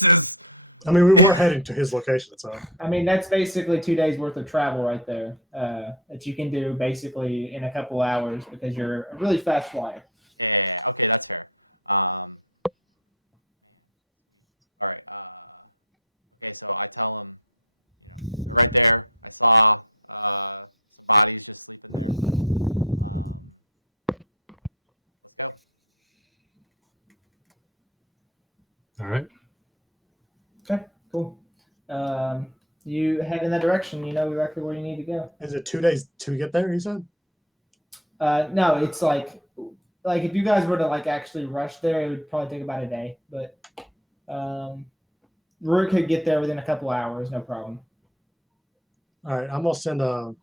mean, we were heading to his location, so I mean, that's basically 2 days worth of travel right there that you can do basically in a couple hours because you're a really fast flyer. All right. Okay, cool. You head in that direction. You know exactly where you need to go. is it 2 days to get there? He said. No, it's like if you guys were to like actually rush there, it would probably take about a day. But Rory could get there within a couple hours, no problem. All right, I'm gonna send a.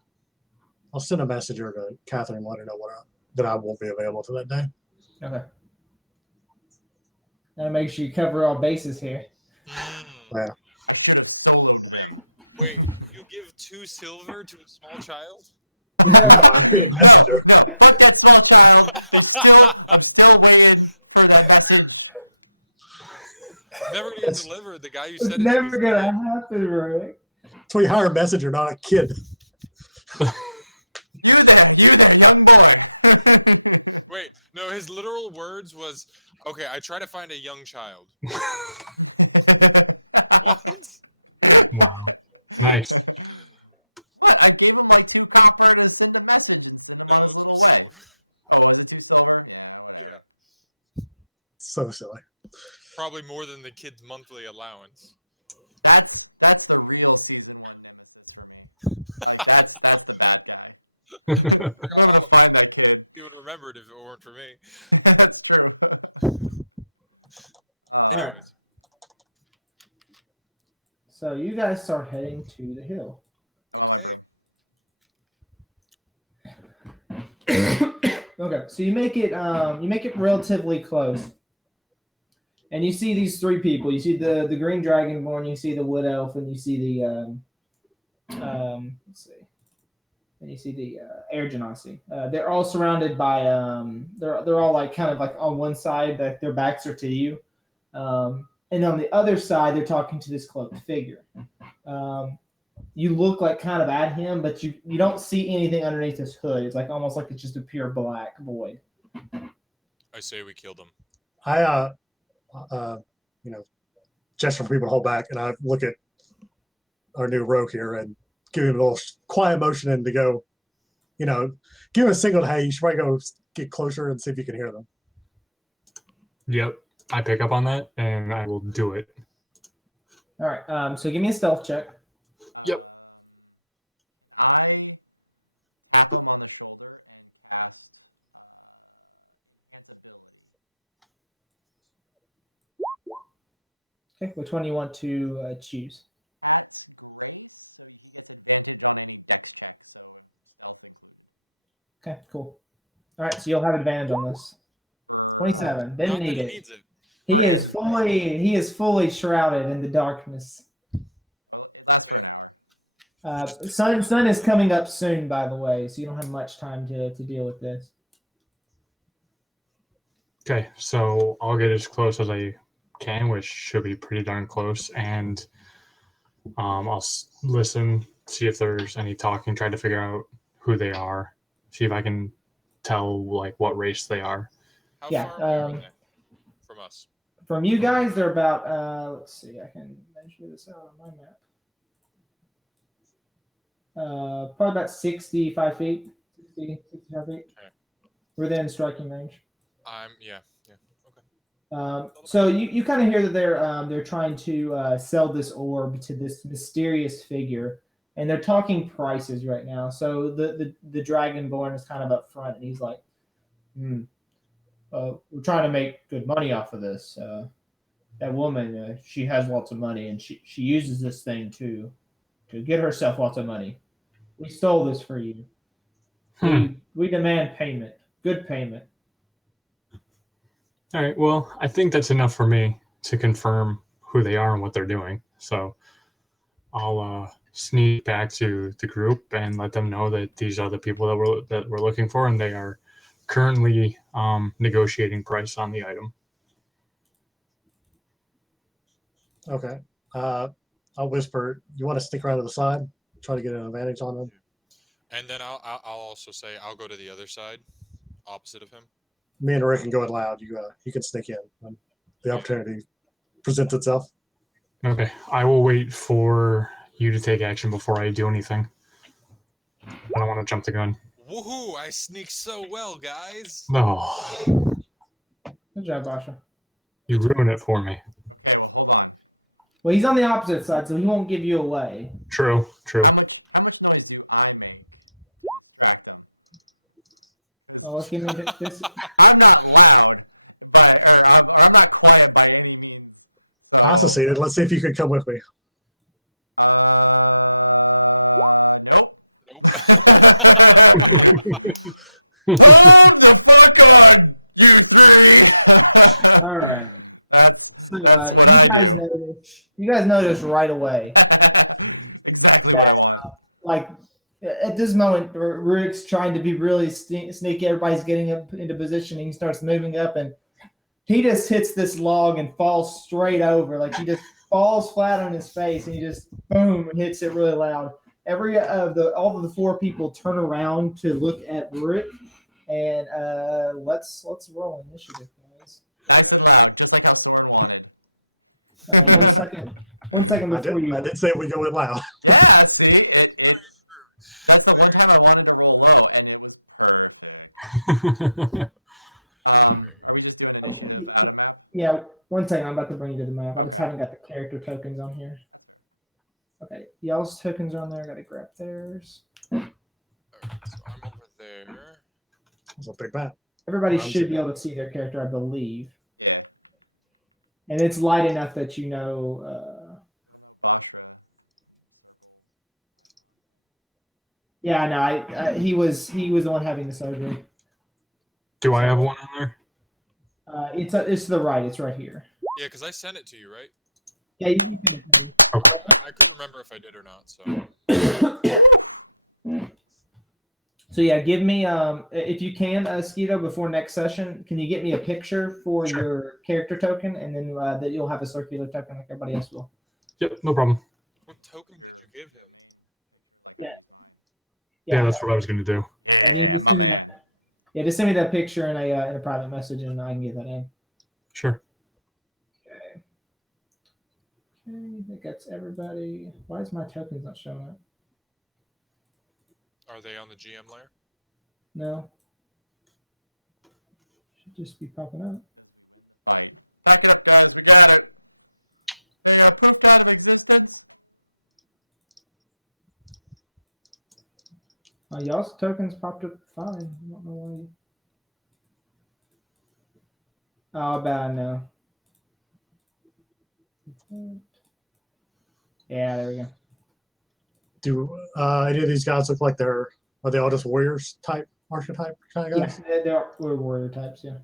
I'll send a messenger to Catherine and let her know that I won't be available for that day. Okay. Gotta make sure you cover all bases here. Yeah. Wait, you give 2 silver to a small child? No, I'm being a messenger. Never gonna get delivered. The guy you It's said never gonna happen, Rory. That's why you hire a messenger, not a kid. Wait, no, his literal words was, "Okay, I try to find a young child." What? Wow. Nice. No, 2 silver. Yeah, So silly. probably more than the kid's monthly allowance. You would remember it if it weren't for me. Anyways, Alright. So you guys start heading to the hill. okay. Okay, so you make it relatively close, and you see these 3 people. You see the green dragonborn, you see the wood elf, and you see the let's see, and you see the air genasi. They're all surrounded by they're all like kind of like on one side, that their backs are to you, and on the other side they're talking to this cloaked figure. You look like kind of at him, but you don't see anything underneath his hood. It's like almost like it's just a pure black void. I say we killed him. I gesture for people to hold back, and I look at our new rogue here and give him a little quiet motion and to go, give him a signal. Hey, you should probably go get closer and see if you can hear them. Yep. I pick up on that and I will do it. All right. So give me a stealth check. Yep. Okay. Which one do you want to choose? Okay. Cool. All right. So you'll have advantage on this. 27. Didn't Not that need he it. needs it. He is fully shrouded in the darkness. Sun is coming up soon, by the way, so you don't have much time to deal with this. Okay, so I'll get as close as I can, which should be pretty darn close, and I'll listen, see if there's any talking, try to figure out who they are, see if I can tell like what race they are. How Yeah, far away are they from us? From you guys, they're about let's see, I can measure this out on my map. Probably about 65 feet. 65 feet. Okay. Within striking range. Yeah. Okay. So you kind of hear that they're trying to sell this orb to this mysterious figure, and they're talking prices right now. So the Dragonborn is kind of up front, and he's like, we're trying to make good money off of this. That woman, she has lots of money, and she uses this thing to get herself lots of money. We stole this for you. We demand payment. Good payment. All right, well, I think that's enough for me to confirm who they are and what they're doing. So I'll sneak back to the group and let them know that these are the people that we're looking for, and they are currently negotiating price on the item. Okay. I'll whisper. You want to stick around to the side, try to get an advantage on them. And then I'll also say I'll go to the other side, opposite of him. Me and Rick can go it loud. You can sneak in when the opportunity presents itself. Okay, I will wait for you to take action before I do anything. I don't want to jump the gun. Woohoo! I sneak so well, guys. No, Good job, Basha. you ruin it for me. Well, he's on the opposite side, so he won't give you away. True. Oh, let's give me this. I succeeded. Let's see if you can come with me. All right. So you guys notice right away that like at this moment Rick's trying to be really sneaky. Everybody's getting up into position. And he starts moving up, and he just hits this log and falls straight over. Like he just falls flat on his face, and he just boom hits it really loud. All of the four people turn around to look at Rick, and let's roll initiative, guys. 1 second before you. I did say we go in loud. Yeah, 1 second. I'm about to bring you to the map. I just haven't got the character tokens on here. Okay, y'all's tokens are on there. I gotta grab theirs. Alright, so I'm over there. It's a big map. Everybody should be able to see their character, I believe. And it's light enough that you know. Yeah, no, he was the one having the surgery. Do I have one on there? It's to the right. It's right here. Yeah, because I sent it to you, right? Yeah, you can. Okay. I couldn't remember if I did or not. So. So yeah, give me if you can, Skeeto, before next session, can you get me a picture for your character token, and then that you'll have a circular token like everybody else will. Yep, no problem. What token did you give him? Yeah, that's what I was going to do. And you can just send me that. Yeah, just send me that picture in a private message, and I can get that in. Sure. Okay. I think that's everybody. Why is my tokens not showing up? Are they on the GM layer? No. Should just be popping up. Y'all's tokens popped up fine. I don't know why. Oh, bad now. Yeah, there we go. Do any of these guys look like are they all just warriors type, archetype kind of guys? Yeah, we're warrior types, yeah.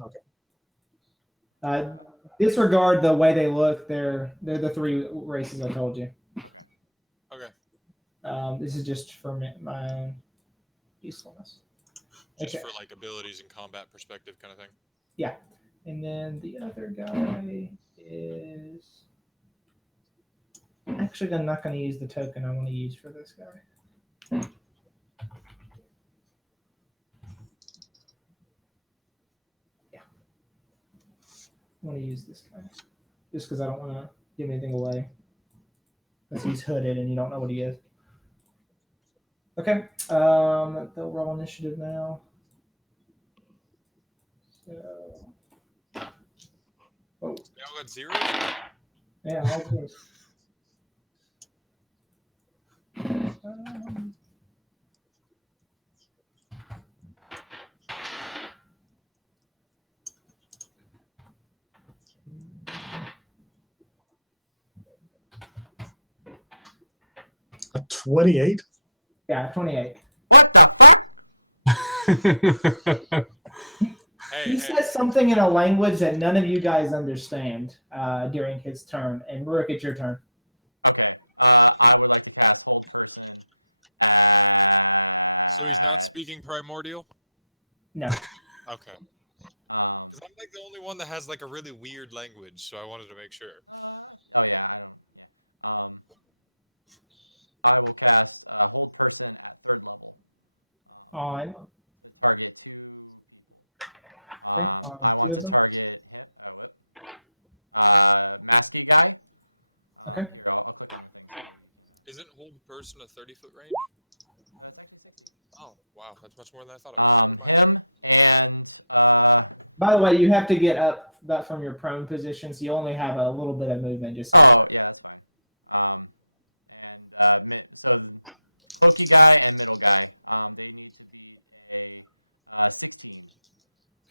Okay. Disregard the way they look. They're the three races I told you. Okay. This is just for my own usefulness. Just for like abilities and combat perspective kind of thing. Yeah. And then the other guy is actually I'm not going to use the token I want to use for this guy. Yeah. I want to use this guy just because I don't want to give anything away. Because he's hooded and you don't know what he is. Okay. They'll roll initiative now. So. Oh. They all got zeros? Yeah, all good. A 28? Yeah, 28. He says something in a language that none of you guys understand during his turn. And Rook, it's your turn. So he's not speaking primordial? No. Okay. Because I'm like the only one that has like a really weird language, so I wanted to make sure. On. Okay, on 2 of them. Okay. Isn't hold person a 30-foot range? Oh, wow, that's much more than I thought it was. Never mind. By the way, you have to get up from your prone position, so you only have a little bit of movement. Just so you know.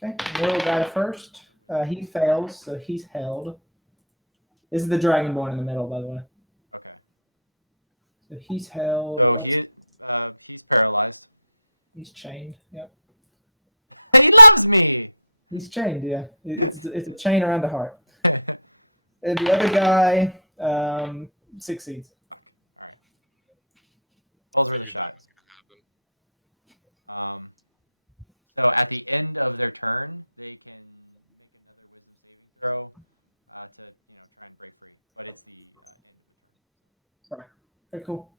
Okay, middle guy first. He fails, so he's held. This is the Dragonborn in the middle, by the way. So he's held. He's chained. Yep. He's chained. Yeah, it's a chain around the heart. And the other guy succeeds. Figured that was gonna happen. Sorry. Okay, cool.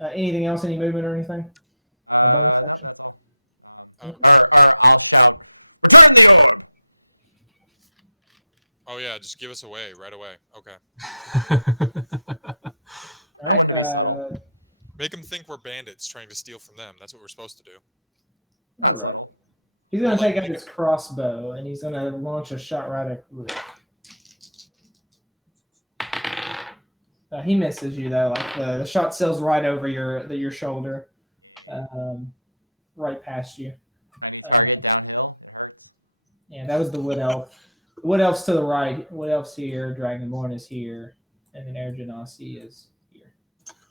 Anything else? Any movement or anything? Or bonus action? Oh yeah, just give us away right away. Okay. All right. Make them think we're bandits trying to steal from them. That's what we're supposed to do. All right. He's gonna take out his crossbow and he's gonna launch a shot right at Rick. He misses you though. Like the shot sails right over your shoulder, right past you. Yeah, that was the wood elf. Wood elf's to the right. Wood elf's here. Dragonborn is here, and then Air Genasi is here.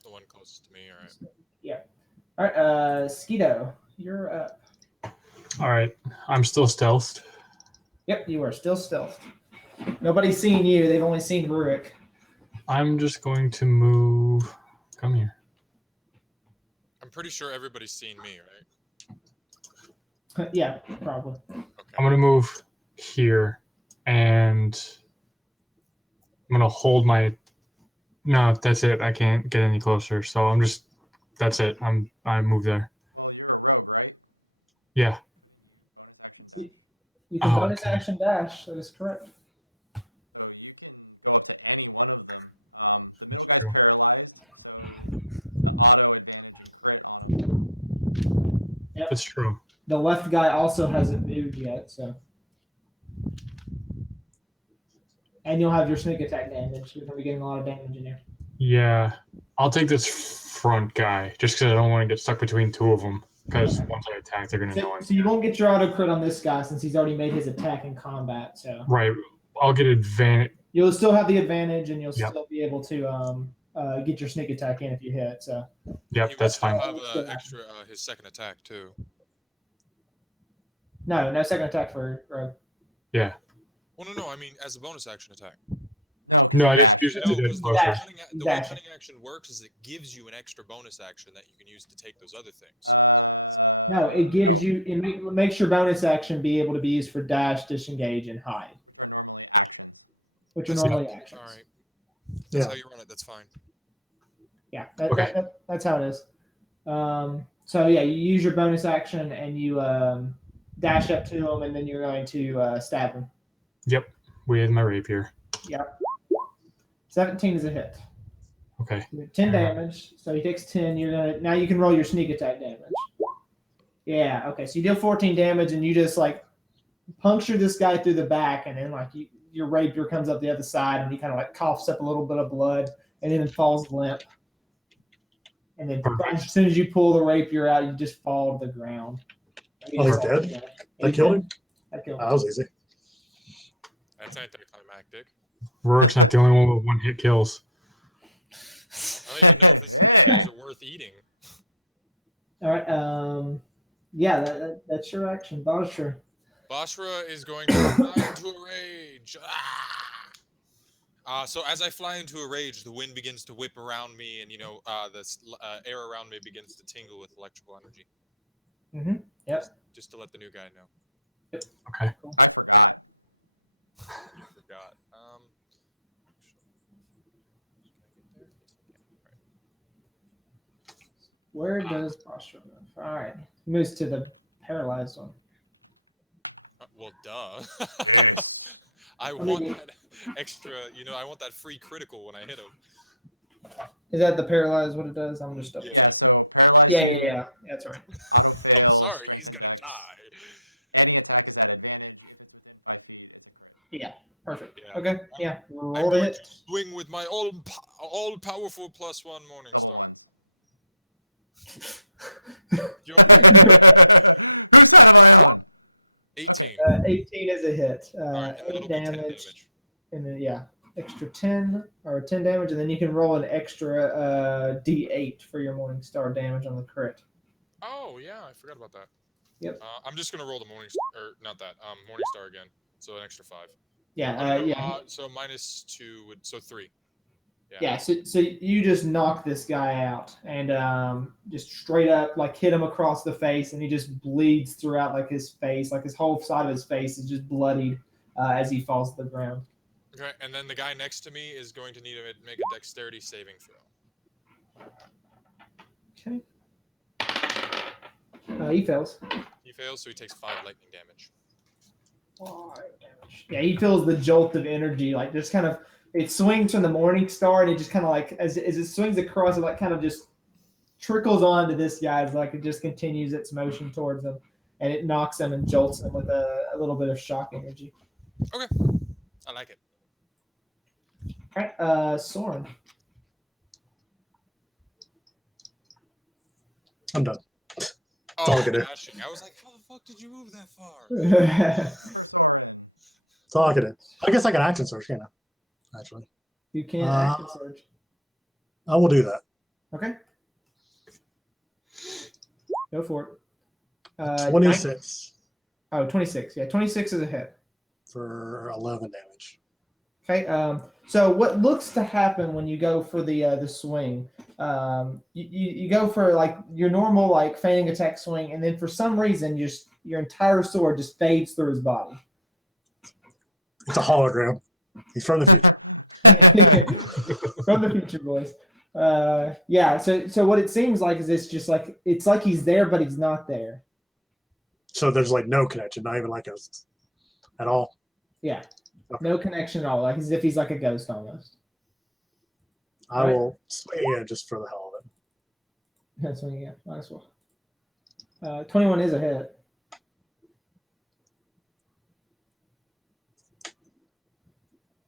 The one closest to me. All right. Yeah. All right. Skeeto, you're up. All right, I'm still stealthed. Yep, you are still stealth. Nobody's seen you. They've only seen Rurik. I'm just going to move. Come here. I'm pretty sure everybody's seen me, right? Yeah, probably. Okay. I'm gonna move here, and I'm gonna hold my. No, that's it. I can't get any closer, so I'm just. That's it. I move there. Yeah. You can bonus okay. action dash. That is correct. That's true. Yep. That's true. The left guy also hasn't moved yet, so. And you'll have your sneak attack damage. You're gonna be getting a lot of damage in here. Yeah, I'll take this front guy just because I don't want to get stuck between two of them. Because once I attack, they're gonna know it. So you won't get your auto crit on this guy since he's already made his attack in combat. So Right. I'll get advantage. you'll still have the advantage, and you'll Yep. still be able to get your sneak attack in if you hit. So Yep, He that's will fine. still have extra his second attack too. no second attack for Rogue. Yeah. Well, no, I mean as a bonus action attack. No, I just use it No, to because get the way closer. cunning action works is it gives you an extra bonus action that you can use to take those other things. No, it gives you makes your bonus action be able to be used for dash, disengage, and hide, which are normally actions. All right. That's Yeah. how you run it. That's fine. Yeah, Okay. that's how it is. So yeah, you use your bonus action and you dash up to him, and then you're going to stab him. Yep. With my rapier. Yep. 17 is a hit. Okay. 10 damage. So he takes 10. Now you can roll your sneak attack damage. Yeah. Okay. So you deal 14 damage, and you just like puncture this guy through the back, and then like your rapier comes up the other side, and he kind of like coughs up a little bit of blood, and then falls limp. And then as soon as you pull the rapier out, you just fall to the ground. Oh, he's dead? I killed him? I killed That him. was easy. That's anticlimactic. Rorik's not the only one with one-hit kills. I don't even know if these things are worth eating. All right. Yeah, that's your action. Bashra. Bashra is going to fly into a rage. So as I fly into a rage, the wind begins to whip around me, and the air around me begins to tingle with electrical energy. Yep. Just to let the new guy know. Okay. Cool. You forgot. Where does posture move? All right. Moves to the paralyzed one. Well, duh. I Let me want get- that extra. I want that free critical when I hit him. Is that the paralyzed? What it does? I'm just double Yeah. checking. Yeah. That's right. I'm sorry, he's gonna die. Yeah. Perfect. Yeah. Okay. Yeah. I'm Roll going it. to swing with my all powerful +1 Morning Star. Yo- 18. 18 is a hit. All right, and then 8 it'll be 10 damage. And then, extra 10 or 10 damage. And then you can roll an extra D8 for your Morning Star damage on the crit. Oh yeah, I forgot about that. Yep. I'm just gonna roll the or not that. Morning Star again. So an extra 5. Yeah. So -2 so 3. Yeah, so you just knock this guy out and just straight up like hit him across the face, and he just bleeds throughout like his face, like his whole side of his face is just bloodied as he falls to the ground. Okay, and then the guy next to me is going to need to make a dexterity saving throw. Okay. He fails. He fails, so he takes 5 lightning damage. 5 damage. Yeah, he feels the jolt of energy, like just kind of it swings from the Morning Star, and it just kind of like as it swings across, it like kind of just trickles on to this guy's, like it just continues its motion towards him, and it knocks him and jolts him with a little bit of shock energy. Okay, I like it. All right, Soren. I'm done. Oh, all I can do. dashing. I was like, how the fuck did you move that far? That's all I can do. I guess I can action search, actually. You can action surge. I will do that. Okay. Go for it. 26 26. Yeah, 26 is a hit. for 11 damage. Okay. So what looks to happen when you go for the swing? You go for like your normal like feigning attack swing, and then for some reason your entire sword just fades through his body. It's a hologram. He's from the future. From the future, boys. Yeah. So what it seems like is it's like he's there, but he's not there. So there's like no connection, not even like at all. Yeah. Okay. No connection at all. Like as if he's like a ghost almost. I will swing again just for the hell of it. That's what, yeah, might as well. 21 is a hit.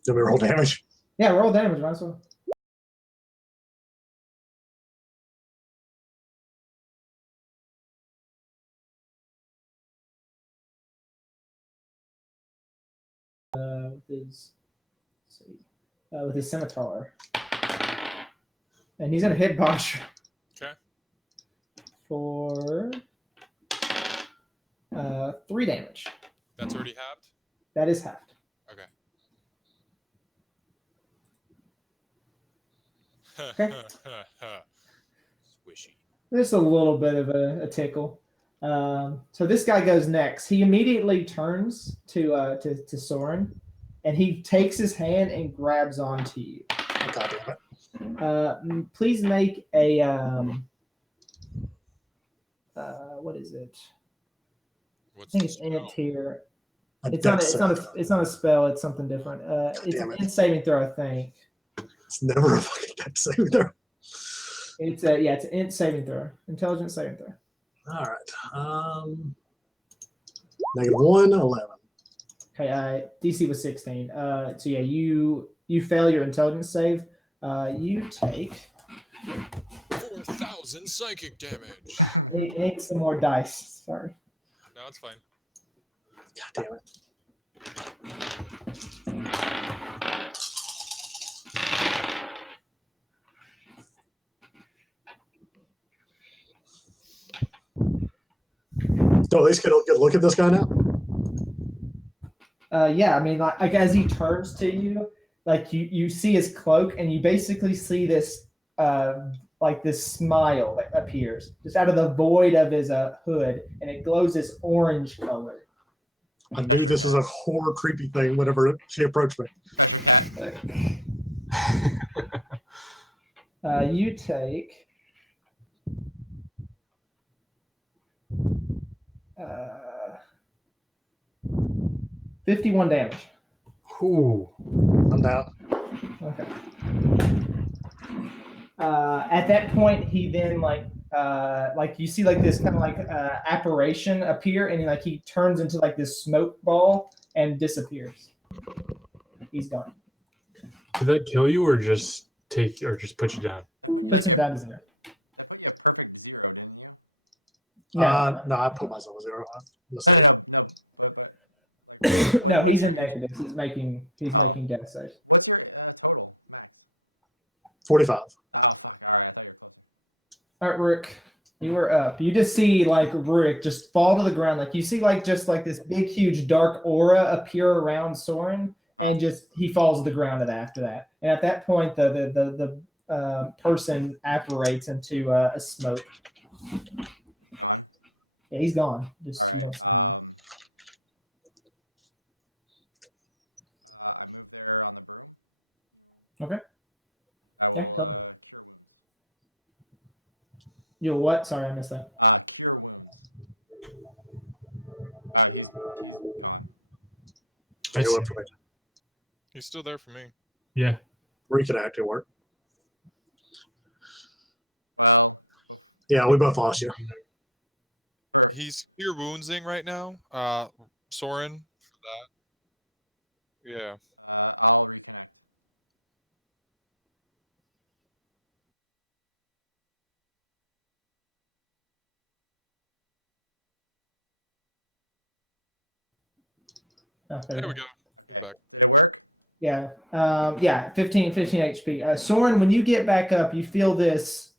Did we roll damage? Yeah, roll damage, might as well. With his scimitar, and he's gonna hit posture. Okay. For 3 damage. That's already halved? That is halved. Okay. Okay. Squishy. Just a little bit of a tickle. So this guy goes next. He immediately turns to Soren, and he takes his hand and grabs onto you. God damn it. Please make a what is it? What's I think the it's spell? int here. A It's dex not save. it's not a spell. It's something different. It's damn an it. int saving throw, I think. It's never a fucking dex save there. It's it's an int saving throw, intelligence saving throw. All right. -1, 11. Okay, DC was 16. So yeah, you fail your intelligence save. You take 4,000 psychic damage. need some more dice. Sorry. No, it's fine. God damn it. So at least get a good look at this guy now. Yeah, I mean, like as he turns to you, like you see his cloak, and you basically see this like this smile that appears just out of the void of his hood, and it glows this orange color. I knew this was a horror creepy thing whenever she approached me. You take 51 damage. Ooh. I'm down. Okay. At that point, he then like you see like this kind of like apparition appear, and he turns into like this smoke ball and disappears. He's gone. Did that kill you, or just put you down? Puts him down to 0. No, I put myself at 0. Mistake. No, he's in negatives. He's making death saves. 45. All right, Rook, you were up. You just see like Rook just fall to the ground. Like you see like just like this big, huge, dark aura appear around Soren, and just he falls to the ground after that. And at that point, the person apparates into a smoke. Yeah, he's gone. Just you don't see him. Okay. Yeah, cover. You'll what? Sorry, I missed that. Take a look for me. He's still there for me. Yeah. Reconnect and work. Yeah, we both lost you. He's cure woundsing right now. Soren for that. Yeah. Oh, There we go. He's back. Yeah. 15 HP. Soren, when you get back up, you feel this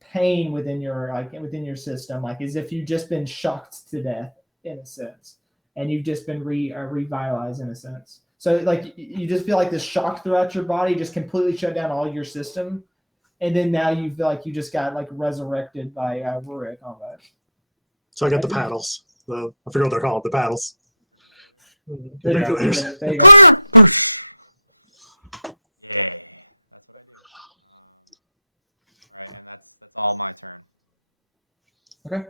pain within your system, like as if you've just been shocked to death in a sense, and you've just been revitalized in a sense. So like you just feel like this shock throughout your body, just completely shut down all your system, and then now you feel like you just got like resurrected by Rurik almost. So I got the paddles. I forget what they're called. The paddles. There you go. Okay.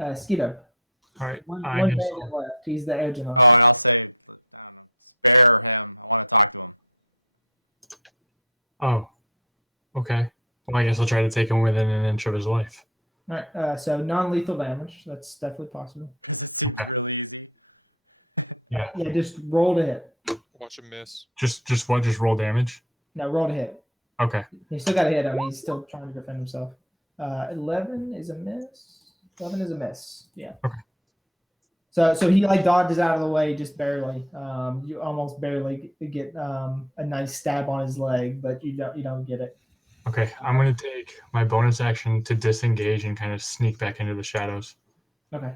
Skeeto. All right. One bandit left. He's the edge on. Oh. Okay. Well, I guess I'll try to take him within an inch of his life. All right. So non-lethal damage. That's definitely possible. Okay. Yeah. Yeah. Just roll to hit. Watch him miss. Just what? Just roll damage. No, roll to hit. Okay. He still got to hit him. He's still trying to defend himself. 11 is a miss. 11 is a miss. Yeah. Okay. So he like dodges out of the way just barely. You almost barely get a nice stab on his leg, but you don't get it. Okay. I'm gonna take my bonus action to disengage and kind of sneak back into the shadows. Okay.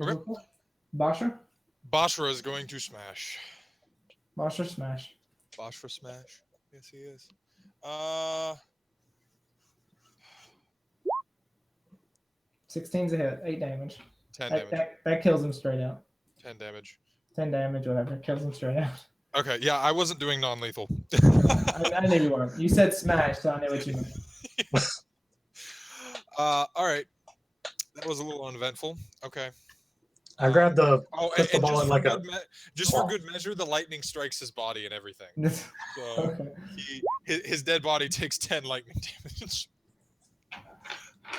Okay. Bashra? Bashra is going to smash. Bashra smash. Bashra smash. Yes, he is. 16's a hit. 8 damage. 10 damage. That kills him straight out. 10 damage. 10 damage, whatever. Kills him straight out. Okay, yeah, I wasn't doing non-lethal. I knew you weren't. You said smash, so I knew what you meant. All right. That was a little uneventful. Okay. I grabbed the and the ball in like a. Just for good measure, the lightning strikes his body and everything. So Okay. his dead body takes 10 lightning damage.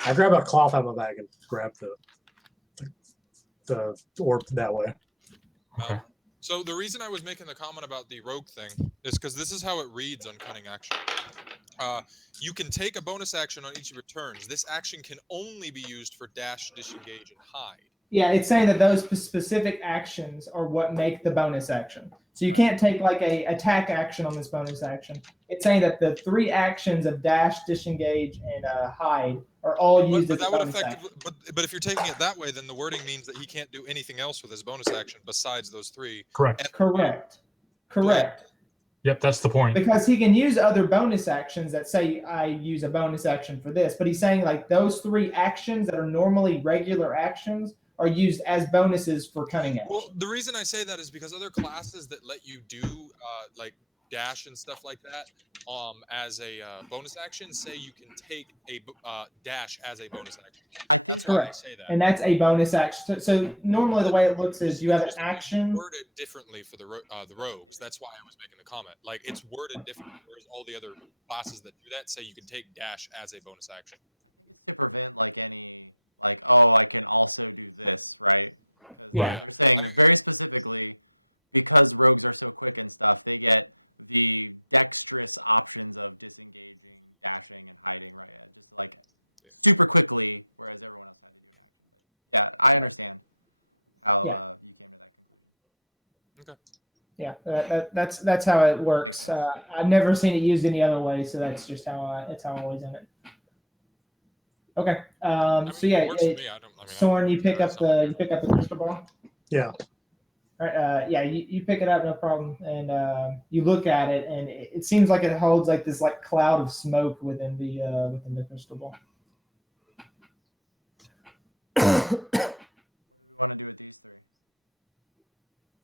I grab a cloth out of my bag and grab the orb that way. Okay. So the reason I was making the comment about the rogue thing is because this is how it reads on Cunning Action. You can take a bonus action on each of your turns. This action can only be used for dash, disengage, and hide. Yeah, it's saying that those specific actions are what make the bonus action. So you can't take like a attack action on this bonus action. It's saying that the 3 actions of dash, disengage, and hide are all used as a bonus action. But if you're taking it that way, then the wording means that he can't do anything else with his bonus action besides those 3. Correct. Correct. Yep, that's the point. Because he can use other bonus actions that say I use a bonus action for this, but he's saying like those 3 actions that are normally regular actions are used as bonuses for cunning action. Well, the reason I say that is because other classes that let you do like dash and stuff like that as a bonus action say you can take a dash as a bonus action. That's why I Correct. say that. And that's a bonus action. So normally the way it looks is you have an action. Worded differently for the rogues. That's why I was making the comment. Like it's worded differently, whereas all the other classes that do that say you can take dash as a bonus action. Yeah. I, Yeah. Okay. Yeah, that's how it works. I've never seen it used any other way, so that's just how it's how I'm always in it. Okay. So yeah, Soren, you pick up the crystal ball. Yeah. All right. Yeah, you pick it up, no problem, and you look at it, and it seems like it holds like this like cloud of smoke within the crystal ball.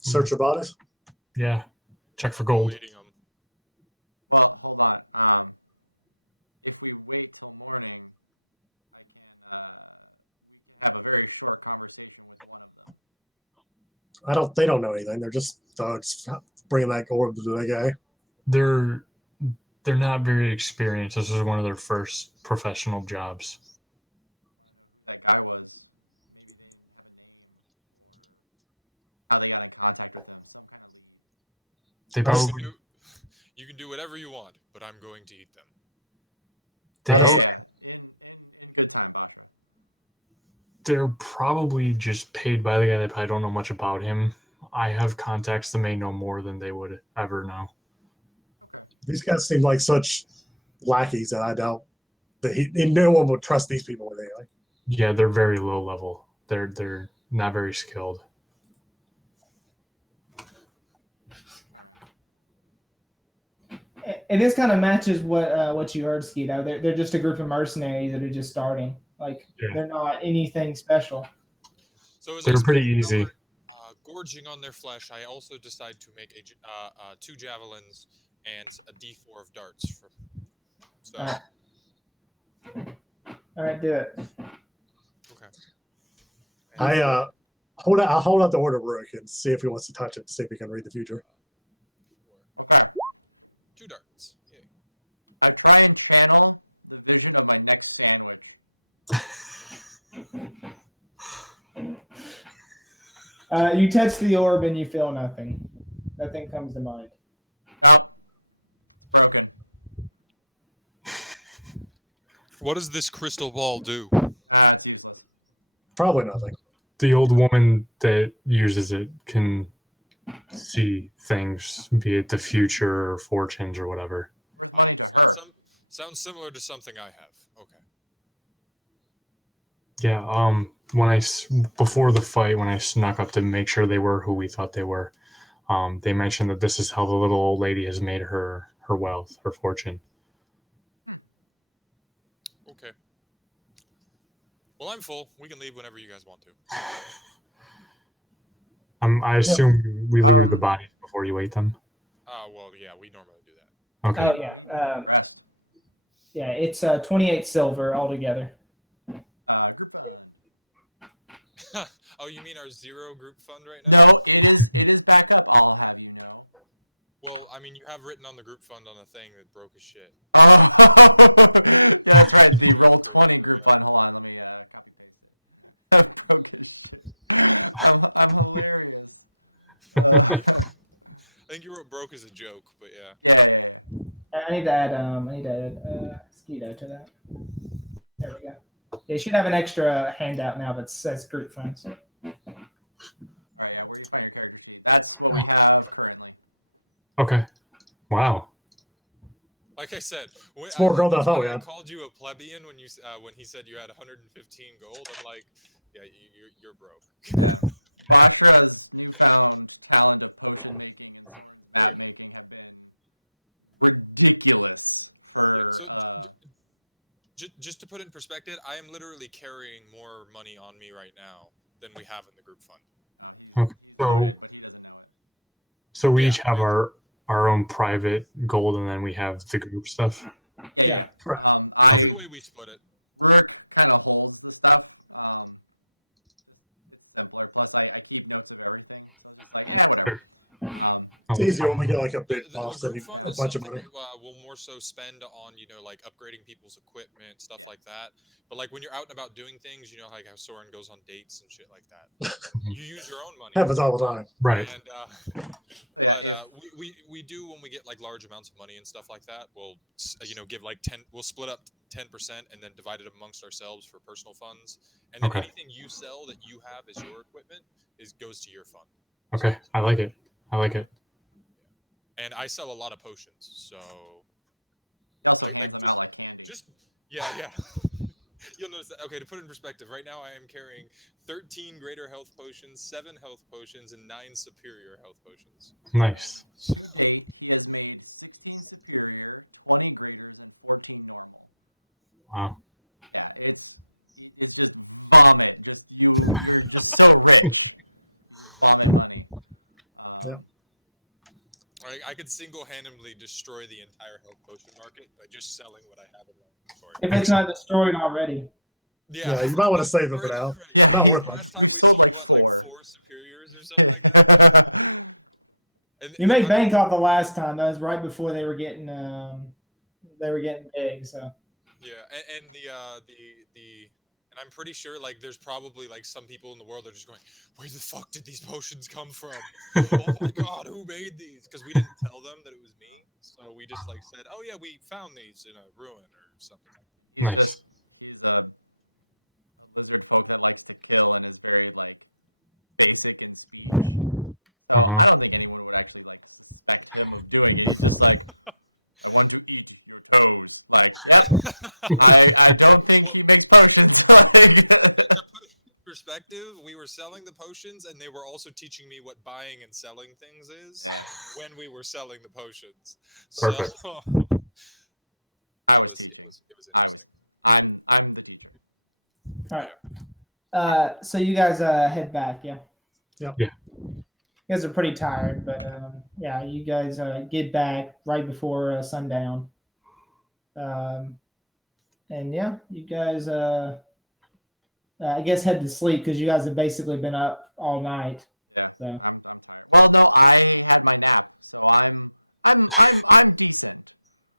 Search your bodies. Yeah. Check for gold. They don't know anything. They're just thugs bringing that orb to the guy. They're not very experienced. This is one of their first professional jobs. They probably you can do whatever you want, but I'm going to eat them. They're probably just paid by the guy. They probably don't know much about him. I have contacts that may know more than they would ever know. These guys seem like such lackeys that I doubt that no one would trust these people with anything. Yeah, they're very low level. They're not very skilled. And this kind of matches what you heard, Skeeto. They're just a group of mercenaries that are just starting. Like they're not anything special. So they're pretty easy. Gorging on their flesh, I also decide to make 2 javelins and a D4 of darts. All right, do it. Okay. I'll hold out the order of Rook and see if he wants to touch it, see if he can read the future. 2 darts. You touch the orb and you feel nothing. Nothing comes to mind. What does this crystal ball do? Probably nothing. The old woman that uses it can see things, be it the future or fortunes or whatever. Sounds similar to something I have. Okay. Yeah. Before the fight, when I snuck up to make sure they were who we thought they were, they mentioned that this is how the little old lady has made her wealth, her fortune. Okay. Well, I'm full. We can leave whenever you guys want to. I assume we looted the bodies before you ate them. Well, yeah, we normally do that. Okay. Oh yeah. Yeah, it's 28 silver altogether. Oh, you mean our 0 group fund right now? Well, I mean, you have written on the group fund on a thing that broke his shit. I think you wrote broke as a joke, but yeah. I need to add Skeeto to that. There we go. Yeah, you should have an extra handout now that says group funds. Okay. Wow. Like I said, it's more gold than I thought we had. I called you a plebeian when he said you had 115 gold. I'm like, yeah, you're broke. Here. So just to put it in perspective, I am literally carrying more money on me right now than we have in the group fund. Okay. So we Yeah, each have our own private gold, and then we have the group stuff. Yeah. Correct. That's the way we split it. It's easier when we get like a big The boss group than fund a is bunch of something money. we'll more so spend on, like upgrading people's equipment, stuff like that. But like when you're out and about doing things, like how Soren goes on dates and shit like that. You use your own money. Happens all the time. Right. And but we do when we get like large amounts of money and stuff like that. We'll give like 10. We'll split up 10% and then divide it amongst ourselves for personal funds. And then Okay. anything you sell that you have as your equipment goes to your fund. Okay. I like it. And I sell a lot of potions, so like just yeah. You'll notice that. Okay, to put it in perspective, right now I am carrying 13 greater health potions, 7 health potions, and 9 superior health potions. Nice. Wow. Yeah. I could single-handedly destroy the entire health potion market by just selling what I have in my inventory. If it's not destroyed already. Yeah, you might want to save it for now. Not worth much. Last time we sold like 4 superiors or something like that. You made bank off the last time. That was right before they were getting big. So yeah, and and I'm pretty sure like there's probably like some people in the world that are just going, where the fuck did these potions come from? Oh my god, who made these? Because we didn't tell them that it was me, so we just like said, oh yeah, we found these in a ruin or something like that. Nice. Uh-huh. Well, perspective, we were selling the potions and they were also teaching me what buying and selling things is when we were selling the potions. Perfect. So it was interesting. all right. So you guys head back, yeah. Yep. Yeah. You guys are pretty tired, but yeah, you guys get back right before sundown. And yeah, you guys I guess head to sleep because you guys have basically been up all night. So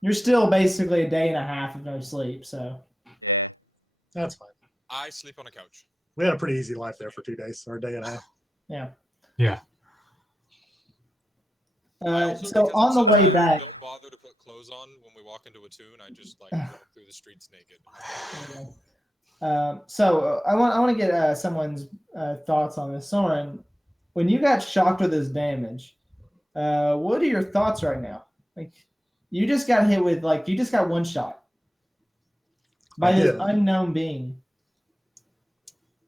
you're still basically a day and a half of no sleep. So That's fine. I sleep on a couch. We had a pretty easy life there for 2 days or a day and a half. yeah. Yeah. So on the way back, don't bother to put clothes on when we walk into a tune. I just like walk through the streets naked. So I want to get someone's thoughts on this. Soren, when you got shocked with this damage, what are your thoughts right now? Like, you just got hit with you just got one shot by this unknown being.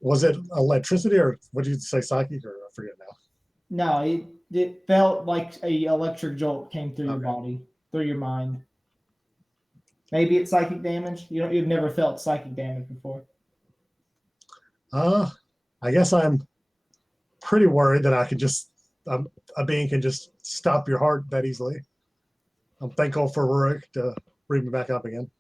Was it electricity or what did you say, psychic, or I forget now? No, it felt like a electric jolt came through your body, through your mind. Maybe it's psychic damage. You've never felt psychic damage before. I guess I'm pretty worried that I could just a being can just stop your heart that easily. I'm thankful for Rurik to bring me back up again.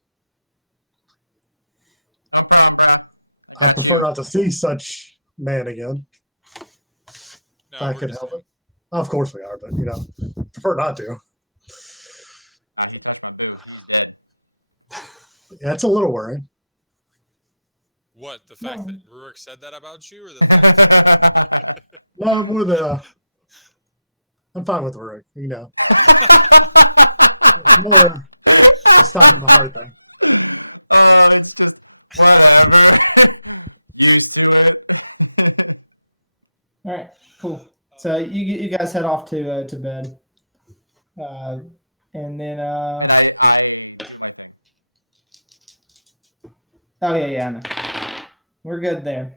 I prefer not to see such man again. No, if I could help it. Of course we are, but prefer not to. Yeah, it's a little worrying. What, the fact that Rurik said that about you, or the fact that... No, more the I'm fine with Rurik, It's more the stopping my heart thing. All right, cool. So you guys head off to bed, and then oh yeah, no. We're good there.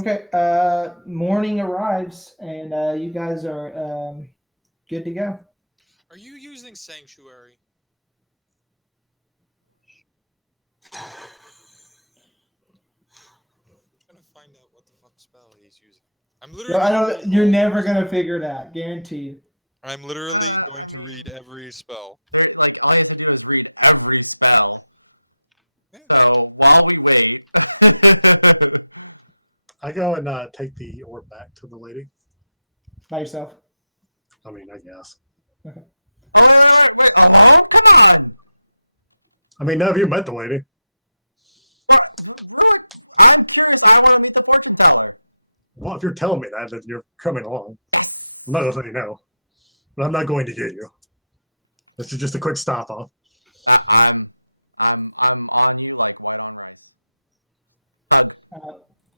Okay, morning arrives, and you guys are good to go. Are you using Sanctuary? I'm trying to find out what the fuck spell he's using. I'm literally. I gonna don't. read You're all never these- gonna figure it out, guaranteed. I'm literally going to read every spell. I go and take the orb back to the lady. By yourself. I mean, I guess. Okay. I mean, none of you met the lady. Well, if you're telling me that, then you're coming along. I'm not going to let you know. But I'm not going to get you. This is just a quick stop off.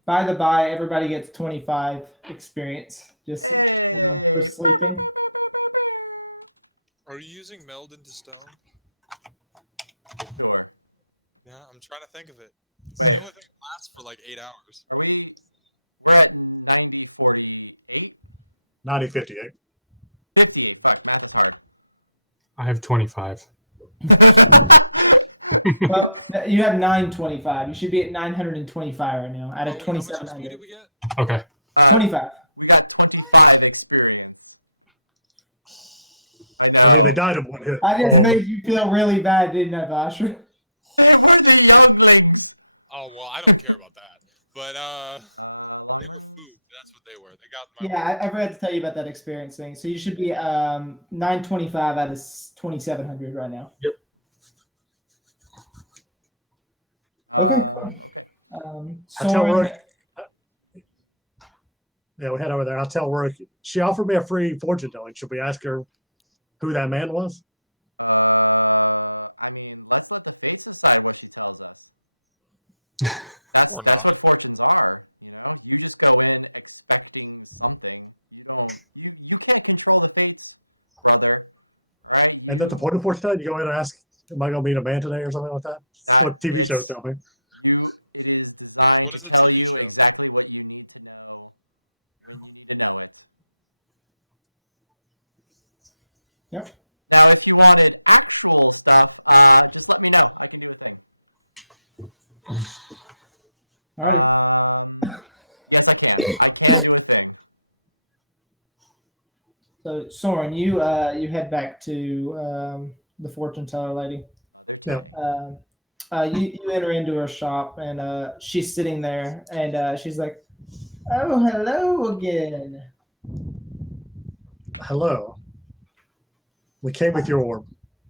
By the by, everybody gets 25 experience just for sleeping. Are you using Meld into Stone? Yeah, I'm trying to think of it. It's the only thing that lasts for like 8 hours. 9058. I have 25. Well, you have 925. You should be at 925 right now out of How much XP 2700. did we get? Okay. 25. I mean, they died in one hit. I just Oh, made you feel really bad, didn't I, Basher? Oh well, I don't care about that. But they were food. That's what they were. They got my. Yeah, I forgot to tell you about that experience thing. So you should be 925 out of 2700 right now. Yep. Okay. I tell Soren, Rook. Yeah, we head over there. I'll tell Rook. She offered me a free fortune telling. Should we ask her who that man was? Or not. And at the point of fortune telling, you go in and ask, am I going to meet a man today or something like that? That's what TV shows tell me. What is the TV show? Yep. Alrighty. So Soren, you head back to the fortune teller lady. Yeah. You enter into her shop and she's sitting there and she's like, "Oh, hello again." Hello. We came with your orb.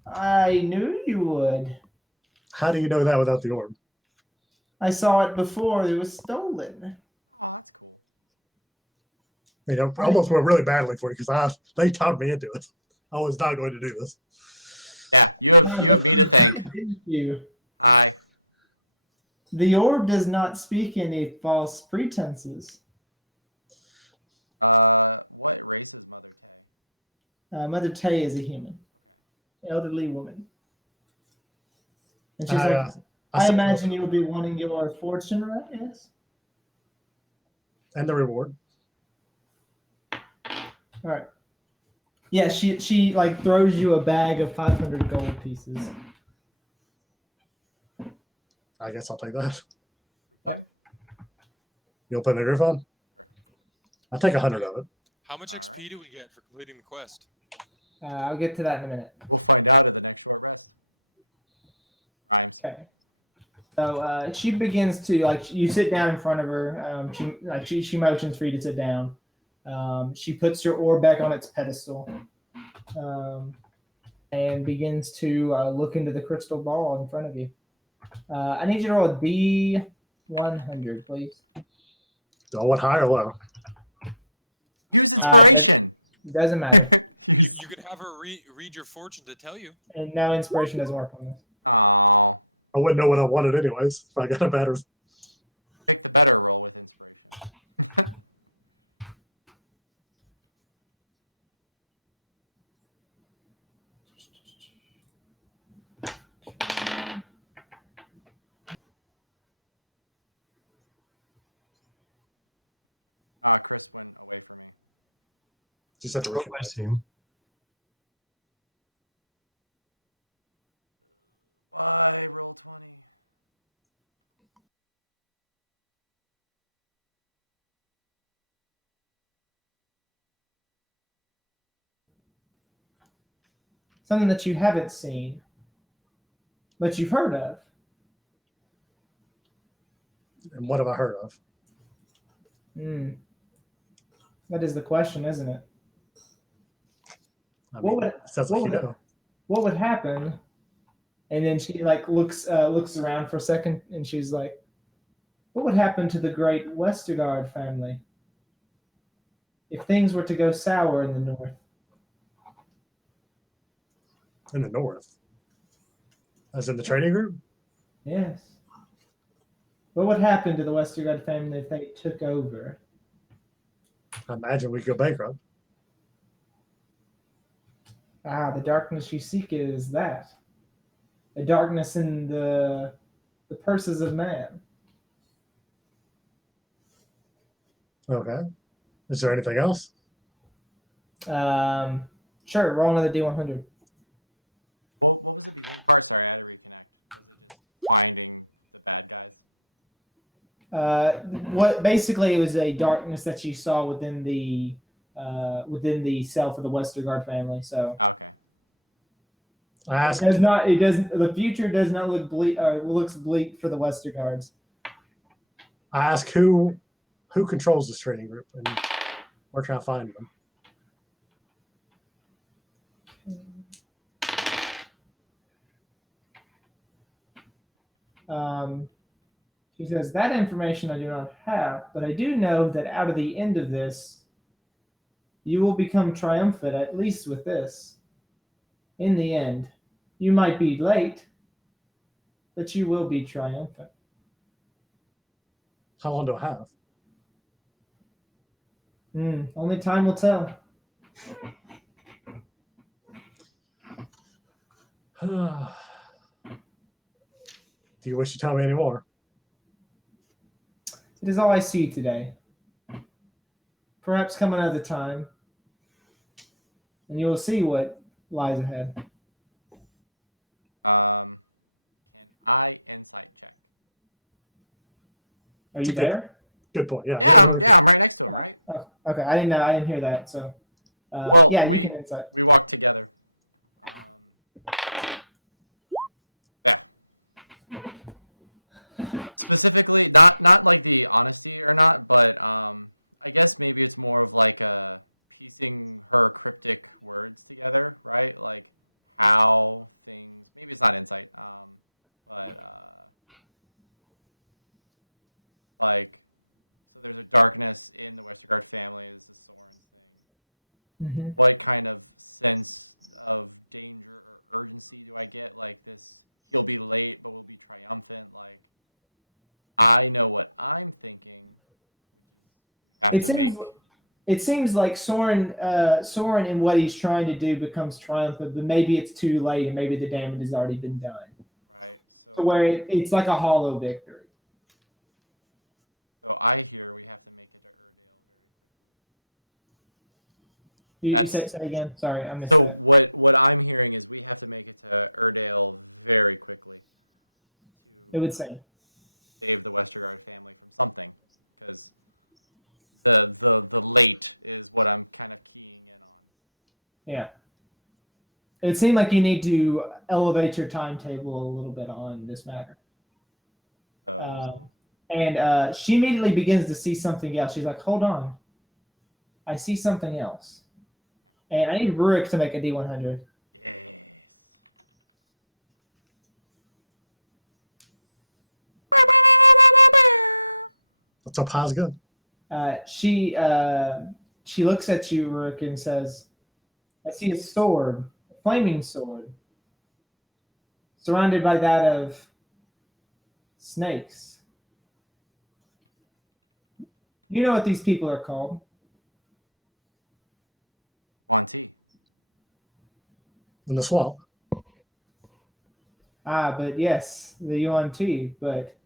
I knew you would. How do you know that without the orb? I saw it before it was stolen. You know, I almost went really badly for you because they talked me into it. I was not going to do this. But you did, didn't you? The orb does not speak any false pretenses. Mother Tay is a human, elderly woman. And she's like, I imagine you will be wanting your fortune, right? Yes. And the reward. All right. Yeah, she like throws you a bag of 500 gold pieces. I guess I'll take that. Yep. You open the Griffon? I'll take 100 of it. How much XP do we get for completing the quest? I'll get to that in a minute. Okay. So she begins to like you sit down in front of her. She motions for you to sit down. She puts your orb back on its pedestal, and begins to look into the crystal ball in front of you. I need you to roll a D100, please. Do I want high or low? It doesn't matter. You could have her read your fortune to tell you. And no inspiration doesn't work on this. I wouldn't know what I wanted anyways if I got a better. Just have to I recognize. see him. something that you haven't seen, but you've heard of. And what have I heard of? That is the question, isn't it? I What mean, would- it sounds what like you would- know. What would happen? And then she like looks around for a second, and she's like, "What would happen to the great Westergaard family if things were to go sour in the north?" In the north. As in the trading group? Yes. What would happen to the Westergaard family if they took over? I imagine we go bankrupt. The darkness you seek is that. A darkness in the purses of man. Okay. Is there anything else? Sure, roll another D100. What basically it was a darkness that you saw within the self of the Westergaard family. So I ask. it does not. It doesn't. The future does not look bleak. Looks bleak for the Westergaards. I ask who controls this trading group, and where can I find them? She says, that information I do not have, but I do know that out of the end of this, you will become triumphant, at least with this. In the end, you might be late, but you will be triumphant. How long do I have? Only time will tell. Do you wish to tell me any more? It is all I see today. Perhaps come another time, and you will see what lies ahead. Are you Okay. there? Good point. Yeah. Oh, okay, I didn't know. I didn't hear that. So, yeah, you can insight. Mm-hmm. It seems like Soren and what he's trying to do becomes triumphant, but maybe it's too late and maybe the damage has already been done. To where it's like a hollow victory. You say that again? Sorry, I missed that. It would say. Yeah. It would seem like you need to elevate your timetable a little bit on this matter. And she immediately begins to see something else. She's like, hold on. I see something else. And I need Rurik to make a D100. What's up? How's it good? She looks at you, Rurik, and says, I see a sword, a flaming sword, surrounded by that of snakes. You know what these people are called? In the swamp. But yes, the Yuan Ti. But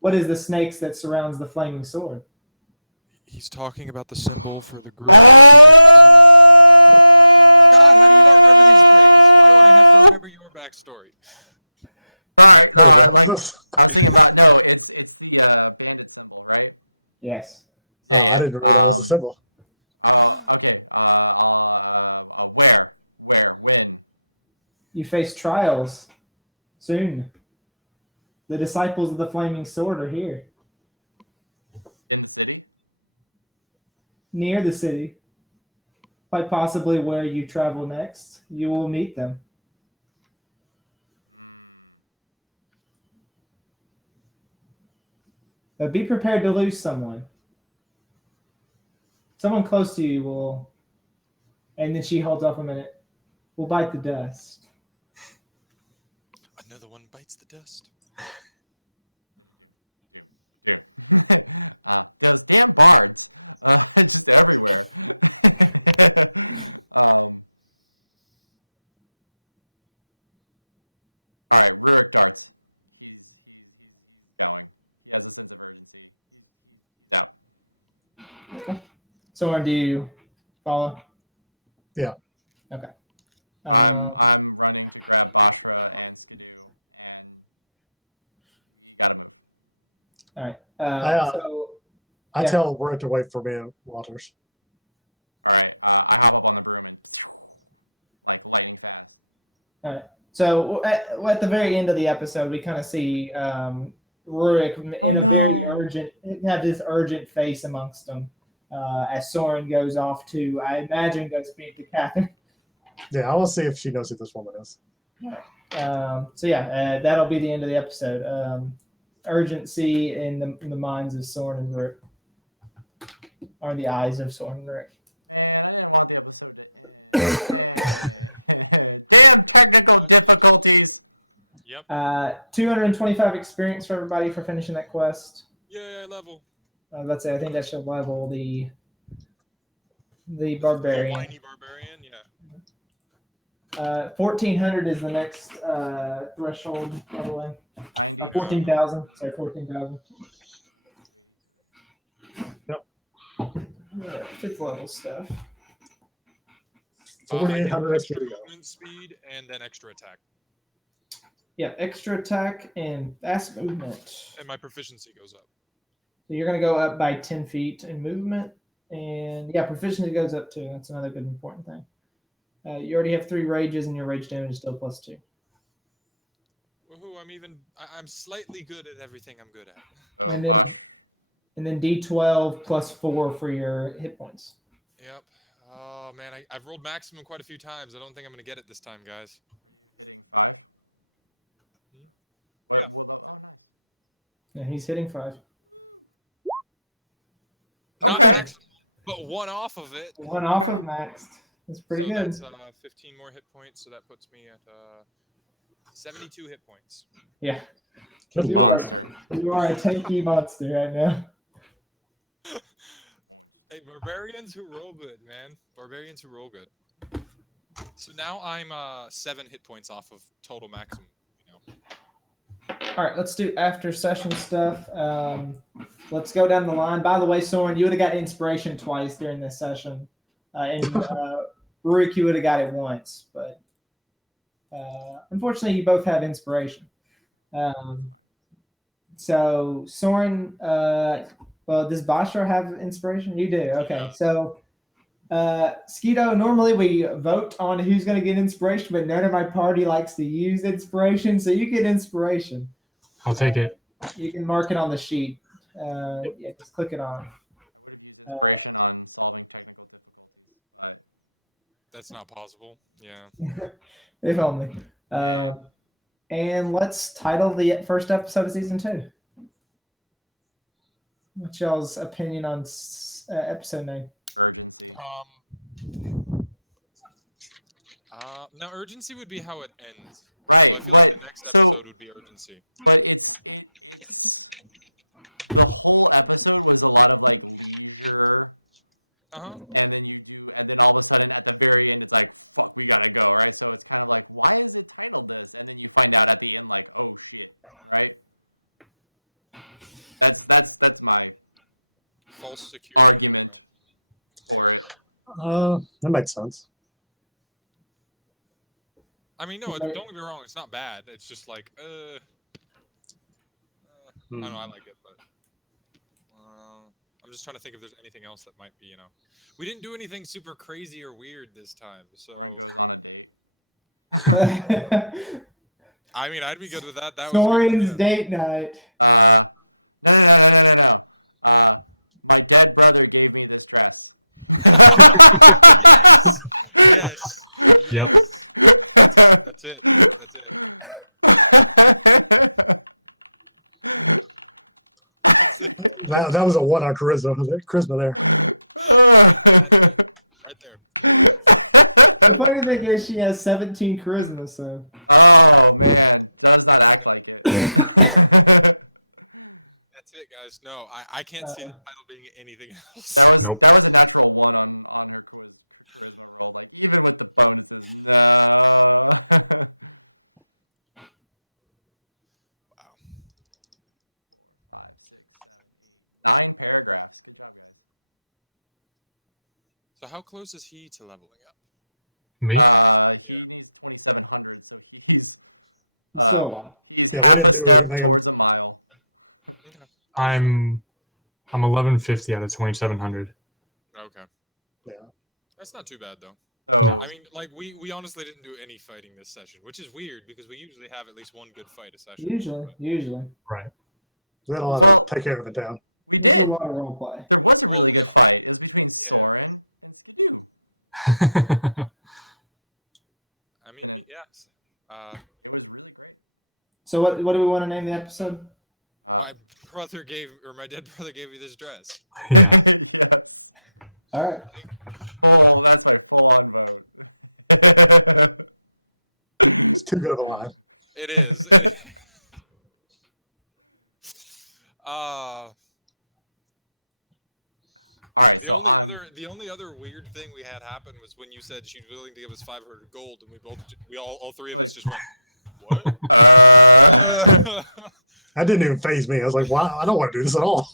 what is the snakes that surrounds the flaming sword? He's talking about the symbol for the group. God, how do you not remember these things? Why do I have to remember your backstory? Wait, what was this? Yes. Oh, I didn't remember that was a symbol. You face trials soon. The disciples of the Flaming Sword are here. Near the city, quite possibly where you travel next, you will meet them. But be prepared to lose someone. Someone close to you will, and then she holds off a minute, will bite the dust. Another one bites the dust. Soren, do you follow? Yeah. Okay. All right. So I yeah. tell Rook to wait for me at Waters. So at the very end of the episode, we kind of see Rurik in a very urgent, have this urgent face amongst them as Soren goes off to, I imagine, go speak to Catherine. Yeah, I will see if she knows who this woman is. So yeah, that'll be the end of the episode. Urgency in the minds of Soren and Rurik, or in the eyes of Soren and Rurik. Yep. 225 experience for everybody for finishing that quest. Yeah, level. Let's say I think that should level the The barbarian. whiny barbarian, yeah. 1,400 is the next threshold leveling. Or 14,000. Sorry, 14,000. Yep. Fifth level stuff. 4,800 extra XP to go. movement speed and then extra attack. Yeah, extra attack and fast movement. And my proficiency goes up. So you're going to go up by 10 feet in movement. And yeah, proficiency goes up too. That's another good important thing. You already have 3 rages and your rage damage is still +2. Woohoo, I'm slightly good at everything I'm good at. And then D12 +4 for your hit points. Yep. Oh man, I've rolled maximum quite a few times. I don't think I'm gonna get it this time, guys. Yeah. Yeah, he's hitting 5. Not max, but one off of it. One off of maxed. That's pretty good. That's 15 more hit points, so that puts me at 72 hit points. Yeah. Good You lord. are a tanky monster right now. Hey, barbarians who roll good, man. Barbarians who roll good. So now I'm 7 hit points off of total maximum. All right, let's do after session stuff. Let's go down the line. By the way, Soren, you would have got inspiration twice during this session, and Rurik, you would have got it once. But unfortunately, you both have inspiration. So Soren, well, does Bashar have inspiration? You do. Okay, Yeah. so Skeeto, normally we vote on who's going to get inspiration, but none of my party likes to use inspiration, so you get inspiration. I'll take it. You can mark it on the sheet. Yeah, just click it on. That's not possible. Yeah. If only. And let's title the first episode of season 2. What's y'all's opinion on episode name? Now urgency would be how it ends. So I feel like the next episode would be urgency. Uh-huh. False security? I don't know. That makes sense. I mean, no, don't get me wrong, it's not bad. It's just like, I don't know, I like it, but I'm just trying to think if there's anything else that might be, we didn't do anything super crazy or weird this time, so I mean, I'd be good with that. That was Soren's good. date night. Yes. Yes. Yep. Yes. That's it. That's it. That's it. That was a 1 on charisma. Charisma there. That's it. Right there. The funny thing is, she has 17 charisma, so. That's it, guys. No, I can't see the title being anything else. Nope. Wow. So how close is he to leveling up? Me? Yeah. So a while. Yeah, we didn't do anything. Okay. I'm 1150 out of 2700. Okay. Yeah. That's not too bad though. No. I mean, like we honestly didn't do any fighting this session, which is weird because we usually have at least one good fight a session. Usually. Right. We had a lot of take care of it down. There's a lot of role play. Well, yeah. I mean, yes. So what do we want to name the episode? My dead brother gave me this dress. Yeah. All right. It's too good of a line. It is. The only other weird thing we had happen was when you said she's willing to give us 500 gold, and all three of us just went, what? That didn't even phase me. I was like, wow, I don't want to do this at all.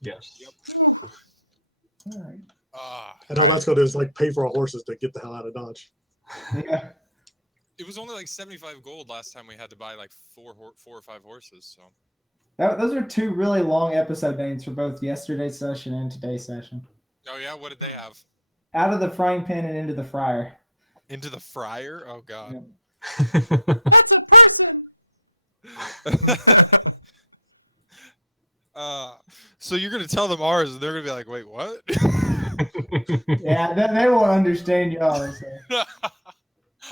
Yes. Yep. All right. And all that's going to do is like pay for our horses to get the hell out of Dodge. Yeah. It was only like 75 gold last time we had to buy like four or five horses. So Those are two really long episode names for both yesterday's session and today's session. oh yeah, what did they have? Out of the frying pan and into the fryer. Into the fryer? Oh god. So you're gonna tell them ours, and they're gonna be like, "Wait, what?" Yeah, they won't understand y'all. So.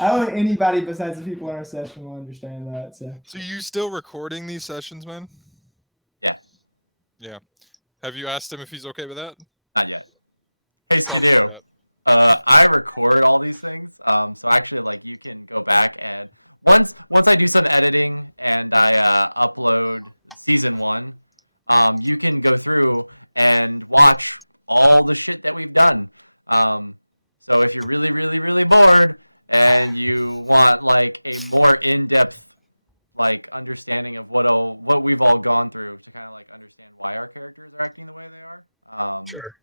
I don't think anybody besides the people in our session will understand that. So you still recording these sessions, man? Yeah. Have you asked him if he's okay with that? He's probably that. Sure.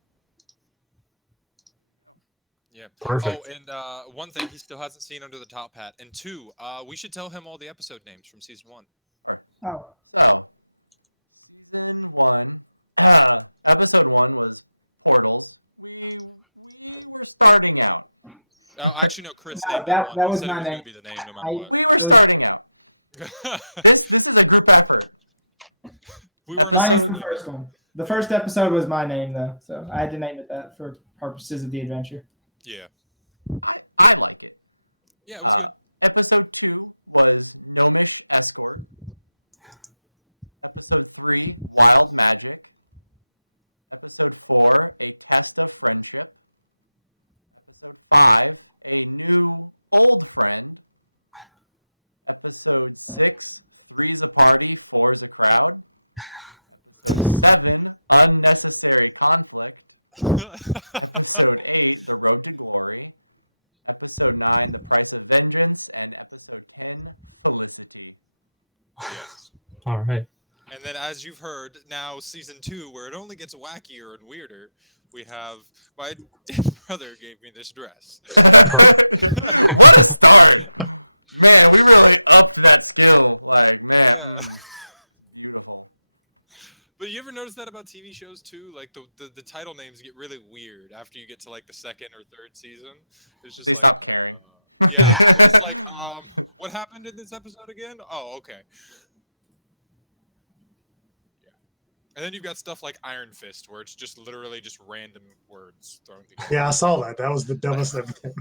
Yeah. Perfect. Oh, and one thing he still hasn't seen under the top hat, and two, we should tell him all the episode names from season 1. oh. Oh, actually, no. Chris No, named that it one. that He was said my it was name. gonna be the name no matter It was, what. We weren't. mine allowed is to the name first it. one. The first episode was my name though, so I had to name it that for purposes of the adventure. Yeah. Yeah, it was good. Yes. All right. And then, as you've heard, now season 2, where it only gets wackier and weirder, we have my dead brother gave me this dress. Yeah. But you ever notice that about TV shows too? Like the title names get really weird after you get to like the second or third season. It's just like, yeah, it's just like, what happened in this episode again? Oh, okay. Yeah. And then you've got stuff like Iron Fist, where it's just literally just random words thrown together. Yeah, I saw that. That was the dumbest thing.